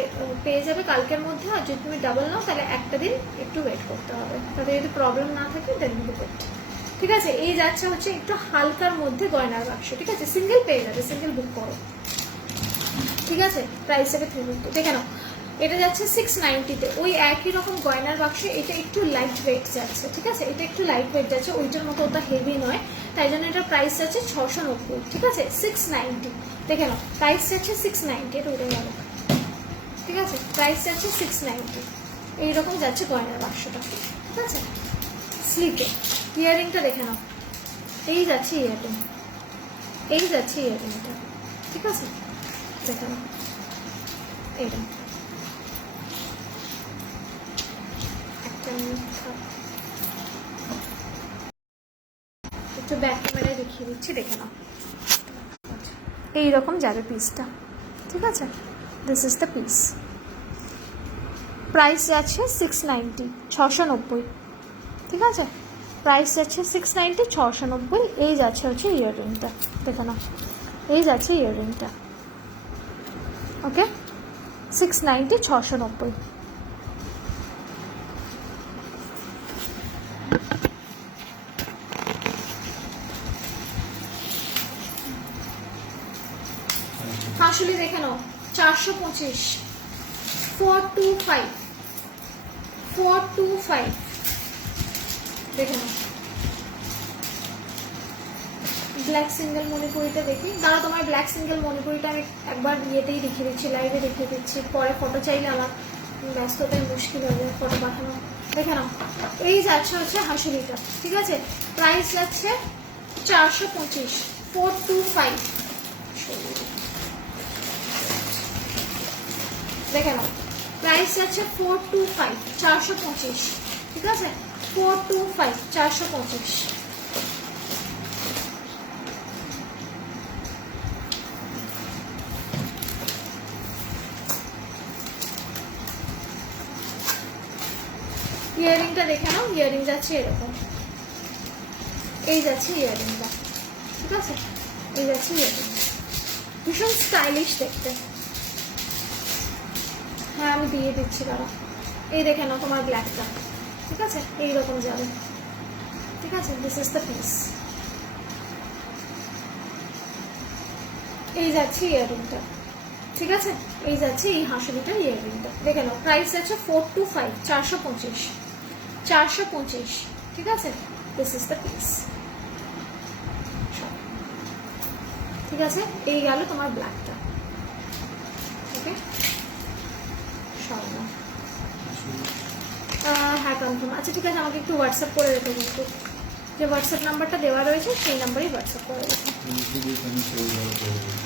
পেয়ে যাবে কালকের মধ্যে, আর যদি তুমি ডাবল নাও তাহলে একটা দিন একটু ওয়েট করতে হবে। তাতে যদি প্রবলেম না থাকে দেন বুক করতে, ঠিক আছে। এই যাচ্ছে হচ্ছে একটু হালকার মধ্যে গয়নার বাক্স, ঠিক আছে, সিঙ্গেল পেয়ে যাবে, সিঙ্গেল বুক করো, ঠিক আছে। প্রাইস হবে 350, দেখে নাও। এটা যাচ্ছে 690-তে, ওই একই রকম গয়নার বাক্সে এটা একটু লাইট ওয়েট যাচ্ছে, ঠিক আছে, এটা একটু লাইট ওয়েট যাচ্ছে, ওইটার মতো ওটা হেভি নয়, তাই জন্য এটার প্রাইস যাচ্ছে 690, ঠিক আছে, 690, দেখে নাও, প্রাইস যাচ্ছে 690, এটা উঠে গেল, ঠিক আছে, প্রাইস যাচ্ছে 690। এইরকম যাচ্ছে গয়নার বাক্সটা, ঠিক আছে। স্লিপে ইয়াররিংটা দেখে নাও, এই যাচ্ছে ইয়াররিং, এই যাচ্ছে ইয়াররিংটা, ঠিক আছে, দেখে নাও, এইটা একটু ব্যাক ক্যামেরায় দেখিয়ে দিচ্ছি, দেখে নাও, এইরকম যাবে পিসটা, ঠিক আছে। This is the piece, price যাচ্ছে 690, 690, ঠিক আছে, প্রাইস যাচ্ছে 690, 690। এই যাচ্ছে হচ্ছে ইয়াররিংটা, দেখে নাও, এই যাচ্ছে ইয়াররিংটা, ওকে, 690, 690। হাঁসুলি দেখে নাও, 425, 425, 425, দেখে নাও। ব্ল্যাক সিঙ্গেল মণিপুরিটা দেখি, দাঁড়া, তোমার ব্ল্যাক সিঙ্গেল মণিপুরিটা আমি একবার ইয়েতেই দেখিয়ে দিচ্ছি, লাইভে দেখিয়ে দিচ্ছি, পরে ফটো চাইলে আমার ব্যস্ততায় মুশকিল হয়ে যায় ফটো পাঠানো। দেখে নাও, এই যাচ্ছে হচ্ছে হাঁসুলিটা, ঠিক আছে, প্রাইস যাচ্ছে 425, 425, দেখে নাও, প্রাইস যাচ্ছে 425, 425, ঠিক আছে, 425, 425। ইয়াররিংটা দেখে নাও, ইয়াররিং যাচ্ছে এরকম, এই যাচ্ছে ইয়াররিংটা, ঠিক আছে, এই যাচ্ছে ইয়াররিং, ভীষণ স্টাইলিশ দেখতে, হ্যাঁ আমি দিয়ে দিচ্ছি দাঁড়া। এই দেখে নাও তোমার ব্ল্যাকটা, ঠিক আছে, এইরকম যাবে, ঠিক আছে। This is the piece. এই যাচ্ছে ইয়াররিংটা, ঠিক আছে, এই যাচ্ছে এই হাঁসুলিটার ইয়াররিংটা। দেখে নাও প্রাইস আছে 425, 425, 425, ঠিক আছে। দিস ইজ দ্য পিস, ঠিক আছে। এই গেল তোমার ব্ল্যাকটা, ওকে। সরালাম। হ্যাঁ কনফার্ম। আচ্ছা ঠিক আছে, আমাকে একটু হোয়াটসঅ্যাপ করে রেখে কিন্তু, যে হোয়াটসঅ্যাপ নাম্বারটা দেওয়া রয়েছে সেই নাম্বারেই হোয়াটসঅ্যাপ করে রেখে।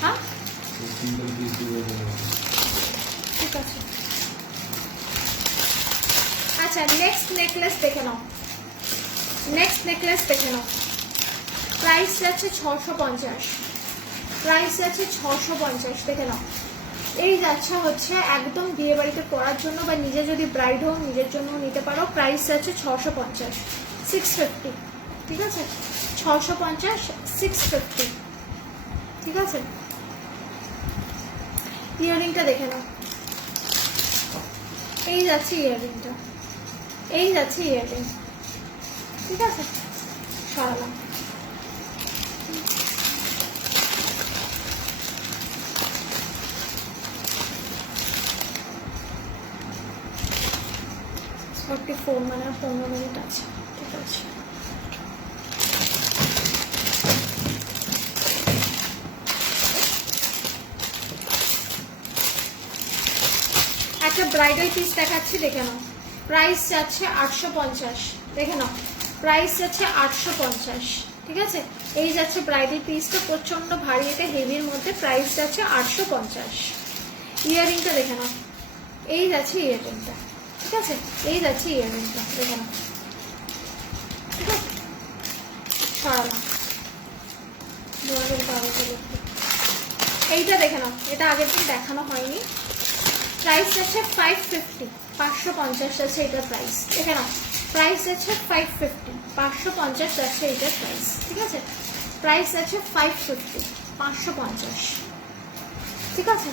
হ্যাঁ ঠিক আছে। আচ্ছা নেক্সট নেকলেস দেখে নাও, নেক্সট নেকলেস দেখে নাও। প্রাইস যাচ্ছে 650, প্রাইস যাচ্ছে 650, দেখে নাও। এই যাচ্ছে হচ্ছে একদম বিয়ে বাড়িতে পরার জন্য, বা নিজে যদি ব্রাইড হোক নিজের জন্য নিতে পারো। প্রাইস যাচ্ছে 650, 650, ঠিক আছে, 650, 650, ঠিক আছে। ইয়াররিংটা দেখে নাও, এই যাচ্ছে ইয়াররিংটা, এই যাচ্ছে ইয়াররিং, ঠিক আছে। সরালাম। ফোন মানে 15 মিনিট আছে, ঠিক আছে। একটা ব্রাইডাল পিস দেখাচ্ছি, দেখে নাও। প্রাইস যাচ্ছে 850, দেখে নাও, প্রাইস যাচ্ছে 850, ঠিক আছে। এই যাচ্ছে ব্রাইডাল পিসটা, প্রচন্ড ভারী, এটা হেভির মধ্যে। প্রাইস যাচ্ছে 850। ইয়াররিংটা দেখে নাও, এই যাচ্ছে ইয়াররিংটা, ঠিক আছে, এই যাচ্ছে ইয়াররিংটা, দেখে নাও, ঠিক আছে। সরালাম। এইটা দেখে নাও, এটা আগের দিন দেখানো হয়নি। প্রাইস আছে 550, 550 আছে এটার প্রাইস, দেখে নাও। প্রাইস আছে 550, 550 আছে এটার প্রাইস, ঠিক আছে। প্রাইস আছে 550, 550, ঠিক আছে।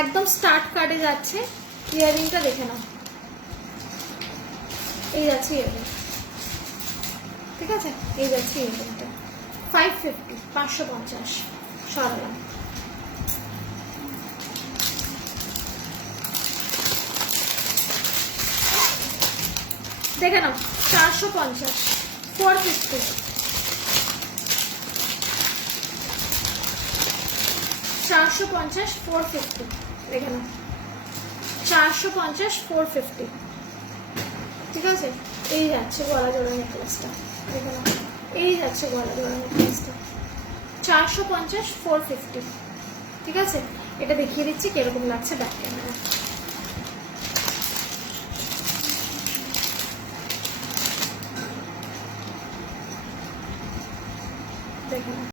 একদম স্টার্ট কার্ডে যাচ্ছে। ইয়াররিংটা দেখে নাও, এই যাচ্ছে ইয়াররিং, ঠিক আছে, এই যাচ্ছে ইয়াররিংটা। 550, 550, সরালাম। দেখে নাও 450, 450, 450, 450, দেখে নাও 450, 450, ঠিক আছে। এই যাচ্ছে গলা জোড়া নেকলেসটা, দেখে নাও, এই যাচ্ছে গলা জোড়া নেকলেসটা। 450, 450, ঠিক আছে। এটা দেখিয়ে দিচ্ছি কিরকম লাগছে ব্যাক ক্যামেরা। দেখে নাও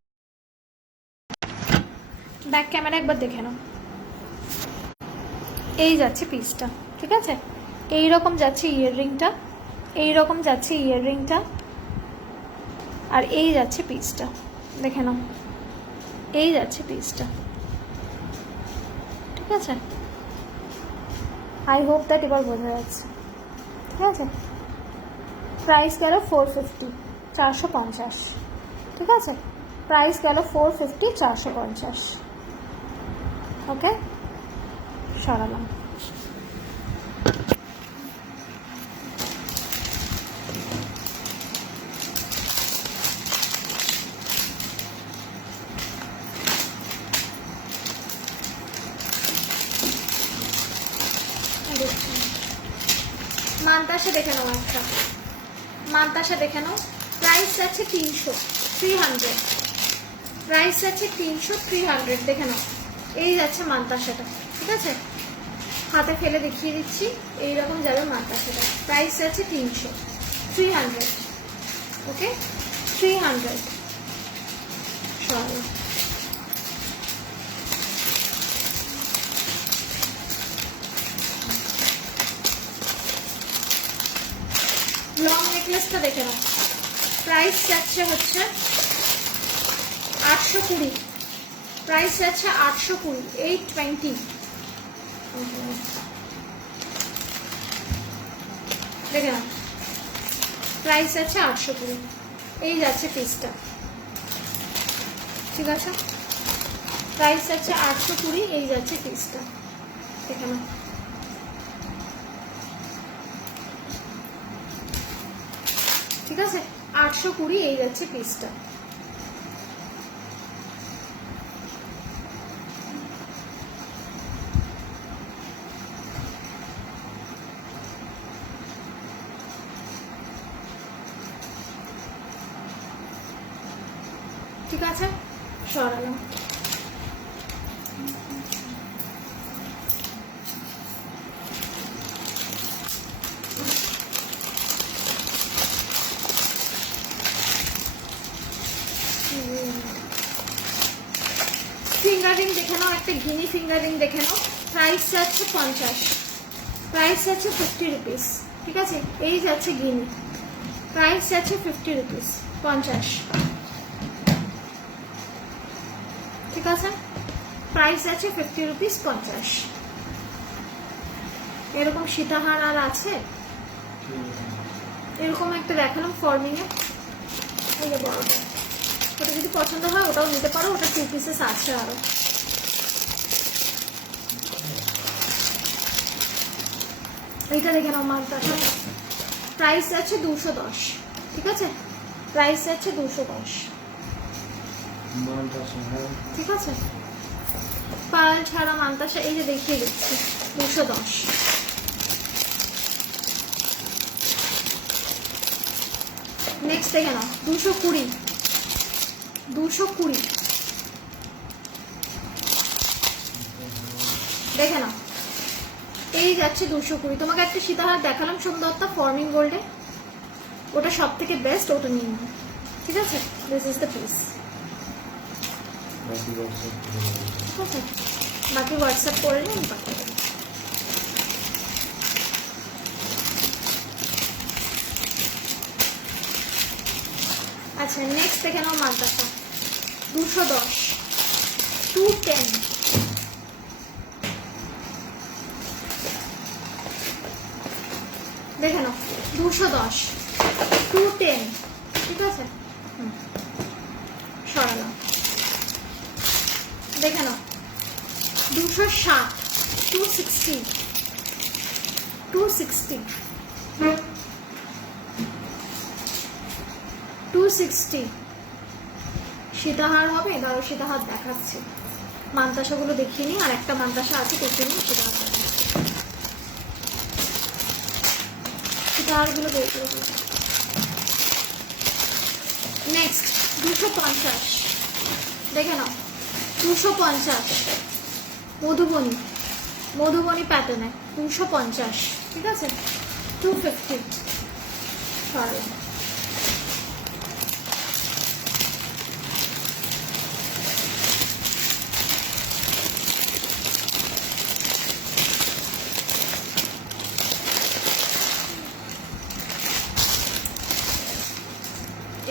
ব্যাক ক্যামেরা, একবার দেখে নাও। এই যাচ্ছে পিসটা, ঠিক আছে। এইরকম যাচ্ছে ইয়াররিংটা, এইরকম যাচ্ছে ইয়াররিংটা, আর এই যাচ্ছে পিসটা, দেখে নাও, এই যাচ্ছে পিসটা, ঠিক আছে। আই হোপ দ্যাট এবার বোঝা যাচ্ছে, ঠিক আছে। প্রাইস গেল 450, 450, ঠিক আছে। প্রাইস গেল 450, 450, ওকে। সরালাম। মানতাসা দেখে নাও, একটা মানতাসা দেখে নাও। প্রাইস আছে 300, 300, প্রাইস আছে 300, 300, দেখে নাও। এই যাচ্ছে মানতাসাটা, ঠিক আছে। হাতে ফেলে দেখিয়ে দিচ্ছি, এইরকম যাবে মানতাসাটা। প্রাইস আছে 300, 300, ওকে, 300, সরি। লং নেকলেসটা দেখে নাও। প্রাইস যাচ্ছে হচ্ছে 820, প্রাইস যাচ্ছে 820, 820। দেখে না, প্রাইস যাচ্ছে 820, এই যাচ্ছে পিসটা, ঠিক আছে? প্রাইস যাচ্ছে 820, এই যাচ্ছে পিসটা, দেখে না। ঠিক আছে, 820, এই যাচ্ছে পিসটা। ঠিক আছে, সরালাম। ফিঙ্গারিং দেখে নাও, একটা গিনি ফিঙ্গারিং দেখে নাও। প্রাইস যাচ্ছে 50, প্রাইস যাচ্ছে 50 রুপিস, ঠিক আছে? এই যাচ্ছে গিনি, প্রাইস যাচ্ছে 50 রুপিস, 50, ঠিক আছে? প্রাইস যাচ্ছে 50 রুপিস, 50। এরকম সীতাহার আর আছে, এরকম একটা দেখালাম ফর্মিং এ, এই যে বড়টা, ওটা যদি পছন্দ হয় ওটাও নিতে পারো, ওটা 2 পিসেস আছে আরো। এইটা দেখে নাও, মালটাটা প্রাইস যাচ্ছে 210, ঠিক আছে? প্রাইস যাচ্ছে 210, ঠিক আছে? পাল ছাড়া মানতাসা, এই যে দেখিয়ে দিচ্ছি, 210। নেক্সট দেখে নাও, 220, 220 দেখে নাও, এই যাচ্ছে 220। তোমাকে একটা সীতাহার দেখালাম সুন্দরতা ফর্মিং গোল্ডে, ওটা সব থেকে বেস্ট, ওটা নিয়ে নাও, ঠিক আছে? দিস ইজ দ্য পিস, ঠিক আছে? বাকি হোয়াটসঅ্যাপ করে নিন, আমি পাঠিয়ে দেবো। আচ্ছা, নেক্সট দেখে নাও মালটাটা, 210, 210 দেখে নাও, 210, 210, ঠিক আছে? সরালাম। দেখে নাও, 260, 260, 260, 260 সীতাহার হবে। ধরো সীতাহার দেখাচ্ছি, মানতাসাগুলো দেখিয়ে নিই, আর একটা মানতাসা আছে দেখিয়ে নিই, সীতাহার দেখাচ্ছি। সীতাহারগুলো বের করে দিই। নেক্সট 250 দেখে নাও, 250 মধুবনী, মধুবনী প্যাটার্নে 250, ঠিক আছে? 250 সরি,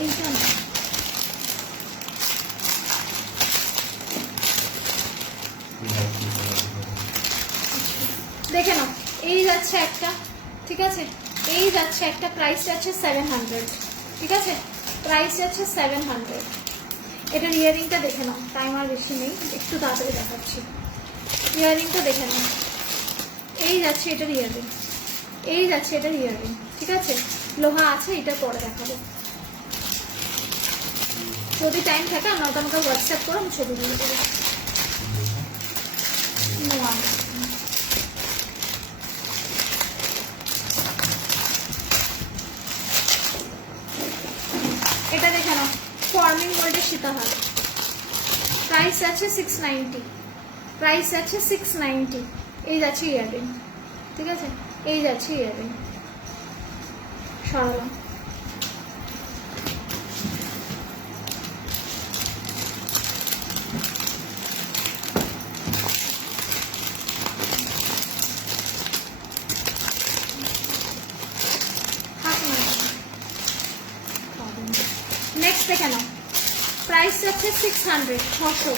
এইটা না, দেখে নাও, এই যাচ্ছে একটা, ঠিক আছে? এই যাচ্ছে একটা, প্রাইস যাচ্ছে 700, ঠিক আছে? প্রাইস যাচ্ছে 700। এটার ইয়ারিংটা দেখে নাও, টাইম আর বেশি নেই, একটু তাড়াতাড়ি দেখাচ্ছি। ইয়ারিংটা দেখে নাও, এই যাচ্ছে এটার ইয়ারিং, এই যাচ্ছে এটার ইয়ারিং, ঠিক আছে? লোহা আছে, এটা পরে দেখাবো যদি টাইম থাকে। আমরা আমাকে হোয়াটসঅ্যাপ করো, আমি ছবি দিয়ে দেবো। এটা দেখে নাও, ফর্মিং গোল্ডের সীতাহার, প্রাইস আছে 690, প্রাইস আছে 690। এই যাচ্ছে ইয়ারিং, ঠিক আছে? এই যাচ্ছে ইয়ারিং, সরালাম। নেক্সট দেখে নাও, প্রাইস যাচ্ছে 600, 600,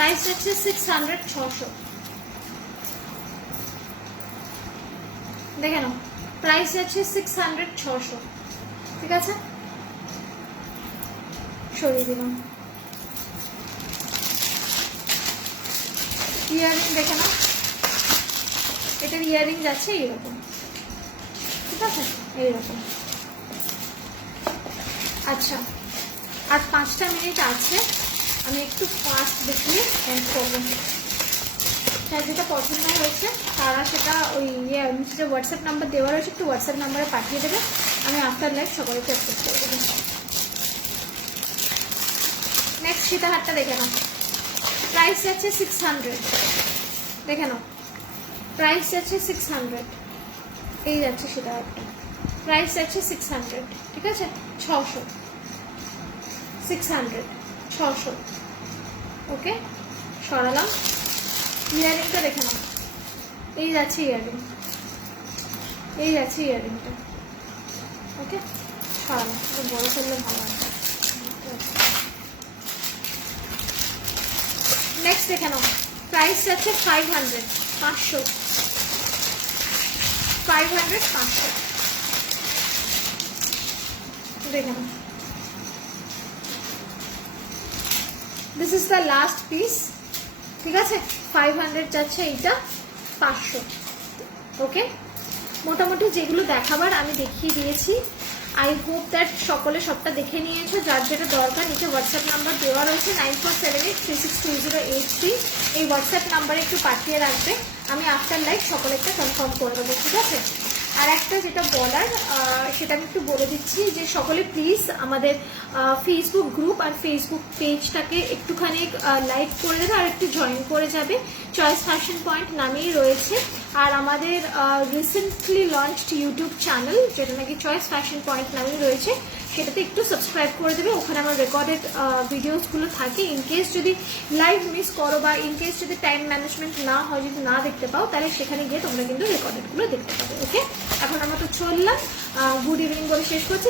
প্রাইস যাচ্ছে 600, 600। দেখে নাও, প্রাইস যাচ্ছে 600, 600। ঠিক আছে, সরিয়ে দিলাম। ইয়াররিং দেখে নাও, এটার ইয়াররিং যাচ্ছে এইরকম। ঠিক আছে, এইরকম। আচ্ছা, আর 5টা মিনিট আছে, আমি একটু ফাস্ট দেখিয়ে এন্ড করবো। যেটা পছন্দ হয়েছে তারা সেটা ওই যে হোয়াটসঅ্যাপ নাম্বার দেওয়া রয়েছে, একটু হোয়াটসঅ্যাপ নাম্বারে পাঠিয়ে দেবে, আমি আফটার লাইভ সকলকে অ্যাক্সেস করে দেবো। নেক্সট সীতাহারটা দেখে নাও, প্রাইস যাচ্ছে 600। দেখে নাও, প্রাইস যাচ্ছে 600। এই যাচ্ছে সীতাহারটা, প্রাইস যাচ্ছে 600। ঠিক আছে, 600, 600, 600। ওকে, সরালাম। ইয়াররিংটা দেখে নাও, এই যাচ্ছে ইয়াররিং, এই যাচ্ছে ইয়াররিংটা। ওকে, সরালাম, বড় করলে ভালো আছে। নেক্সট দেখে নাও, প্রাইস যাচ্ছে 500, 500, 500, 500। দেখে নাও, this is the last piece. ঠিক আছে, 500 যাচ্ছে, এইটা 500। ওকে, মোটামুটি যেগুলো দেখাবার আমি দেখিয়ে দিয়েছি। আই হোপ দ্যাট সকলে সবটা দেখে নিয়েছো। যার যেটা দরকার নিচে হোয়াটসঅ্যাপ নাম্বার দেওয়া রয়েছে 9478362083। এই হোয়াটসঅ্যাপ নাম্বারে একটু পাঠিয়ে রাখবে, আমি আফটার লাইভ সকলেরটা কনফার্ম করে দেবো। ঠিক আছে, আর একটা যেটা বলার সেটা আমি একটু বলে দিচ্ছি যে সকলে প্লিজ আমাদের ফেসবুক গ্রুপ আর ফেসবুক পেজটাকে একটুখানি লাইক করে দেবে আর একটু জয়েন করে যাবে। চয়েস ফ্যাশন পয়েন্ট নামেই রয়েছে। আর আমাদের রিসেন্টলি লঞ্চড ইউটিউব চ্যানেল, যেটা নাকি চয়েস ফ্যাশন পয়েন্ট নামেই রয়েছে, সেটাতে একটু সাবস্ক্রাইব করে দেবে। ওখানে আমার রেকর্ডেড ভিডিওসগুলো থাকে। ইনকেস যদি লাইভ মিস করো বা ইনকেস যদি টাইম ম্যানেজমেন্ট না হয়, যদি না দেখতে পাও, তাহলে সেখানে গিয়ে তোমরা কিন্তু রেকর্ডেডগুলো দেখতে পাবে। ওকে, এখন আমরা তো চললাম। গুড ইভিনিং বলে শেষ করছি।